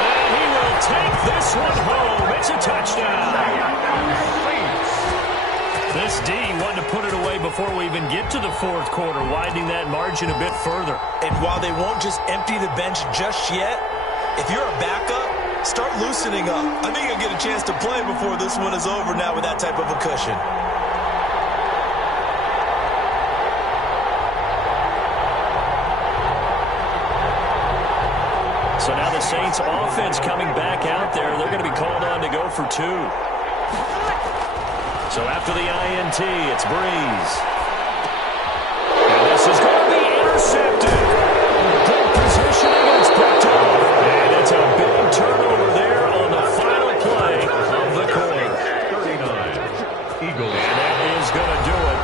And he will take this one home. It's a touchdown. This D wanted to put it away before we even get to the 4th quarter, widening that margin a bit further. And while they won't just empty the bench just yet, if you're a backup, start loosening up. I think you'll get a chance to play before this one is over now with that type of a cushion. So now the Saints offense coming back out there. They're going to be called on to go for 2. So after the INT, it's Breeze. And this is going to be intercepted. Good positioning, and it's picked off. And it's a big turnover there on the final play of the quarter. 39. Eagles. And that is going to do it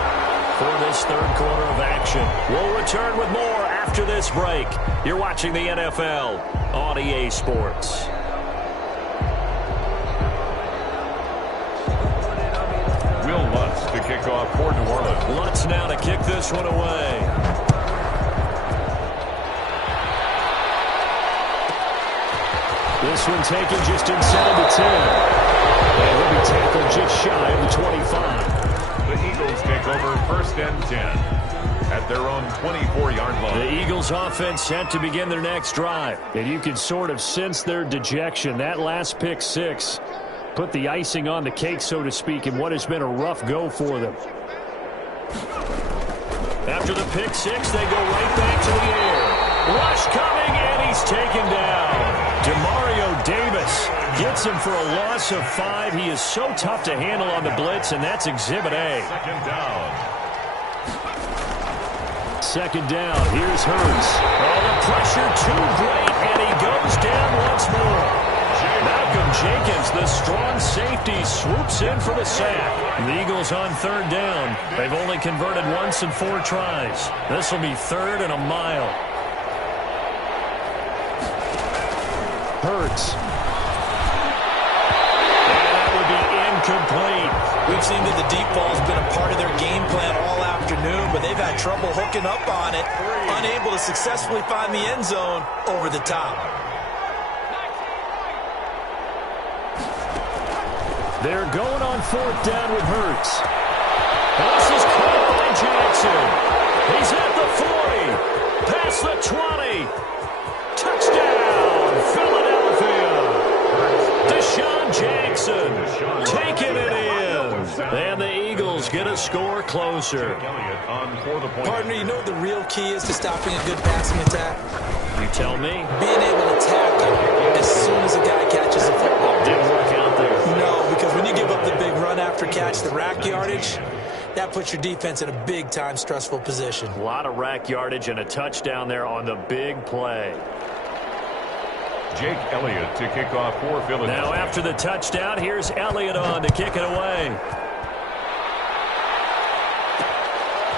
for this 3rd quarter of action. We'll return with more after this break. You're watching the NFL on EA Sports. Will Lutz to kick off for New Orleans. Lutz now to kick this one away. This one taken just inside the 10. And he'll be tackled just shy of the 25. The Eagles take over 1st and 10 at their own 24-yard line. The Eagles offense set to begin their next drive. And you can sort of sense their dejection. That last pick 6 put the icing on the cake, so to speak, in what has been a rough go for them. After the pick 6, they go right back to the air. Rush coming, and he's taken down. Demario Davis gets him for a loss of 5. He is so tough to handle on the blitz, and that's Exhibit A. 2nd down. 2nd down. Here's Hurts. Oh, the pressure too great, and he goes down once more. Malcolm Jacobs, the strong safety, swoops in for the sack. The Eagles on third down. They've only converted once in 4 tries. This will be 3rd and a mile. Hurts. And that would be incomplete. We've seen that the deep ball has been a part of their game plan all afternoon, but they've had trouble hooking up on it, unable to successfully find the end zone over the top. They're going on 4th down with Hurts. This is caught by Jackson. He's at the 40. Past the 20. Touchdown, Philadelphia. Deshaun Jackson taking it in. And the Eagles get a score closer. Partner, you know what the real key is to stopping a good passing attack? You tell me. Being able to tackle as soon as a guy catches the football. Didn't work out there. No, because when you give up the big run after catch, the rack yardage, that puts your defense in a big-time stressful position. A lot of rack yardage and a touchdown there on the big play. Jake Elliott to kick off for Philadelphia. Now after the touchdown, here's Elliott on to kick it away.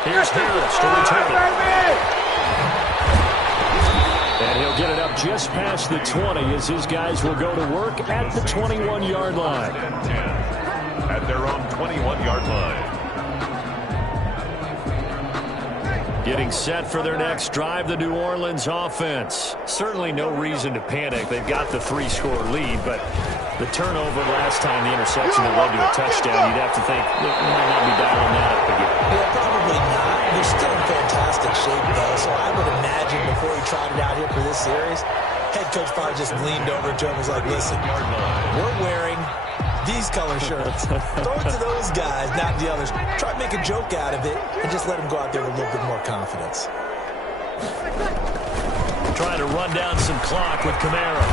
Here's Harris to return it. And he'll get it up just past the 20 as his guys will go to work at the 21-yard line. At their own 21-yard line. Getting set for their next drive, the New Orleans offense. Certainly no reason to panic. They've got the 3-score lead, but the turnover last time, the interception that led to a touchdown, you'd have to think they might not be dialing that up again. Yeah, probably not. They're still in fantastic shape, though, so I would imagine before he trotted out here for this series, head coach probably just leaned over to him and was like, listen, we're wearing these color shirts. Throw it to those guys, not the others. Try to make a joke out of it and just let them go out there with a little bit more confidence. Trying to run down some clock with Kamara.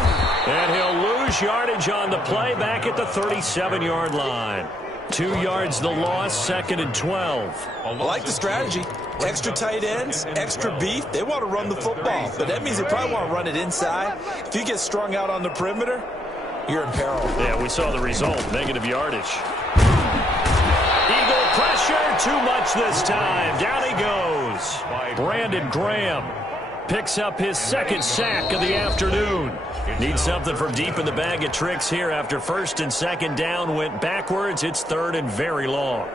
And he'll lose yardage on the play back at the 37-yard line. 2 yards the loss, 2nd and 12. I like the strategy. Extra tight ends, extra beef. They want to run the football, but that means they probably want to run it inside. If you get strung out on the perimeter, you're in peril. Yeah, we saw the result, negative yardage. Eagle pressure, too much this time. Down he goes. Brandon Graham picks up his 2nd sack of the afternoon. Needs something from deep in the bag of tricks here after 1st and 2nd down went backwards. It's 3rd and very long.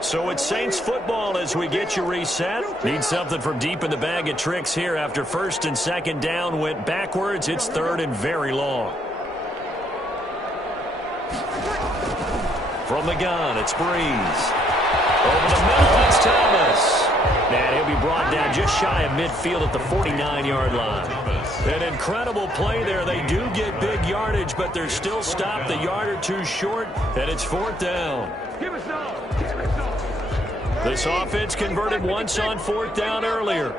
So it's Saints football as we get you reset. Need something from deep in the bag of tricks here after 1st and 2nd down went backwards. It's 3rd and very long. From the gun, it's Breeze. Over the middle, it's Thomas. And he'll be brought down just shy of midfield at the 49-yard line. An incredible play there. They do get big yardage, but they're still stopped a yard or two short, and it's 4th down. This offense converted once on 4th down earlier.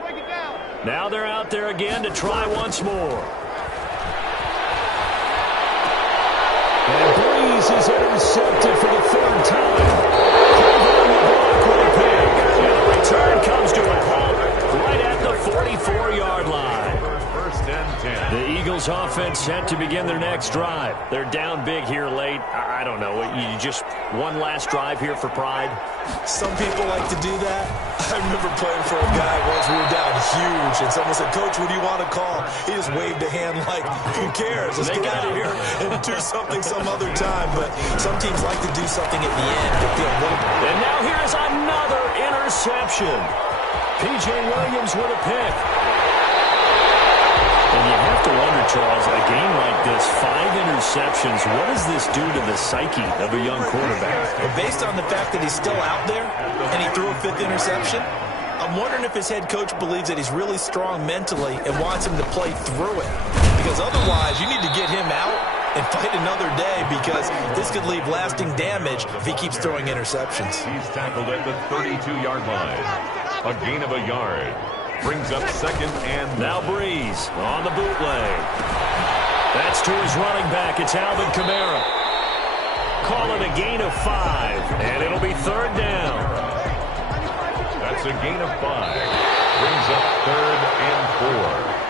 Now they're out there again to try once more. And Breeze is intercepted for the 3rd time. And the return comes to a halt right at the 44-yard line. 1st and 10. The Eagles offense set to begin their next drive. They're down big here late. I don't know. You just one last drive here for pride? Some people like to do that. I remember playing for a guy once we were down huge, and someone said, Coach, what do you want to call? He just waved a hand like, who cares? Let's get out of here and do something some other time. But some teams like to do something at the end to feel a little bit. And now here's another interception. P.J. Williams with a pick. And you have to wonder, Charles, a game like this, 5 interceptions, what does this do to the psyche of a young quarterback? But based on the fact that he's still out there and he threw a 5th interception, I'm wondering if his head coach believes that he's really strong mentally and wants him to play through it. Because otherwise, you need to get him out and fight another day, because this could leave lasting damage if he keeps throwing interceptions. He's tackled at the 32-yard line. A gain of a yard. Brings up 2nd and now Breeze on the bootleg. That's to his running back. It's Alvin Kamara. Call it a gain of 5, and it'll be 3rd down. That's a gain of 5. Brings up 3rd and 4.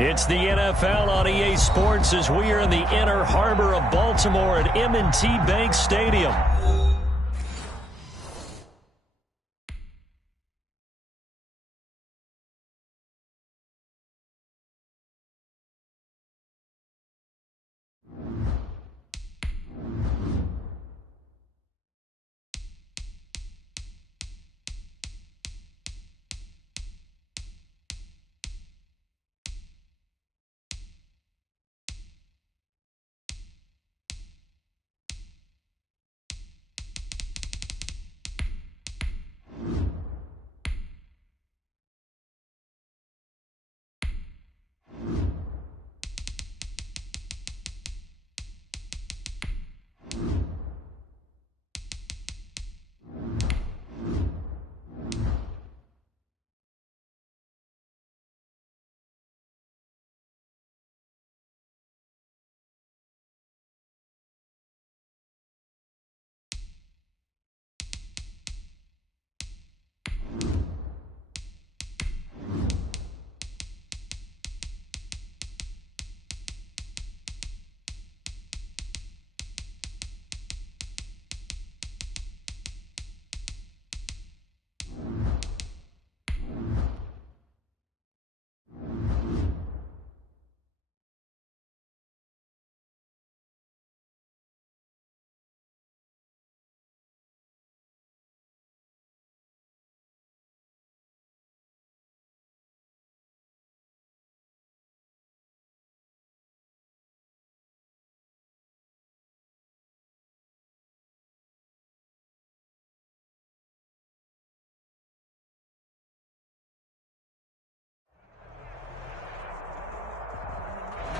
It's the NFL on EA Sports as we are in the inner harbor of Baltimore at M&T Bank Stadium.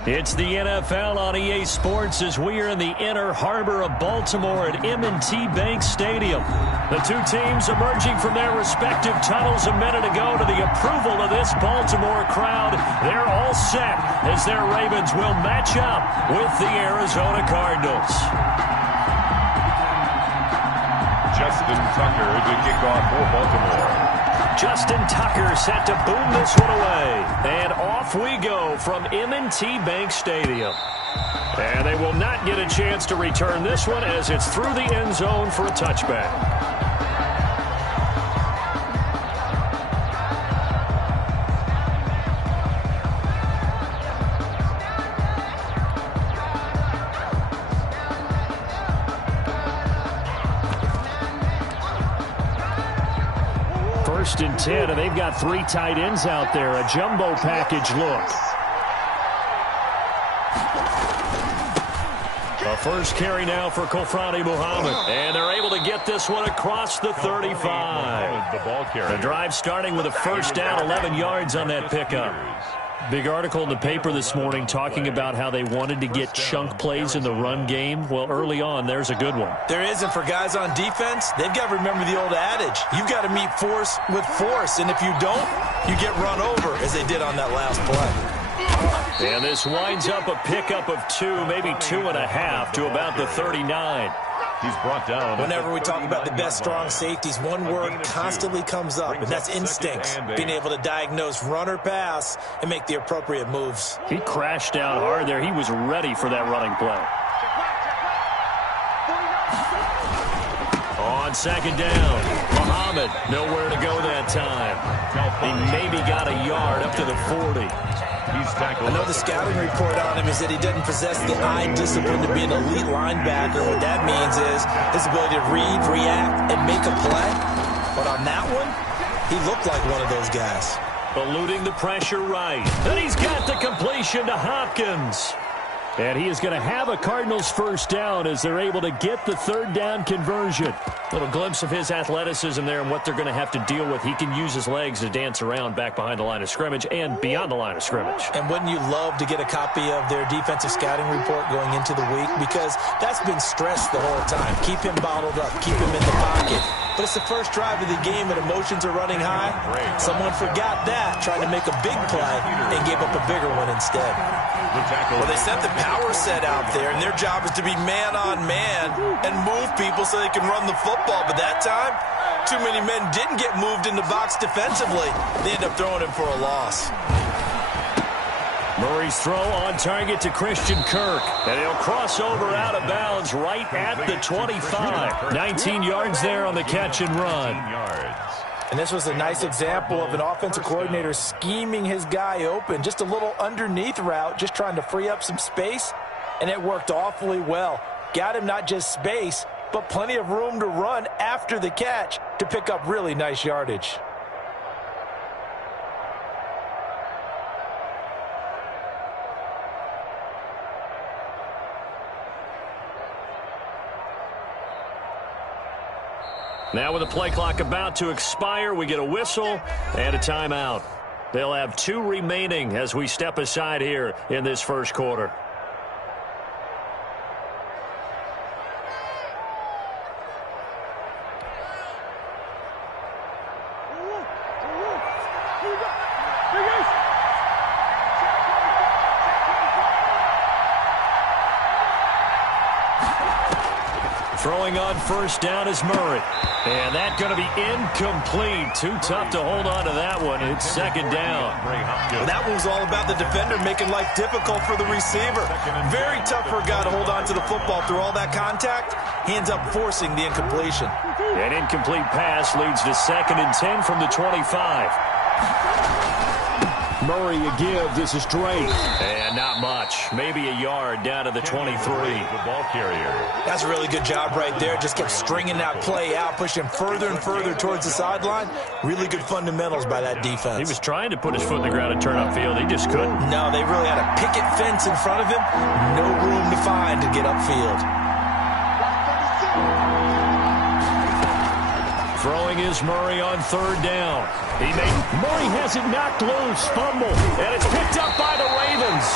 It's the NFL on EA Sports as we are in the inner harbor of Baltimore at M&T Bank Stadium. The two teams emerging from their respective tunnels a minute ago to the approval of this Baltimore crowd. They're all set as their Ravens will match up with the Arizona Cardinals. Justin Tucker to kick off for Baltimore. Justin Tucker set to boom this one away. And off we go from M&T Bank Stadium. And they will not get a chance to return this one as it's through the end zone for a touchback. First and 10, and they've got three tight ends out there. A jumbo package look. A first carry now for Kofrani Muhammad. And they're able to get this one across the 35. The drive starting with a first down, 11 yards on that pickup. Big article in the paper this morning talking about how they wanted to get chunk plays in the run game. Well, early on, there's a good one. There isn't for guys on defense. They've got to remember the old adage. You've got to meet force with force, and if you don't, you get run over, as they did on that last play. And this winds up a pickup of 2, maybe 2.5 to about the 39. He's brought down. Whenever we talk about the best strong safeties, one word constantly comes up, and that's instincts. Being able to diagnose run or pass and make the appropriate moves. He crashed down hard there. He was ready for that running play. On second down, Muhammad nowhere to go that time. He maybe got a yard up to the 40. I know the scouting report on him is that he doesn't possess the eye discipline to be an elite linebacker. What that means is his ability to read, react, and make a play. But on that one, he looked like one of those guys. Eluding the pressure right. And he's got the completion to Hopkins. And he is going to have a Cardinals first down as they're able to get the third down conversion. Little glimpse of his athleticism there and what they're going to have to deal with. He can use his legs to dance around back behind the line of scrimmage and beyond the line of scrimmage. And wouldn't you love to get a copy of their defensive scouting report going into the week? Because that's been stressed the whole time. Keep him bottled up. Keep him in the pocket. But it's the first drive of the game and emotions are running high. Someone forgot that, trying to make a big play and gave up a bigger one instead. Well, they sent the power set out there, and their job is to be man-on-man and move people so they can run the football. But that time, too many men didn't get moved in the box defensively. They end up throwing him for a loss. Murray's throw on target to Christian Kirk. And he'll cross over out of bounds right at the 25. 19 yards there on the catch and run. And this was a nice example of an offensive coordinator scheming his guy open. Just a little underneath route, just trying to free up some space. And it worked awfully well. Got him not just space, but plenty of room to run after the catch to pick up really nice yardage. Now with the play clock about to expire, we get a whistle and a timeout. They'll have 2 remaining as we step aside here in this first quarter. Throwing on first down is Murray. And that's going to be incomplete. Too tough to hold on to that one. It's second down. Well, that one was all about the defender making life difficult for the receiver. Very tough for a guy to hold on to the football through all that contact. He ends up forcing the incompletion. An incomplete pass leads to 2nd and 10 from the 25. Murray a give. This is Drake. And not much. Maybe a yard down to the 23. The ball carrier. That's a really good job right there. Just kept stringing that play out, pushing further and further towards the sideline. Really good fundamentals by that defense. He was trying to put his foot in the ground and turn upfield. He just couldn't. No, they really had a picket fence in front of him. No room to find to get upfield. Throwing is Murray on 3rd down. Murray has it knocked loose. Fumble. And it's picked up by the Ravens.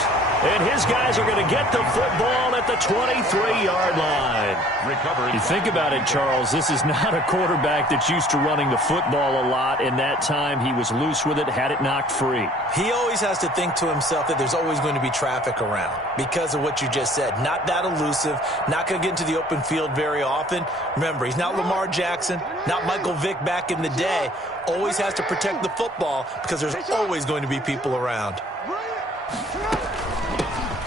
And his guys are going to get the football at the 23-yard line. You think about it, Charles. This is not a quarterback that's used to running the football a lot. In that time, he was loose with it, had it knocked free. He always has to think to himself that there's always going to be traffic around because of what you just said. Not that elusive, not going to get into the open field very often. Remember, he's not Lamar Jackson, not Michael Vick back in the day. Always has to protect the football because there's always going to be people around.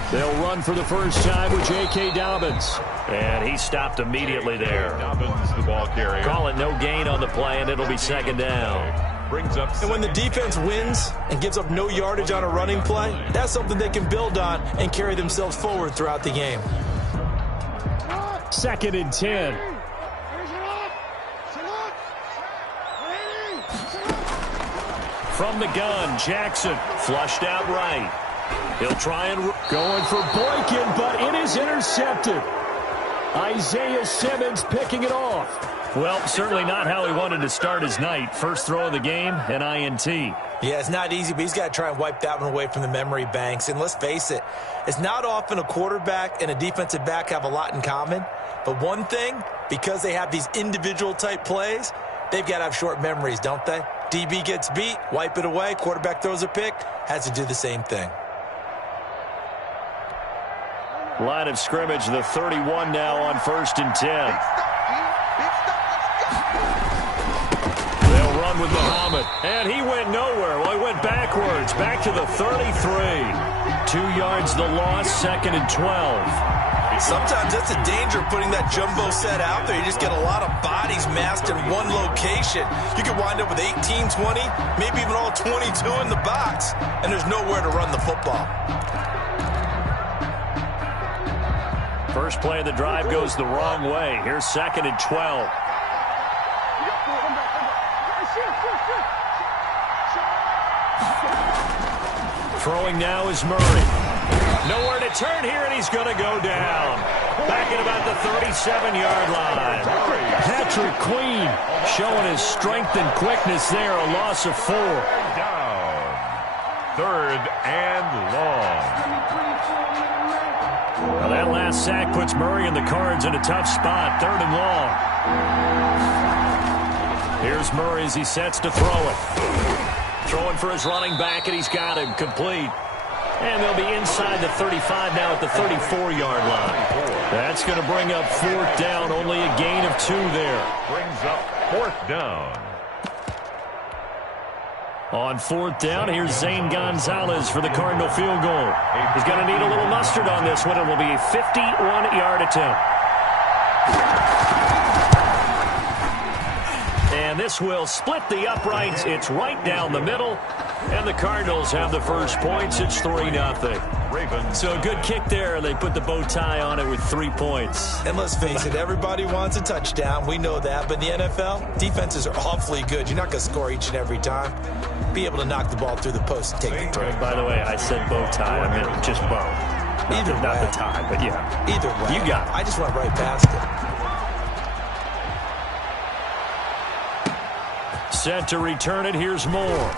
They'll run for the first time with J.K. Dobbins. And he stopped immediately there. Dobbins, the ball carrier. Call it no gain on the play, and it'll be 2nd down. Brings up. And when the defense wins and gives up no yardage on a running play, that's something they can build on and carry themselves forward throughout the game. 2nd and 10. From the gun, Jackson flushed out right. He'll try and going for Boykin, but it is intercepted. Isaiah Simmons picking it off. Well, certainly not how he wanted to start his night. First throw of the game, an INT. Yeah, it's not easy, but he's got to try and wipe that one away from the memory banks. And let's face it, it's not often a quarterback and a defensive back have a lot in common. But one thing, because they have these individual type plays, they've got to have short memories, don't they? DB gets beat, wipe it away, quarterback throws a pick, has to do the same thing. Line of scrimmage, the 31 now on 1st and 10. They'll run with Muhammad. And he went nowhere. Well, he went backwards, back to the 33. 2 yards the loss, 2nd and 12. Sometimes that's the danger of putting that jumbo set out there. You just get a lot of bodies massed in one location. You could wind up with 18, 20, maybe even all 22 in the box, and there's nowhere to run the football. First play of the drive goes the wrong way. Here's 2nd and 12. Throwing now is Murray. Nowhere to turn here, and he's going to go down. Back at about the 37-yard line. Patrick Queen showing his strength and quickness there. A loss of 4. Down. 3rd and long. Well, that last sack puts Murray and the Cards in a tough spot. 3rd and long. Here's Murray as he sets to throw it. Throwing for his running back, and he's got him complete. And they'll be inside the 35 now at the 34-yard line. That's going to bring up 4th down. Only a gain of 2 there. Brings up 4th down. On fourth down, here's Zane Gonzalez for the Cardinal field goal. He's going to need a little mustard on this one. It will be a 51-yard attempt. And this will split the uprights. It's right down the middle. And the Cardinals have the first points. It's 3-0. So a good kick there. They put the bow tie on it with 3 points. And let's face it, everybody wants a touchdown. We know that. But in the NFL, defenses are awfully good. You're not going to score each and every time. Be able to knock the ball through the post and take the throw. By the way, I said bow tie. I meant just bow. Either way. Not the tie, but yeah. Either way. You got it. I just went right past it. Set to return it. Here's Moore.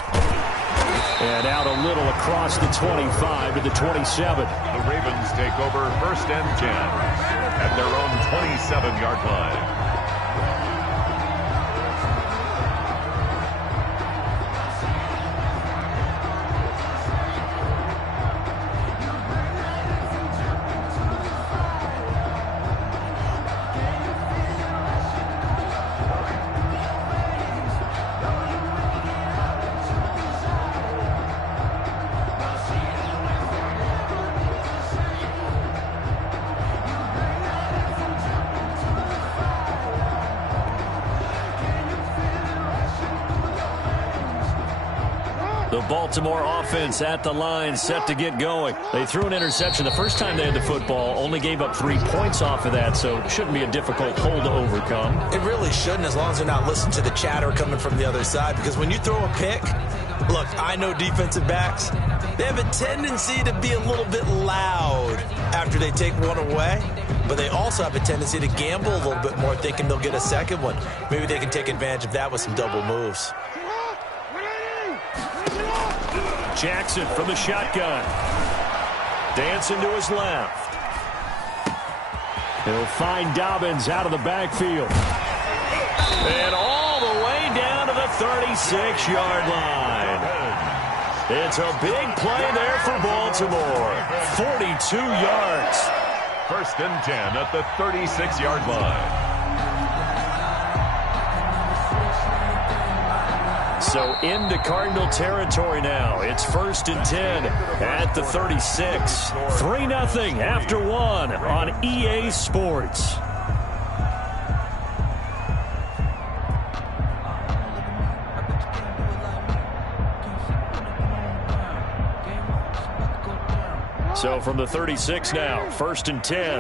And out a little across the 25 to the 27. The Ravens take over first and 10 at their own 27-yard line. The Baltimore offense at the line, set to get going. They threw an interception the first time they had the football, only gave up 3 points off of that, so it shouldn't be a difficult hole to overcome. It really shouldn't, as long as they're not listening to the chatter coming from the other side, because when you throw a pick, look, I know defensive backs, they have a tendency to be a little bit loud after they take one away, but they also have a tendency to gamble a little bit more, thinking they'll get a second one. Maybe they can take advantage of that with some double moves. Jackson from the shotgun. Dancing to his left. He'll find Dobbins out of the backfield. And all the way down to the 36-yard line. It's a big play there for Baltimore. 42 yards. First and 10 at the 36-yard line. So into Cardinal territory now. It's first and 10 at the 36. 3-0 after 1 on EA Sports. So from the 36 now, first and 10.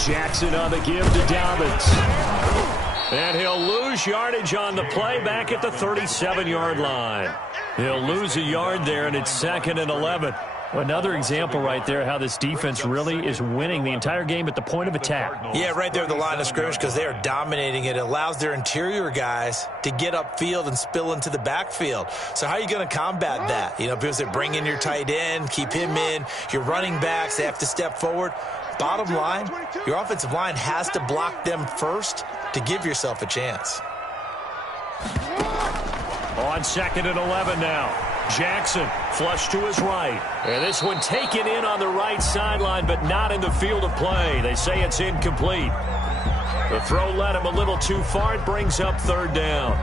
Jackson on the give to Dobbins. And he'll lose yardage on the play back at the 37-yard line. He'll lose a yard there, and it's 2nd and 11. Another example right there how this defense really is winning the entire game at the point of attack. Yeah, right there at the line of scrimmage, because they are dominating it. It allows their interior guys to get upfield and spill into the backfield. So how are you going to combat that? You know, because they bring in your tight end, keep him in. Your running backs, they have to step forward. Bottom line, your offensive line has to block them first to give yourself a chance. On 2nd and 11 now. Jackson flush to his right. And this one taken in on the right sideline, but not in the field of play. They say it's incomplete. The throw led him a little too far. It brings up 3rd down.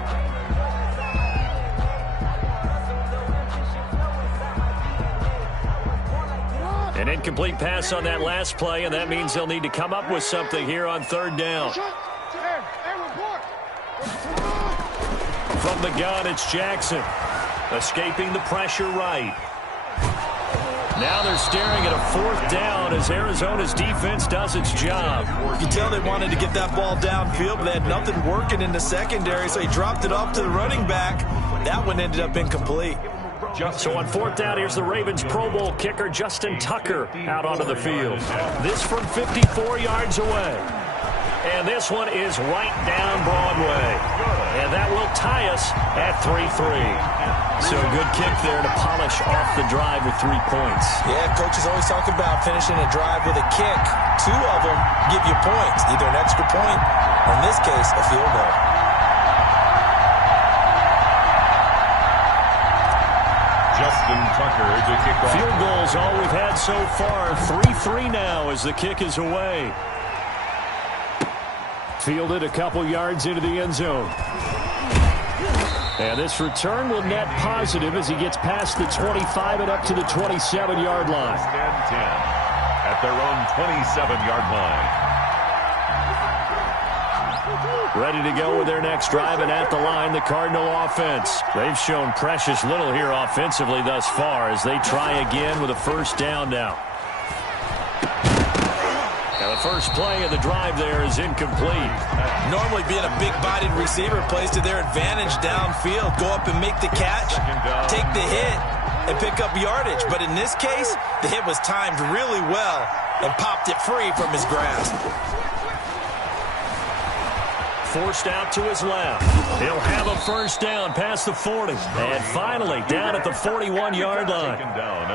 An incomplete pass on that last play, and that means they'll need to come up with something here on 3rd down. From the gun, it's Jackson. Escaping the pressure right. Now they're staring at a 4th down as Arizona's defense does its job. You can tell they wanted to get that ball downfield, but they had nothing working in the secondary, so he dropped it off to the running back. That one ended up incomplete. So on 4th down, here's the Ravens Pro Bowl kicker Justin Tucker out onto the field. This from 54 yards away. And this one is right down Broadway. And that will tie us at 3-3. So a good kick there to polish off the drive with 3 points. Yeah, coaches always talk about finishing a drive with a kick. 2 of them give you points, either an extra point or, in this case, a field goal. Justin Tucker to kick off. Field goals all we've had so far. 3-3 now as the kick is away. Fielded a couple yards into the end zone. And this return will net positive as he gets past the 25 and up to the 27-yard line. First and 10 at their own 27-yard line. Ready to go with their next drive, and at the line, the Cardinal offense. They've shown precious little here offensively thus far as they try again with a first down now. And the first play of the drive there is incomplete. Normally being a big-bodied receiver plays to their advantage downfield. Go up and make the catch, take the hit, and pick up yardage. But in this case, the hit was timed really well and popped it free from his grasp. Forced out to his left. He'll have a first down past the 40. And finally, down at the 41-yard line.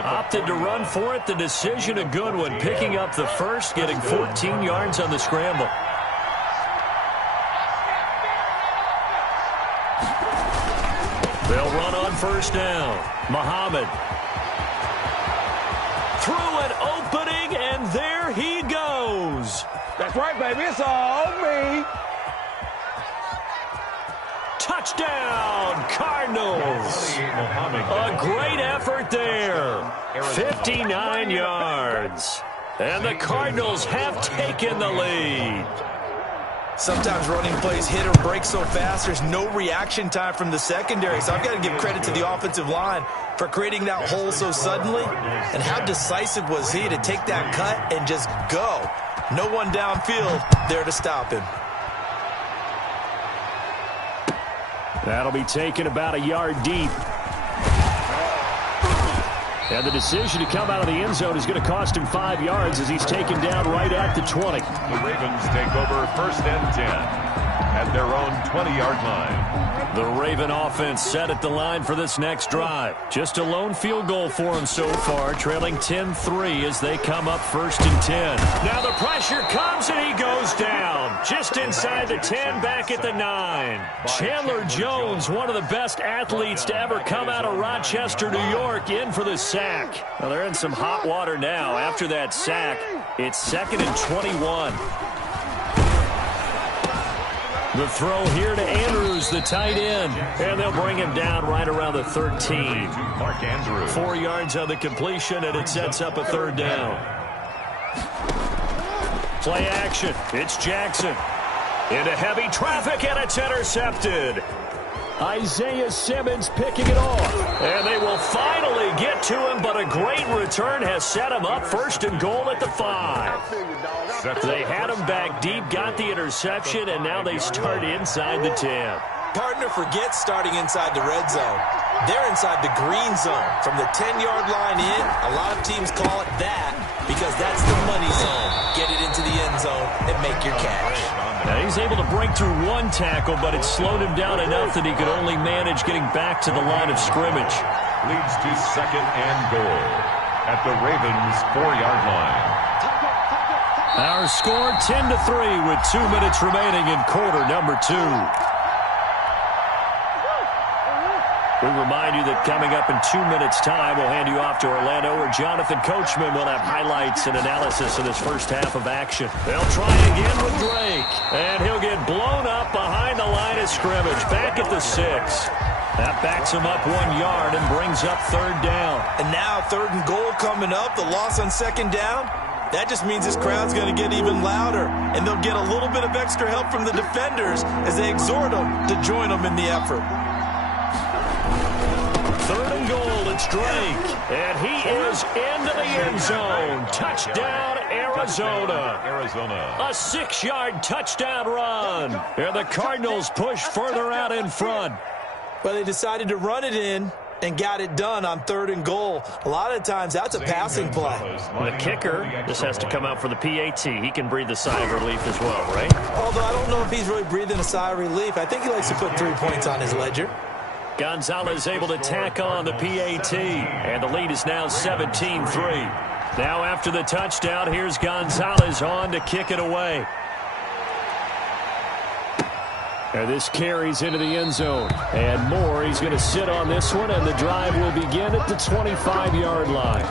Opted to run for it. The decision a good one. Picking up the first, getting 14 yards on the scramble. They'll run on first down. Muhammad. Through an opening, and there he goes. That's right, baby. It's all me. Touchdown, Cardinals. A great effort there. 59 yards. And the Cardinals have taken the lead. Sometimes running plays hit or break so fast, there's no reaction time from the secondary. So I've got to give credit to the offensive line for creating that hole so suddenly. And how decisive was he to take that cut and just go? No one downfield there to stop him. That'll be taken about a yard deep. And the decision to come out of the end zone is going to cost him 5 yards as he's taken down right at the 20. The Ravens take over first and 10 at their own 20-yard line. The Raven offense set at the line for this next drive. Just a lone field goal for them so far, trailing 10-3 as they come up first and 10. Now the pressure comes and he goes down. Just inside the 10, back at the 9. Chandler Jones, one of the best athletes to ever come out of Rochester, New York, in for the sack. Well, they're in some hot water now. After that sack, it's 2nd and 21. The throw here to Andrews, the tight end. And they'll bring him down right around the 13. Mark Andrews. 4 yards on the completion, and it sets up a third down. Play action. It's Jackson. Into heavy traffic, and it's intercepted. Isaiah Simmons picking it off. And they will finally get to him, but a great return has set him up first and goal at the 5. They had him back deep, got the interception, and now they start inside the 10. Partner forgets starting inside the red zone. They're inside the green zone. From the 10-yard line in, a lot of teams call it that because that's the money zone. Get it into the end zone and make your cash. Now he's able to break through one tackle, but it slowed him down enough that he could only manage getting back to the line of scrimmage. Leads to 2nd and goal at the Ravens' 4-yard line. Our score 10-3 with 2 minutes remaining in quarter number 2. We remind you that coming up in 2 minutes' time, we'll hand you off to Orlando, where Jonathan Coachman will have highlights and analysis of this first half of action. They'll try again with Drake, and he'll get blown up behind the line of scrimmage, back at the 6. That backs him up 1 yard and brings up third down. And now 3rd and goal coming up, the loss on 2nd down. That just means this crowd's going to get even louder, and they'll get a little bit of extra help from the defenders as they exhort them to join them in the effort. 3rd and goal, it's Drake, and he is into the end zone. Touchdown, Arizona. A 6-yard touchdown run. And the Cardinals push further out in front. But they decided to run it in and got it done on 3rd and goal. A lot of times, that's a passing play. The kicker, this has to come out for the PAT. He can breathe a sigh of relief as well, right? Although I don't know if he's really breathing a sigh of relief. I think he likes to put 3 points on his ledger. Gonzalez able to tack on the PAT, and the lead is now 17-3. Now after the touchdown, here's Gonzalez on to kick it away. And this carries into the end zone. And Moore, he's going to sit on this one, and the drive will begin at the 25-yard line.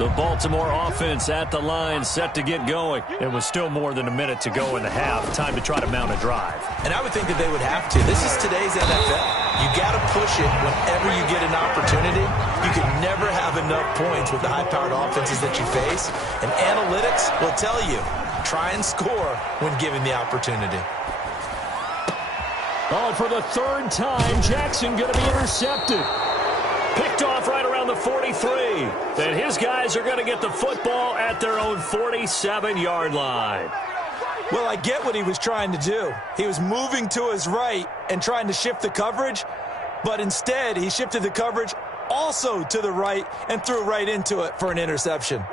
The Baltimore offense at the line, set to get going. It was still more than a minute to go in the half. Time to try to mount a drive. And I would think that they would have to. This is today's NFL. You got to push it whenever you get an opportunity. You can never have enough points with the high-powered offenses that you face. And analytics will tell you, try and score when given the opportunity. Oh, for the third time, Jackson going to be intercepted. Picked off right around the 43. And his guys are going to get the football at their own 47-yard line. Well, I get what he was trying to do. He was moving to his right and trying to shift the coverage, but instead he shifted the coverage also to the right and threw right into it for an interception.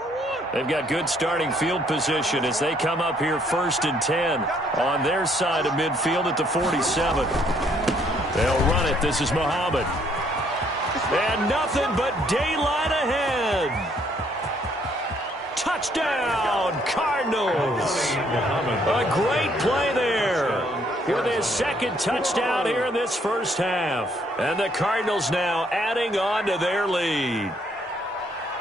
They've got good starting field position as they come up here 1st and 10 on their side of midfield at the 47. They'll run it. This is Muhammad. And nothing but daylight ahead. Touchdown, Cardinals. A great play there with his second touchdown here in this first half. And the Cardinals now adding on to their lead.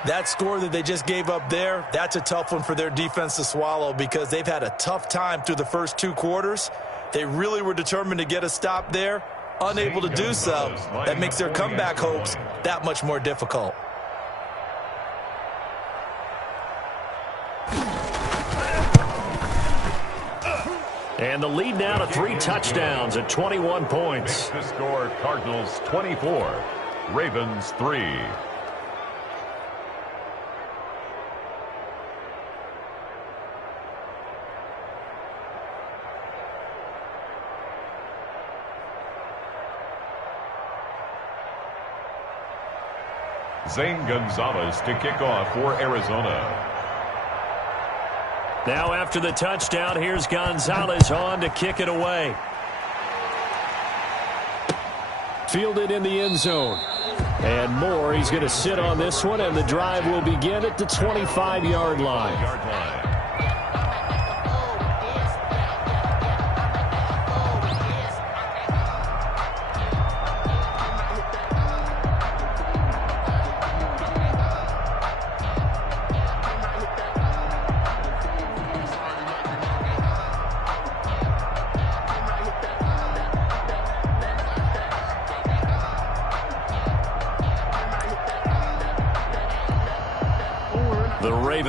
That score that they just gave up there, that's a tough one for their defense to swallow because they've had a tough time through the first 2 quarters. They really were determined to get a stop there. Unable to do so, that makes their comeback hopes that much more difficult. And the lead now to 3 touchdowns at 21 points. The score, Cardinals 24, Ravens 3. Zane Gonzalez to kick off for Arizona. Now after the touchdown, here's Gonzalez on to kick it away. Fielded in the end zone. And Moore, he's going to sit on this one, and the drive will begin at the 25-yard line.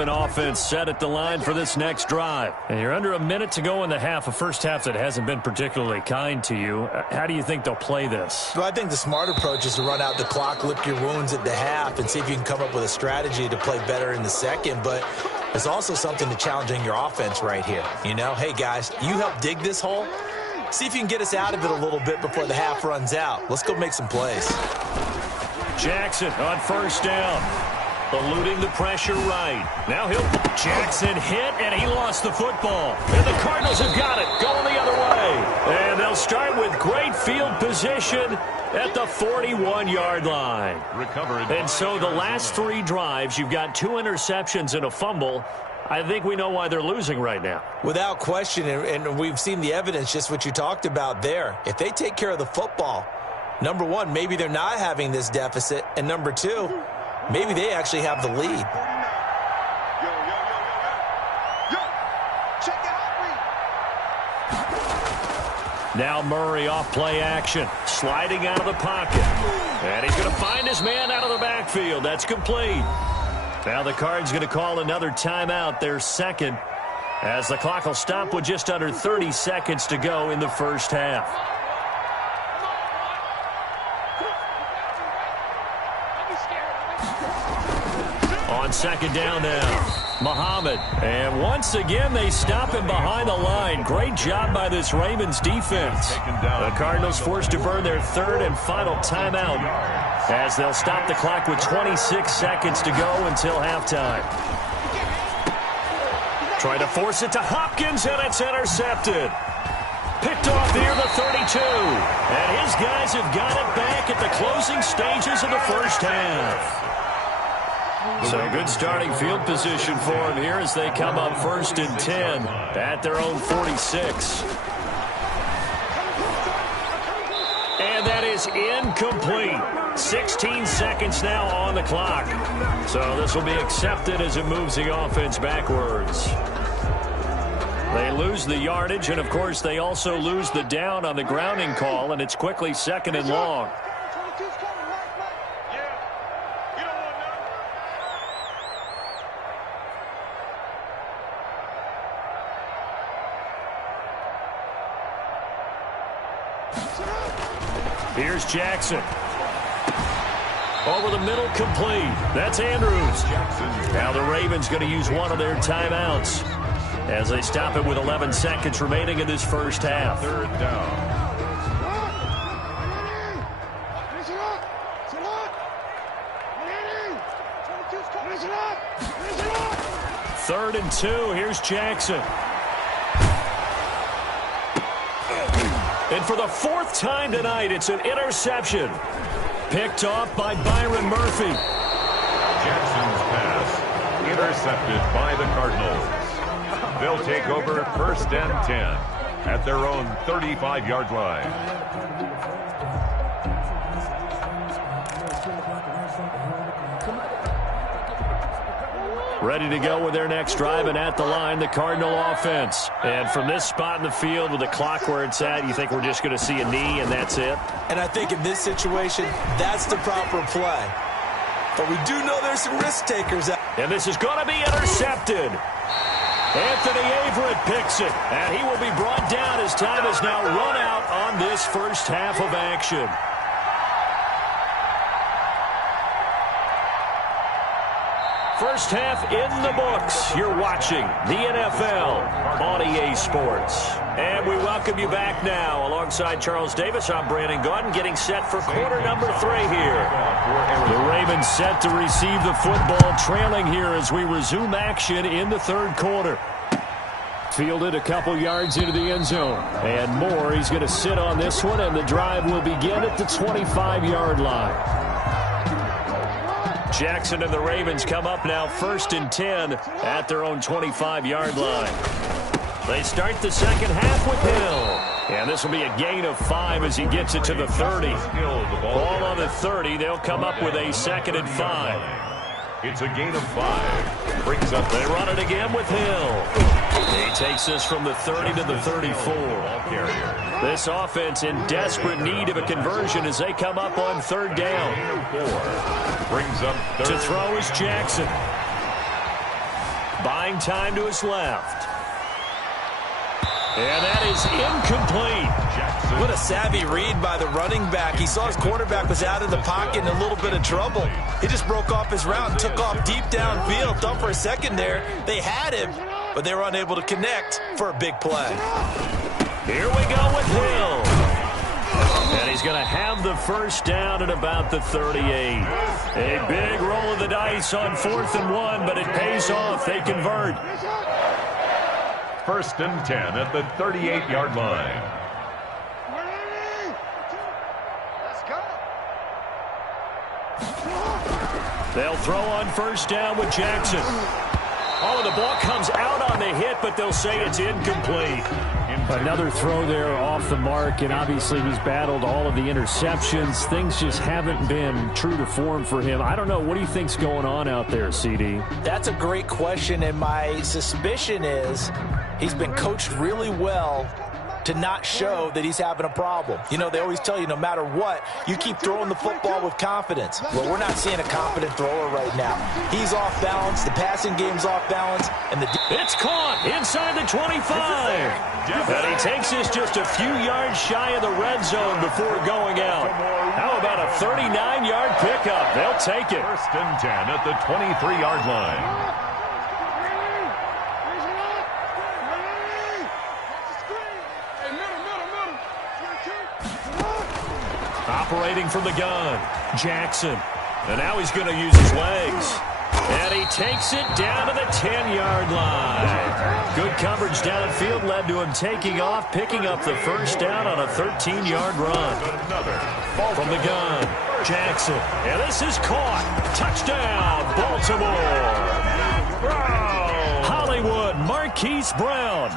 Offense set at the line for this next drive. And you're under a minute to go in the half, a first half that hasn't been particularly kind to you. How do you think they'll play this? Well, I think the smart approach is to run out the clock, lick your wounds at the half, and see if you can come up with a strategy to play better in the second. But there's also something to challenging your offense right here. You know, hey, guys, you help dig this hole. See if you can get us out of it a little bit before the half runs out. Let's go make some plays. Jackson on first down. Eluding the pressure right. Now Jackson hit, and he lost the football. And the Cardinals have got it, going the other way. And they'll start with great field position at the 41-yard line. Recovered. And so the last 3 drives, you've got 2 interceptions and a fumble. I think we know why they're losing right now. Without question, and we've seen the evidence, just what you talked about there. If they take care of the football, number 1, maybe they're not having this deficit. And number 2, maybe they actually have the lead. Now Murray off play action. Sliding out of the pocket. And he's going to find his man out of the backfield. That's complete. Now the Cards going to call another timeout, their second, as the clock will stop with just under 30 seconds to go in the first half. On second down now, Muhammad. And once again, they stop him behind the line. Great job by this Ravens defense. The Cardinals forced to burn their 3rd and final timeout as they'll stop the clock with 26 seconds to go until halftime. Try to force it to Hopkins, and it's intercepted. Picked off near the 32. And his guys have got it back at the closing stages of the first half. So good starting field position for him here as they come up 1st and 10 at their own 46. And that is incomplete. 16 seconds now on the clock. So this will be accepted as it moves the offense backwards. They lose the yardage, and, of course, they also lose the down on the grounding call, and it's quickly 2nd and long. Here's Jackson. Over the middle, complete. That's Andrews. Now the Ravens going to use one of their timeouts as they stop it with 11 seconds remaining in this first half. 3rd down. 3rd and 2. Here's Jackson. And for the 4th time tonight, it's an interception. Picked off by Byron Murphy. Jackson's pass intercepted by the Cardinals. They'll take over 1st and 10 at their own 35-yard line. Ready to go with their next drive, and at the line, the Cardinal offense. And from this spot in the field with the clock where it's at, you think we're just going to see a knee and that's it? And I think in this situation, that's the proper play. But we do know there's some risk takers out. And this is going to be intercepted. Anthony Averett picks it, and he will be brought down as time has now run out on this first half of action. First half in the books. You're watching the NFL on EA Sports. And we welcome you back now. Alongside Charles Davis, I'm Brandon Gaudin, getting set for quarter number 3 here. The Ravens set to receive the football, trailing here as we resume action in the 3rd quarter. Fielded a couple yards into the end zone. And more, he's going to sit on this one, and the drive will begin at the 25-yard line. Jackson and the Ravens come up now 1st and 10 at their own 25-yard line. They start the second half with Hill. And this will be a gain of 5 as he gets it to the 30. Ball on the 30. They'll come up with a 2nd and 5. It's a gain of 5. Brings up. They run it again with Hill. He takes this from the 30 to the 34. This offense in desperate need of a conversion as they come up on 3rd down. Brings up 3rd. To throw is Jackson. Buying time to his left. And that is incomplete. Jackson. What a savvy read by the running back. He saw his quarterback was out of the pocket in a little bit of trouble. He just broke off his route and took off deep downfield. Thought for a second there they had him, but they were unable to connect for a big play. Here we go with Hill. And he's going to have the first down at about the 38. A big roll of the dice on 4th and 1, but it pays off. They convert. 1st and 10 at the 38-yard line. They'll throw on 1st down with Jackson. Oh, the ball comes out on the hit, but they'll say it's incomplete. Another throw there off the mark, and obviously he's battled all of the interceptions. Things just haven't been true to form for him. I don't know. What do you think's going on out there, CD? That's a great question, and my suspicion is he's been coached really well to not show that he's having a problem. You know, they always tell you no matter what, you keep throwing the football with confidence. Well, we're not seeing a confident thrower right now. He's off balance. The passing game's off balance. And it's caught inside the 25. And he takes this just a few yards shy of the red zone before going out. How about a 39-yard pickup? They'll take it. 1st and 10 at the 23-yard line. Operating from the gun, Jackson. And now he's going to use his legs. And he takes it down to the 10-yard line. Good coverage downfield led to him taking off, picking up the first down on a 13-yard run. From the gun, Jackson. And this is caught. Touchdown, Baltimore. Hollywood marking Marquise Brown.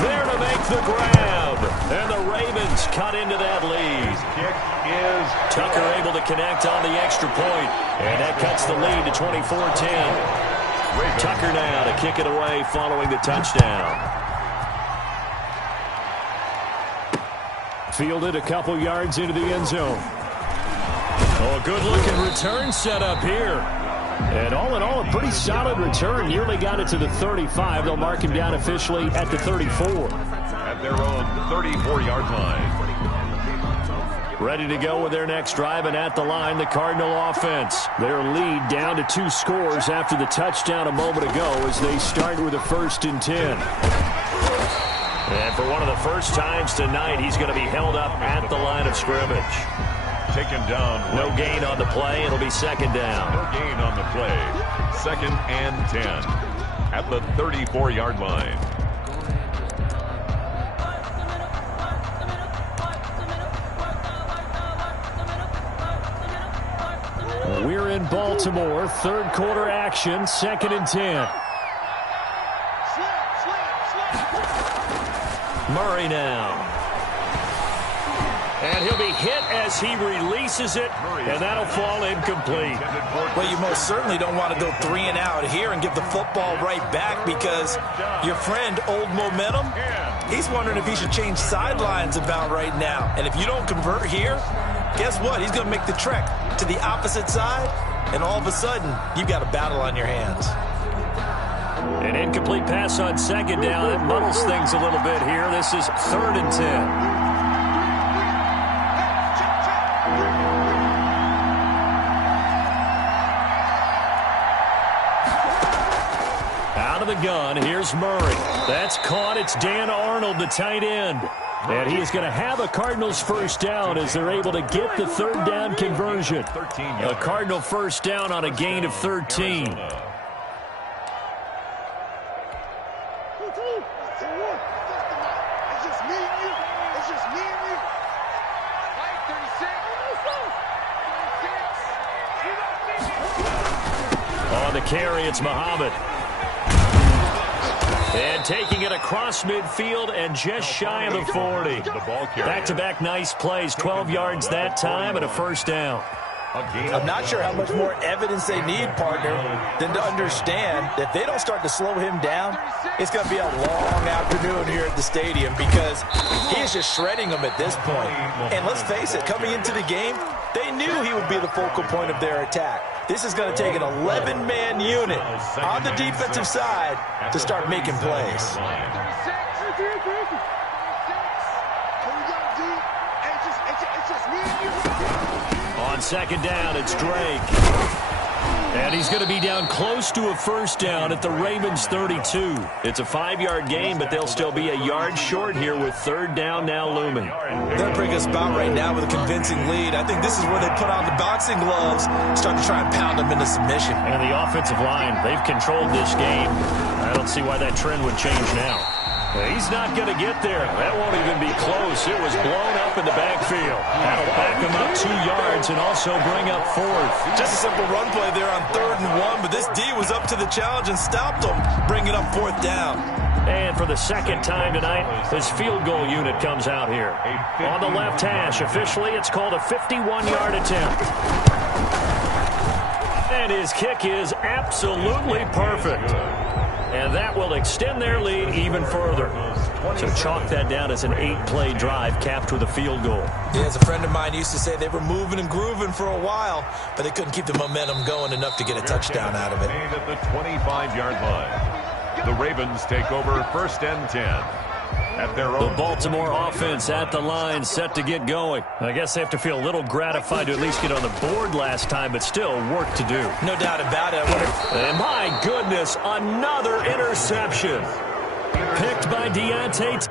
There to make the grab. And the Ravens cut into that lead. Kick is Tucker able to connect on the extra point. And that cuts the lead to 24-10. Tucker now to kick it away following the touchdown. Fielded a couple yards into the end zone. Oh, a good-looking return set up here. And all in all, a pretty solid return. Nearly got it to the 35. They'll mark him down officially at the 34. at their own 34-yard line. Ready to go with their next drive, and at the line, the Cardinal offense. Their lead down to 2 scores after the touchdown a moment ago as they start with a 1st and 10. And for one of the first times tonight, he's going to be held up at the line of scrimmage. Taken down. No gain on the play. It'll be 2nd down. No gain on the play. 2nd and 10 at the 34-yard line. We're in Baltimore. 3rd quarter action. 2nd and 10. Murray now. And he'll be hit as he releases it, and that'll fall incomplete. Well, you most certainly don't want to go 3 and out here and give the football right back, because your friend, Old Momentum, he's wondering if he should change sidelines about right now. And if you don't convert here, guess what? He's going to make the trek to the opposite side, and all of a sudden, you've got a battle on your hands. An incomplete pass on 2nd down. It muddles things a little bit here. This is 3rd and 10. Out of the gun, here's Murray. That's caught. It's Dan Arnold, the tight end. And he is going to have a Cardinals 1st down as they're able to get the 3rd down conversion. A Cardinal 1st down on a gain of 13. On the carry, it's Muhammad. And taking it across midfield and just shy of the 40. Back-to-back nice plays, 12 yards that time and a 1st down. I'm not sure how much more evidence they need, partner, than to understand that if they don't start to slow him down, it's going to be a long afternoon here at the stadium, because he is just shredding them at this point. And let's face it, coming into the game, they knew he would be the focal point of their attack. This is going to take an 11-man unit on the defensive side to start making plays. On 2nd down, it's Drake. And he's going to be down close to a 1st down at the Ravens 32. It's a 5-yard gain, but they'll still be a yard short here with 3rd down now looming. They're bringing us about right now with a convincing lead. I think this is where they put on the boxing gloves, start to try and pound them into submission. And the offensive line, they've controlled this game. I don't see why that trend would change now. He's not going to get there. That won't even be close. It was blown up in the backfield. That'll back him up 2 yards and also bring up 4th. Just a simple run play there on 3rd and 1, but this D was up to the challenge and stopped him, bringing up 4th down. And for the 2nd time tonight, this field goal unit comes out here. On the left hash, officially it's called a 51-yard attempt. And his kick is absolutely perfect. And that will extend their lead even further. So chalk that down as an 8-play drive capped with a field goal. Yeah, as a friend of mine used to say, they were moving and grooving for a while, but they couldn't keep the momentum going enough to get a touchdown out of it. At the 25-yard line, the Ravens take over 1st and 10. At their own. The Baltimore offense at the line, set to get going. I guess they have to feel a little gratified to at least get on the board last time, but still work to do. No doubt about it. And my goodness, another interception. Picked by Deontay.